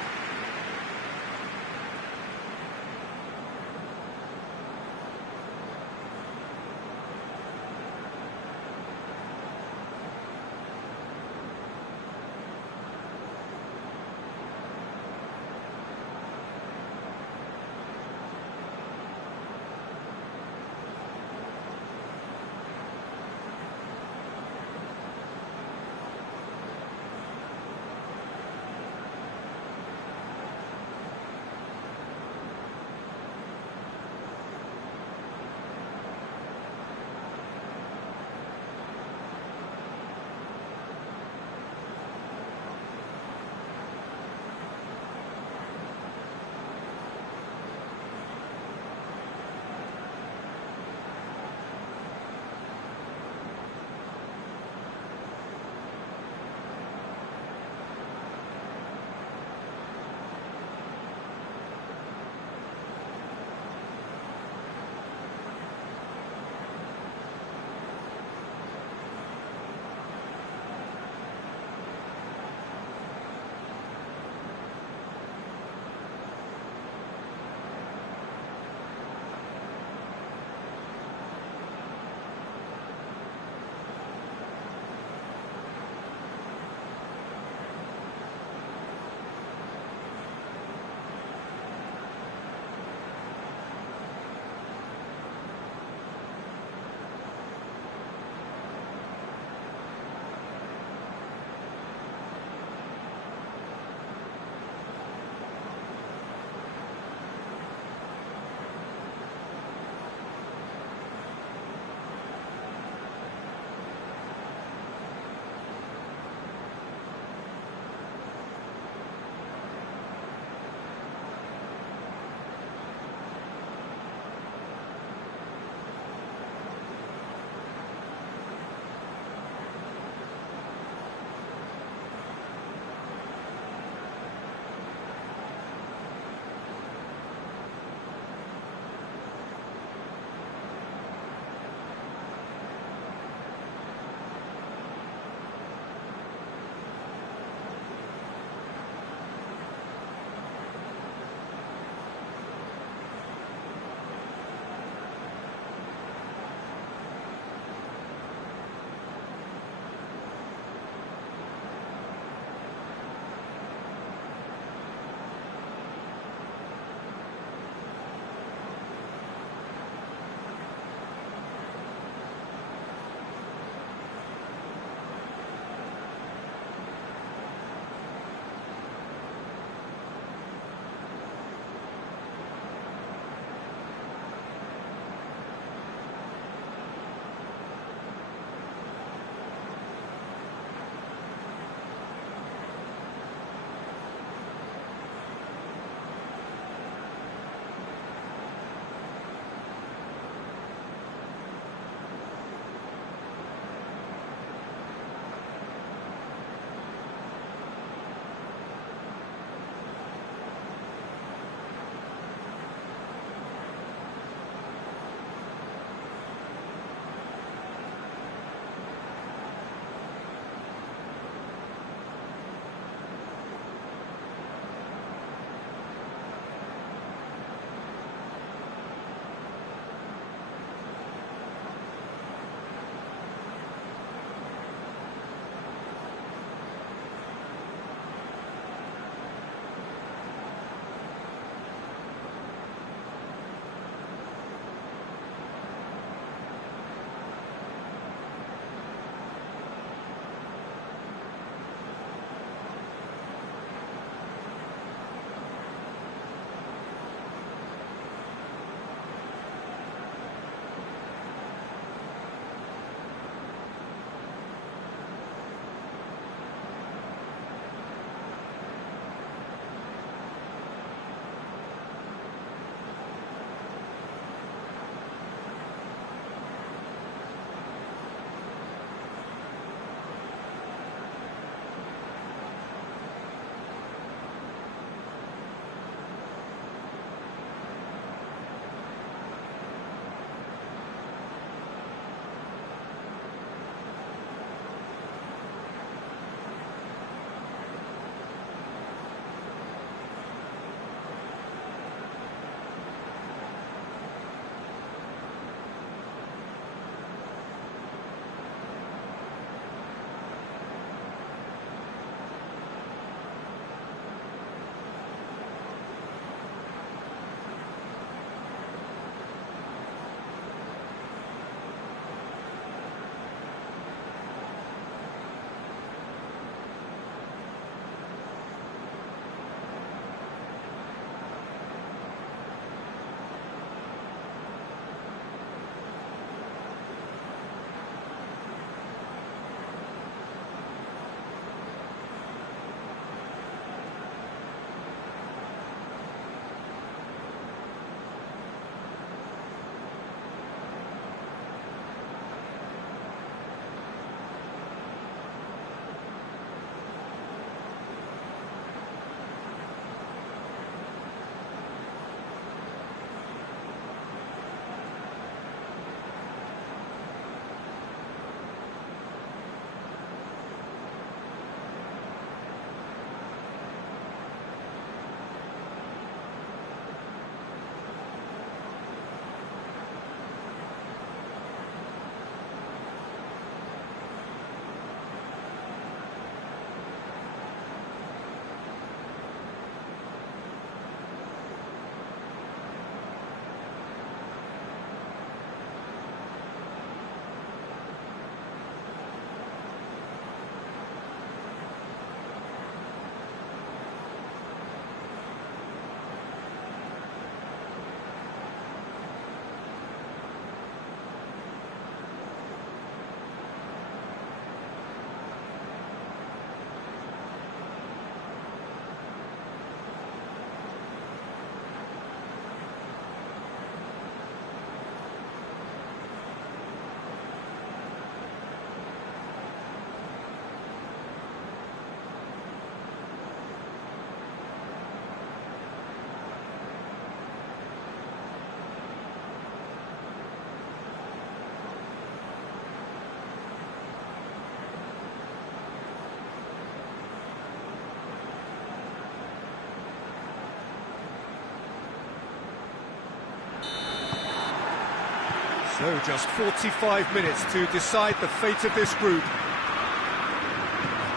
So just 45 minutes to decide the fate of this group.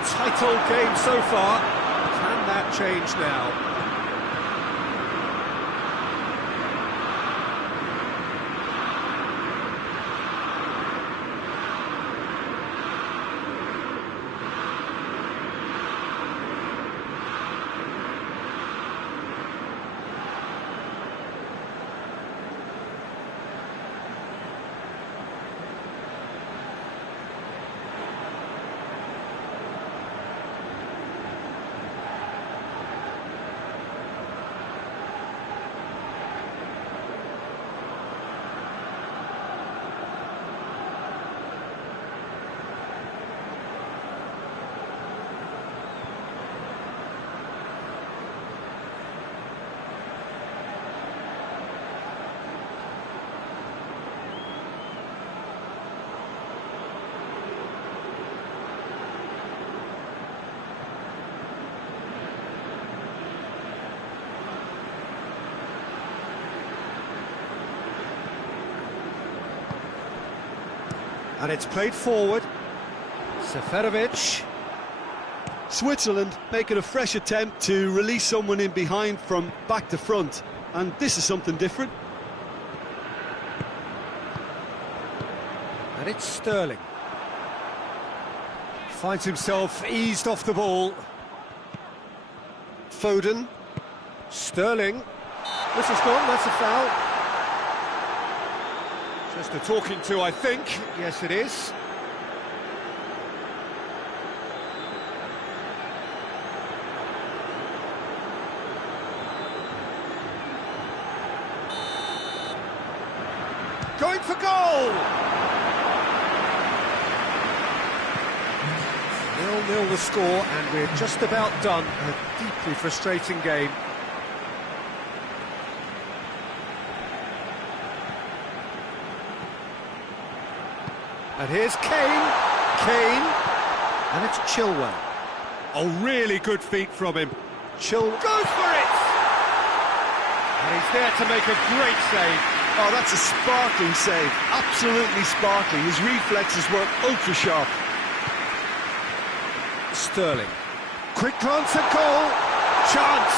Tight old game so far. Can that change now? And it's played forward. Seferovic. Switzerland making a fresh attempt to release someone in behind from back to front. And this is something different. And it's Sterling. Finds himself eased off the ball. Foden. Sterling. This is gone, that's a foul. Just a talking to, I think. Yes, it is. Going for goal! 0-0 the score, and we're just about done. A deeply frustrating game. And here's Kane. And it's Chilwell. Oh, really good feet from him. Chilwell goes for it! And he's there to make a great save. Oh, that's a sparkling save. Absolutely sparkling. His reflexes were ultra sharp. Sterling. Quick glance at goal. Chance.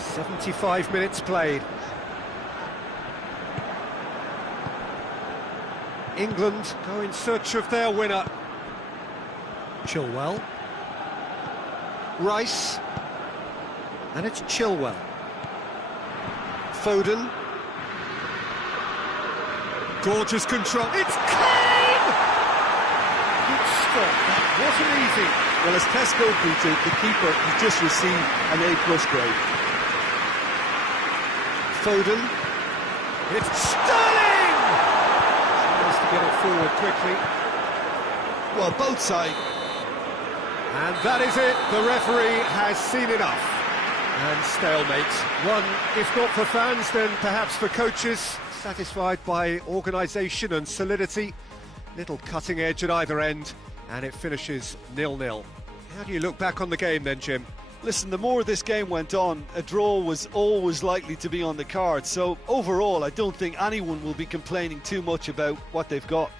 "75 minutes played. England go in search of their winner. Chilwell. Rice. And it's Chilwell. Foden. Gorgeous control. It's Kane! Good stop. That wasn't easy. Well, as Tesco greeted, the keeper has just received an A+ grade. Foden. It's Sterling! Tries to get it forward quickly. Well, both sides. And that is it. The referee has seen enough. And stalemate. One, if not for fans, then perhaps for coaches. Satisfied by organisation and solidity. Little cutting edge at either end. And it finishes 0-0. How do you look back on the game then, Jim? Listen, the more this game went on, a draw was always likely to be on the card. So overall, I don't think anyone will be complaining too much about what they've got.